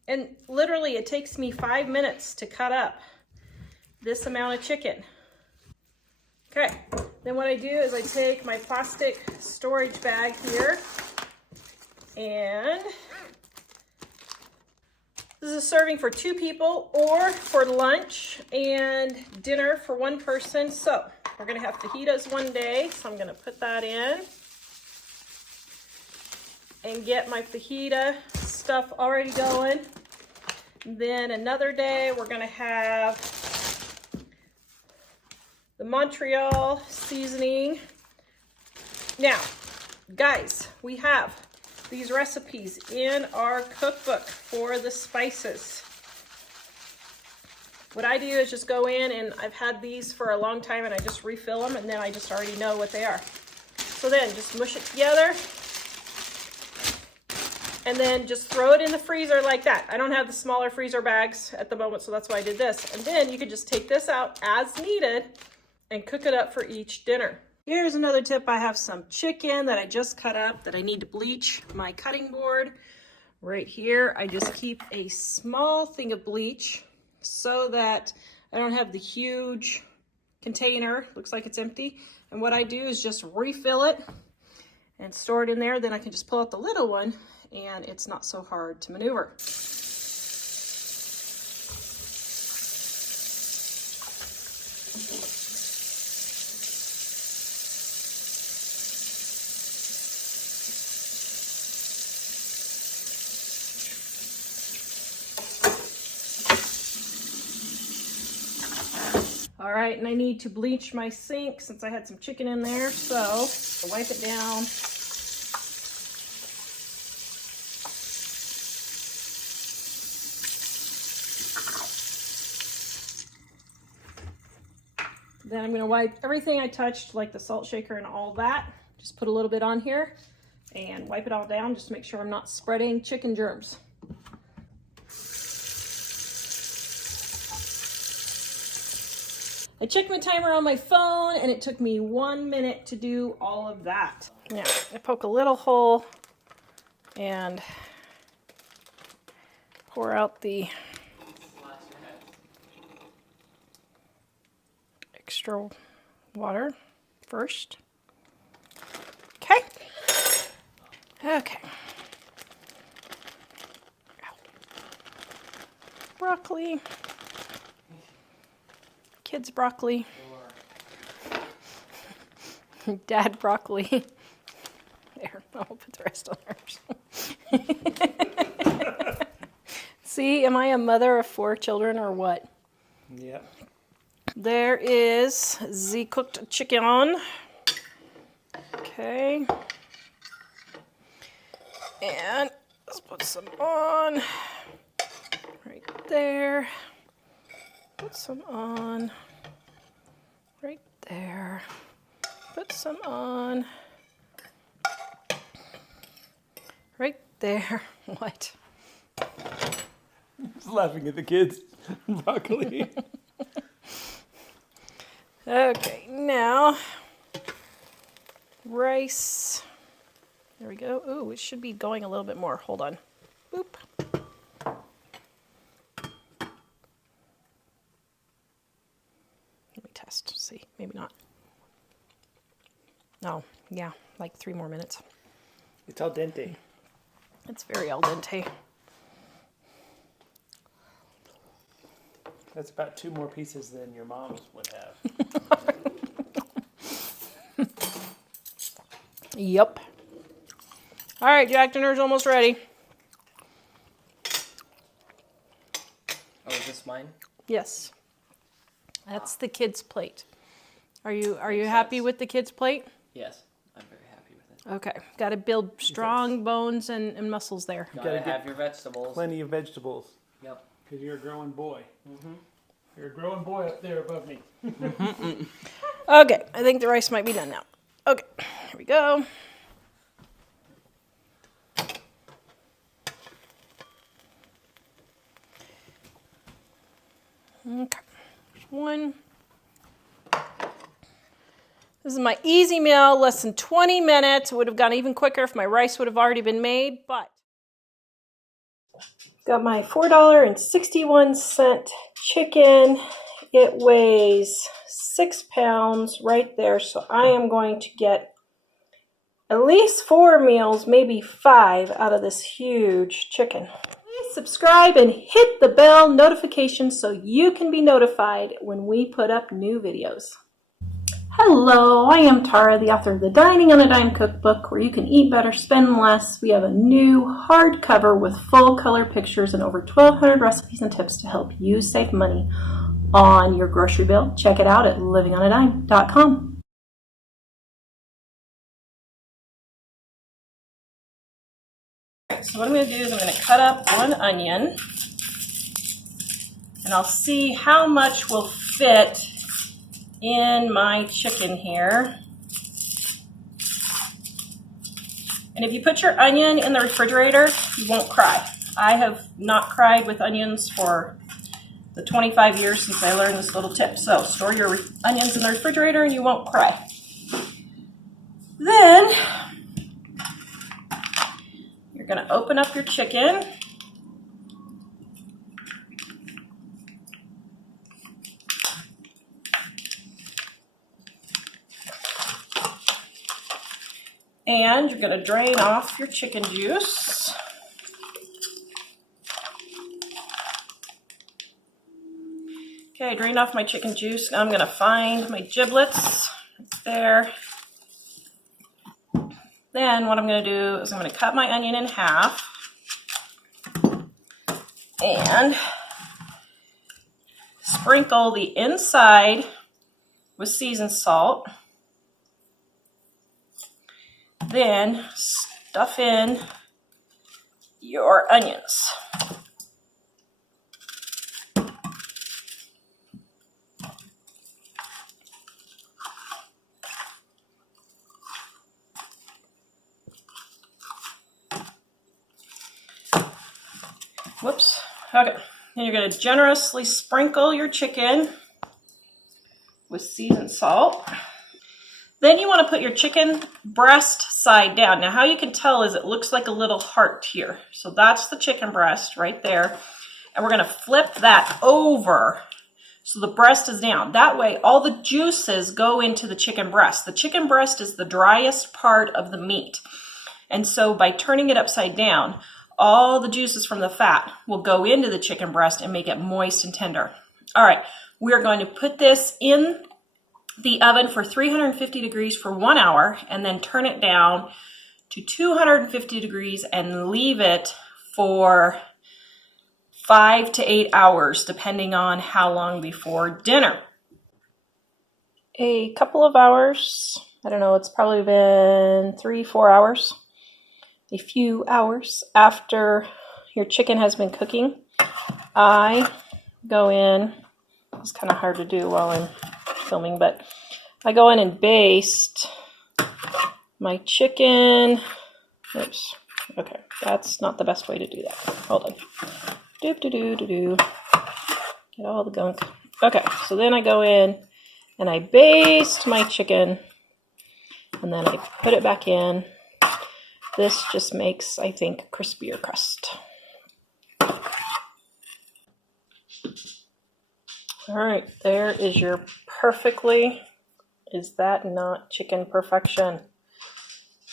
And literally it takes me 5 minutes to cut up this amount of chicken. Okay, then what I do is I take my plastic storage bag here, and this is serving for 2 people or for lunch and dinner for 1 person. So we're gonna have fajitas one day, so I'm gonna put that in and get my fajita stuff already going. Then another day we're gonna have the Montreal seasoning. Now, guys, we have these recipes in our cookbook for the spices. What I do is just go in, and I've had these for a long time, and I just refill them, and then I just already know what they are. So then just mush it together, and then just throw it in the freezer like that. I don't have the smaller freezer bags at the moment, so that's why I did this. And then you could just take this out as needed and cook it up for each dinner. Here's another tip. I have some chicken that I just cut up that I need to bleach. My cutting board right here, I just keep a small thing of bleach so that I don't have the huge container. Looks like it's empty. And what I do is just refill it and store it in there. Then I can just pull out the little one and it's not so hard to maneuver. All right, and I need to bleach my sink since I had some chicken in there, so I'll wipe it down. Then I'm gonna wipe everything I touched, like the salt shaker and all that. Just put a little bit on here and wipe it all down just to make sure I'm not spreading chicken germs. I checked my timer on my phone and it took me 1 minute to do all of that. Now, I poke a little hole and pour out the extra water first. Okay. Okay. Broccoli. Kids broccoli. Dad broccoli. There, I'll put the rest on hers. See, am I a mother of 4 children or what? Yep. There is the cooked chicken. Okay. And let's put some on right there. Put some on right there. Put some on right there. What? Just laughing at the kids. Broccoli. Okay, now rice. There we go. Ooh, it should be going a little bit more. Hold on. Boop. test. See, maybe not. No, yeah, like 3 more minutes. It's al dente. It's very al dente. That's about 2 more pieces than your mom's would have. Yep. All right, Jack dinner's almost ready. Oh, is this mine? Yes. That's the kids' plate. Are you Makes happy sense. with the kids' plate? Yes, I'm very happy with it. Okay. Got to build strong bones and muscles there. Gotta have your vegetables. Plenty of vegetables. Yep. Because you're a growing boy. You're a growing boy up there above me. Okay, I think the rice might be done now. Okay, here we go. Okay, one. This is my easy meal, less than 20 minutes. It would have gone even quicker if my rice would have already been made, but. Got my $4.61 chicken. It weighs 6 pounds right there, so I am going to get at least 4 meals, maybe 5 out of this huge chicken. Please subscribe and hit the bell notification so you can be notified when we put up new videos. Hello, I am Tara, the author of the Dining on a Dime cookbook, where you can eat better, spend less. We have a new hardcover with full color pictures and over 1,200 recipes and tips to help you save money on your grocery bill. Check it out at livingonadime.com. So what I'm going to do is I'm going to cut up 1 onion, and I'll see how much will fit in my chicken here. And if you put your onion in the refrigerator, you won't cry. I have not cried with onions for the 25 years since I learned this little tip. So store your onions in the refrigerator and you won't cry. Then you're going to open up your chicken. And you're going to drain off your chicken juice. Okay, drained off my chicken juice. Now I'm going to find my giblets. It's there. Then what I'm going to do is I'm going to cut my onion in half. And sprinkle the inside with seasoned salt. Then stuff in your onions. Whoops. Okay. And you're going to generously sprinkle your chicken with seasoned salt. Then you want to put your chicken breast side down. Now how you can tell is it looks like a little heart here. So that's the chicken breast right there. And we're going to flip that over so the breast is down. That way all the juices go into the chicken breast. The chicken breast is the driest part of the meat. And so by turning it upside down, all the juices from the fat will go into the chicken breast and make it moist and tender. All right, we're going to put this in the oven for 350 degrees for 1 hour and then turn it down to 250 degrees and leave it for 5 to 8 hours, depending on how long before dinner. A couple of hours, I don't know, it's probably been 3-4 hours. A few hours after your chicken has been cooking, I go in, it's kind of hard to do while I'm filming, but I go in and baste my chicken. Oops. Okay, that's not the best way to do that. Hold on. Doop-doo-doo-doo-doo. Get all the gunk. Okay, so then I go in and I baste my chicken and then I put it back in. This just makes, I think, a crispier crust. All right, there is your perfectly, is that not chicken perfection?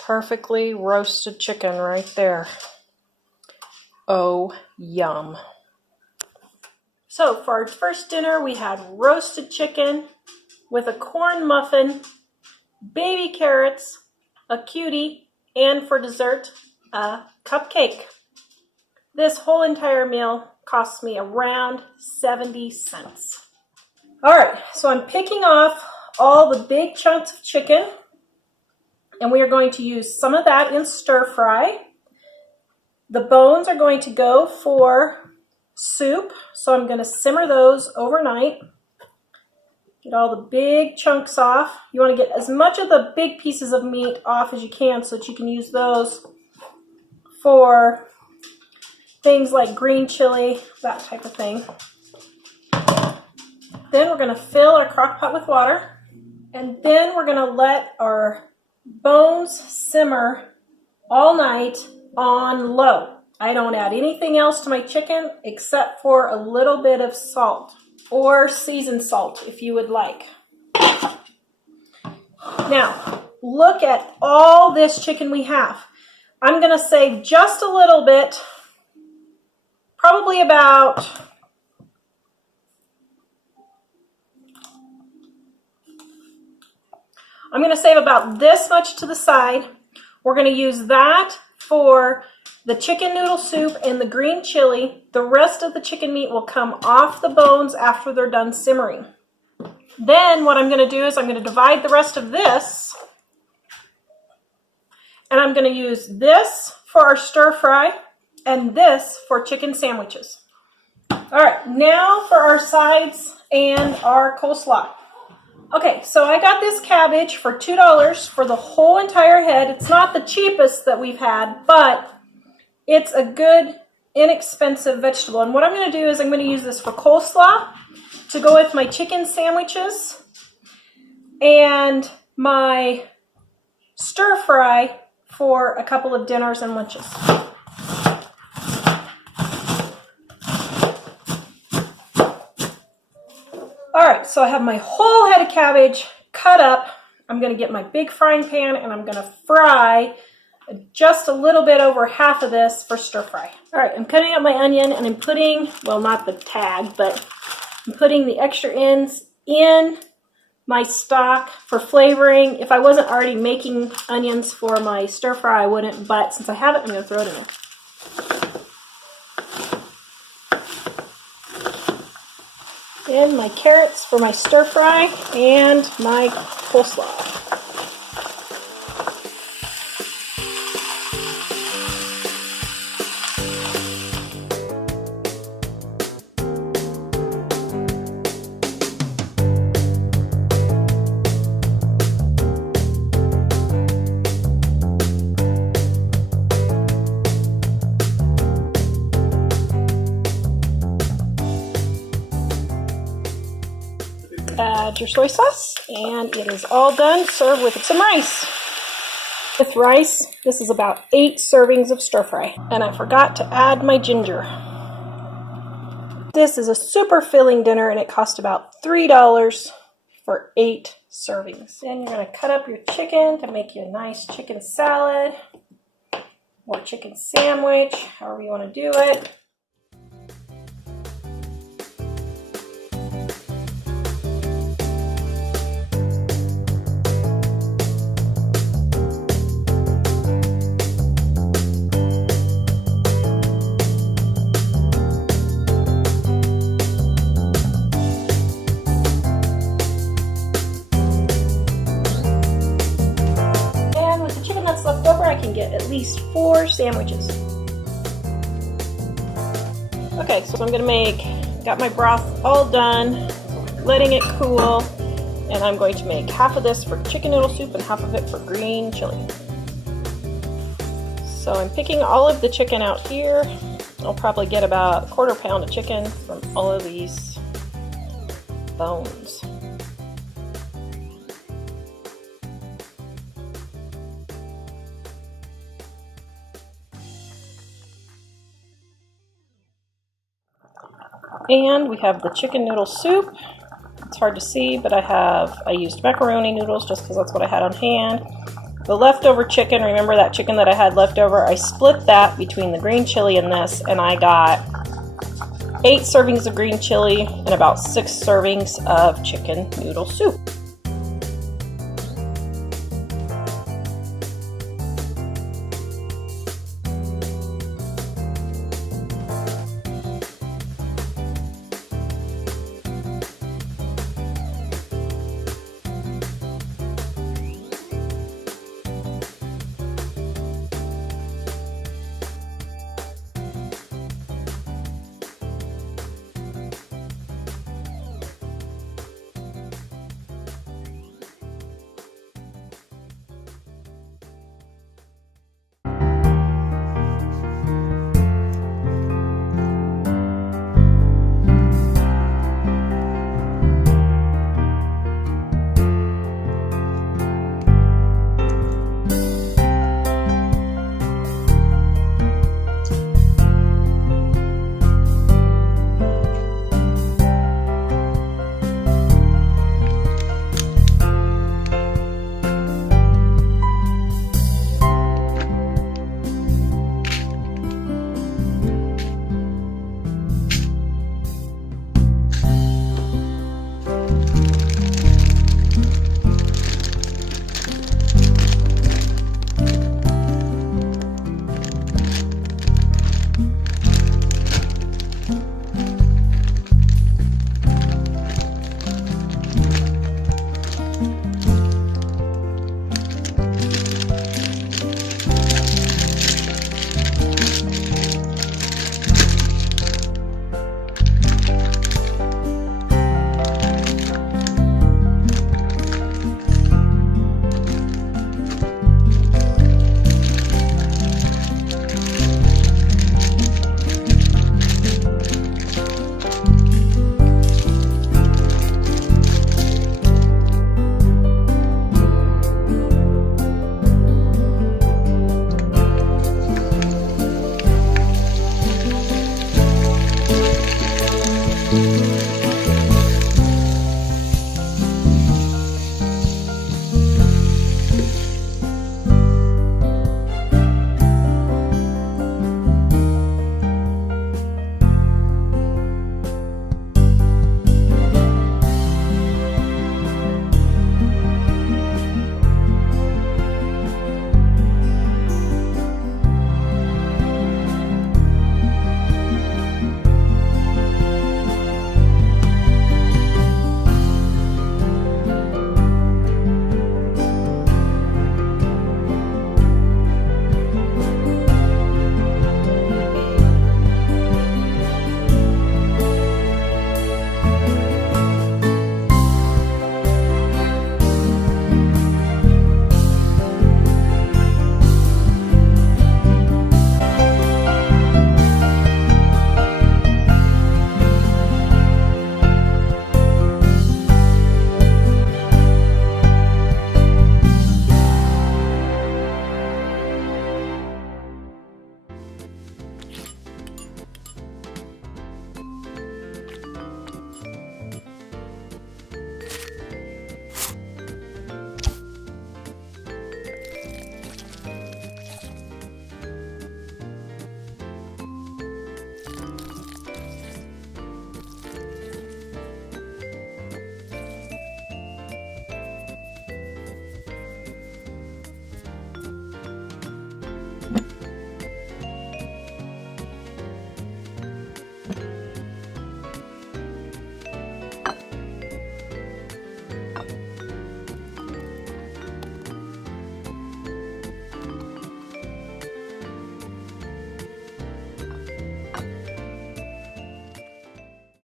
Perfectly roasted chicken right there. Oh, yum. So for our first dinner, we had roasted chicken with a corn muffin, baby carrots, a cutie, and for dessert, a cupcake. This whole entire meal cost me around 70 cents. All right, so I'm picking off all the big chunks of chicken, and we are going to use some of that in stir fry. The bones are going to go for soup, so I'm going to simmer those overnight. Get all the big chunks off. You want to get as much of the big pieces of meat off as you can so that you can use those for things like green chili, that type of thing. Then we're going to fill our crock pot with water, and then we're going to let our bones simmer all night on low. I don't add anything else to my chicken except for a little bit of salt or seasoned salt if you would like. Now, look at all this chicken we have. I'm going to save just a little bit, probably about I'm going to save about this much to the side. We're going to use that for the chicken noodle soup and the green chili. The rest of the chicken meat will come off the bones after they're done simmering. Then what I'm going to do is I'm going to divide the rest of this, and I'm going to use this for our stir fry and this for chicken sandwiches. All right, now for our sides and our coleslaw. Okay, so I got this cabbage for $2 for the whole entire head. It's not the cheapest that we've had, but it's a good, inexpensive vegetable. And what I'm going to do is I'm going to use this for coleslaw to go with my chicken sandwiches and my stir fry for a couple of dinners and lunches. All right, so I have my whole head of cabbage cut up. I'm going to get my big frying pan and I'm going to fry just a little bit over half of this for stir fry. All right, I'm cutting up my onion and I'm putting, well, not the tag, but I'm putting the extra ends in my stock for flavoring. If I wasn't already making onions for my stir fry, I wouldn't, but since I have it, I'm going to throw it in there. And my carrots for my stir fry and my coleslaw. Add your soy sauce, and it is all done. Serve with some rice. With rice, this is about 8 servings of stir fry. And I forgot to add my ginger. This is a super filling dinner, and it cost about $3 for 8 servings. Then you're going to cut up your chicken to make you a nice chicken salad or chicken sandwich, however you want to do it. Left over, I can get at least 4 sandwiches. Okay, so I'm gonna got my broth all done, letting it cool, and I'm going to make half of this for chicken noodle soup and half of it for green chili. So I'm picking all of the chicken out here. I'll probably get about a 1/4 pound of chicken from all of these bones. And we have the chicken noodle soup. It's hard to see, but I used macaroni noodles just because that's what I had on hand. The leftover chicken, remember that chicken that I had left over? I split that between the green chili and this, and I got 8 servings of green chili and about 6 servings of chicken noodle soup.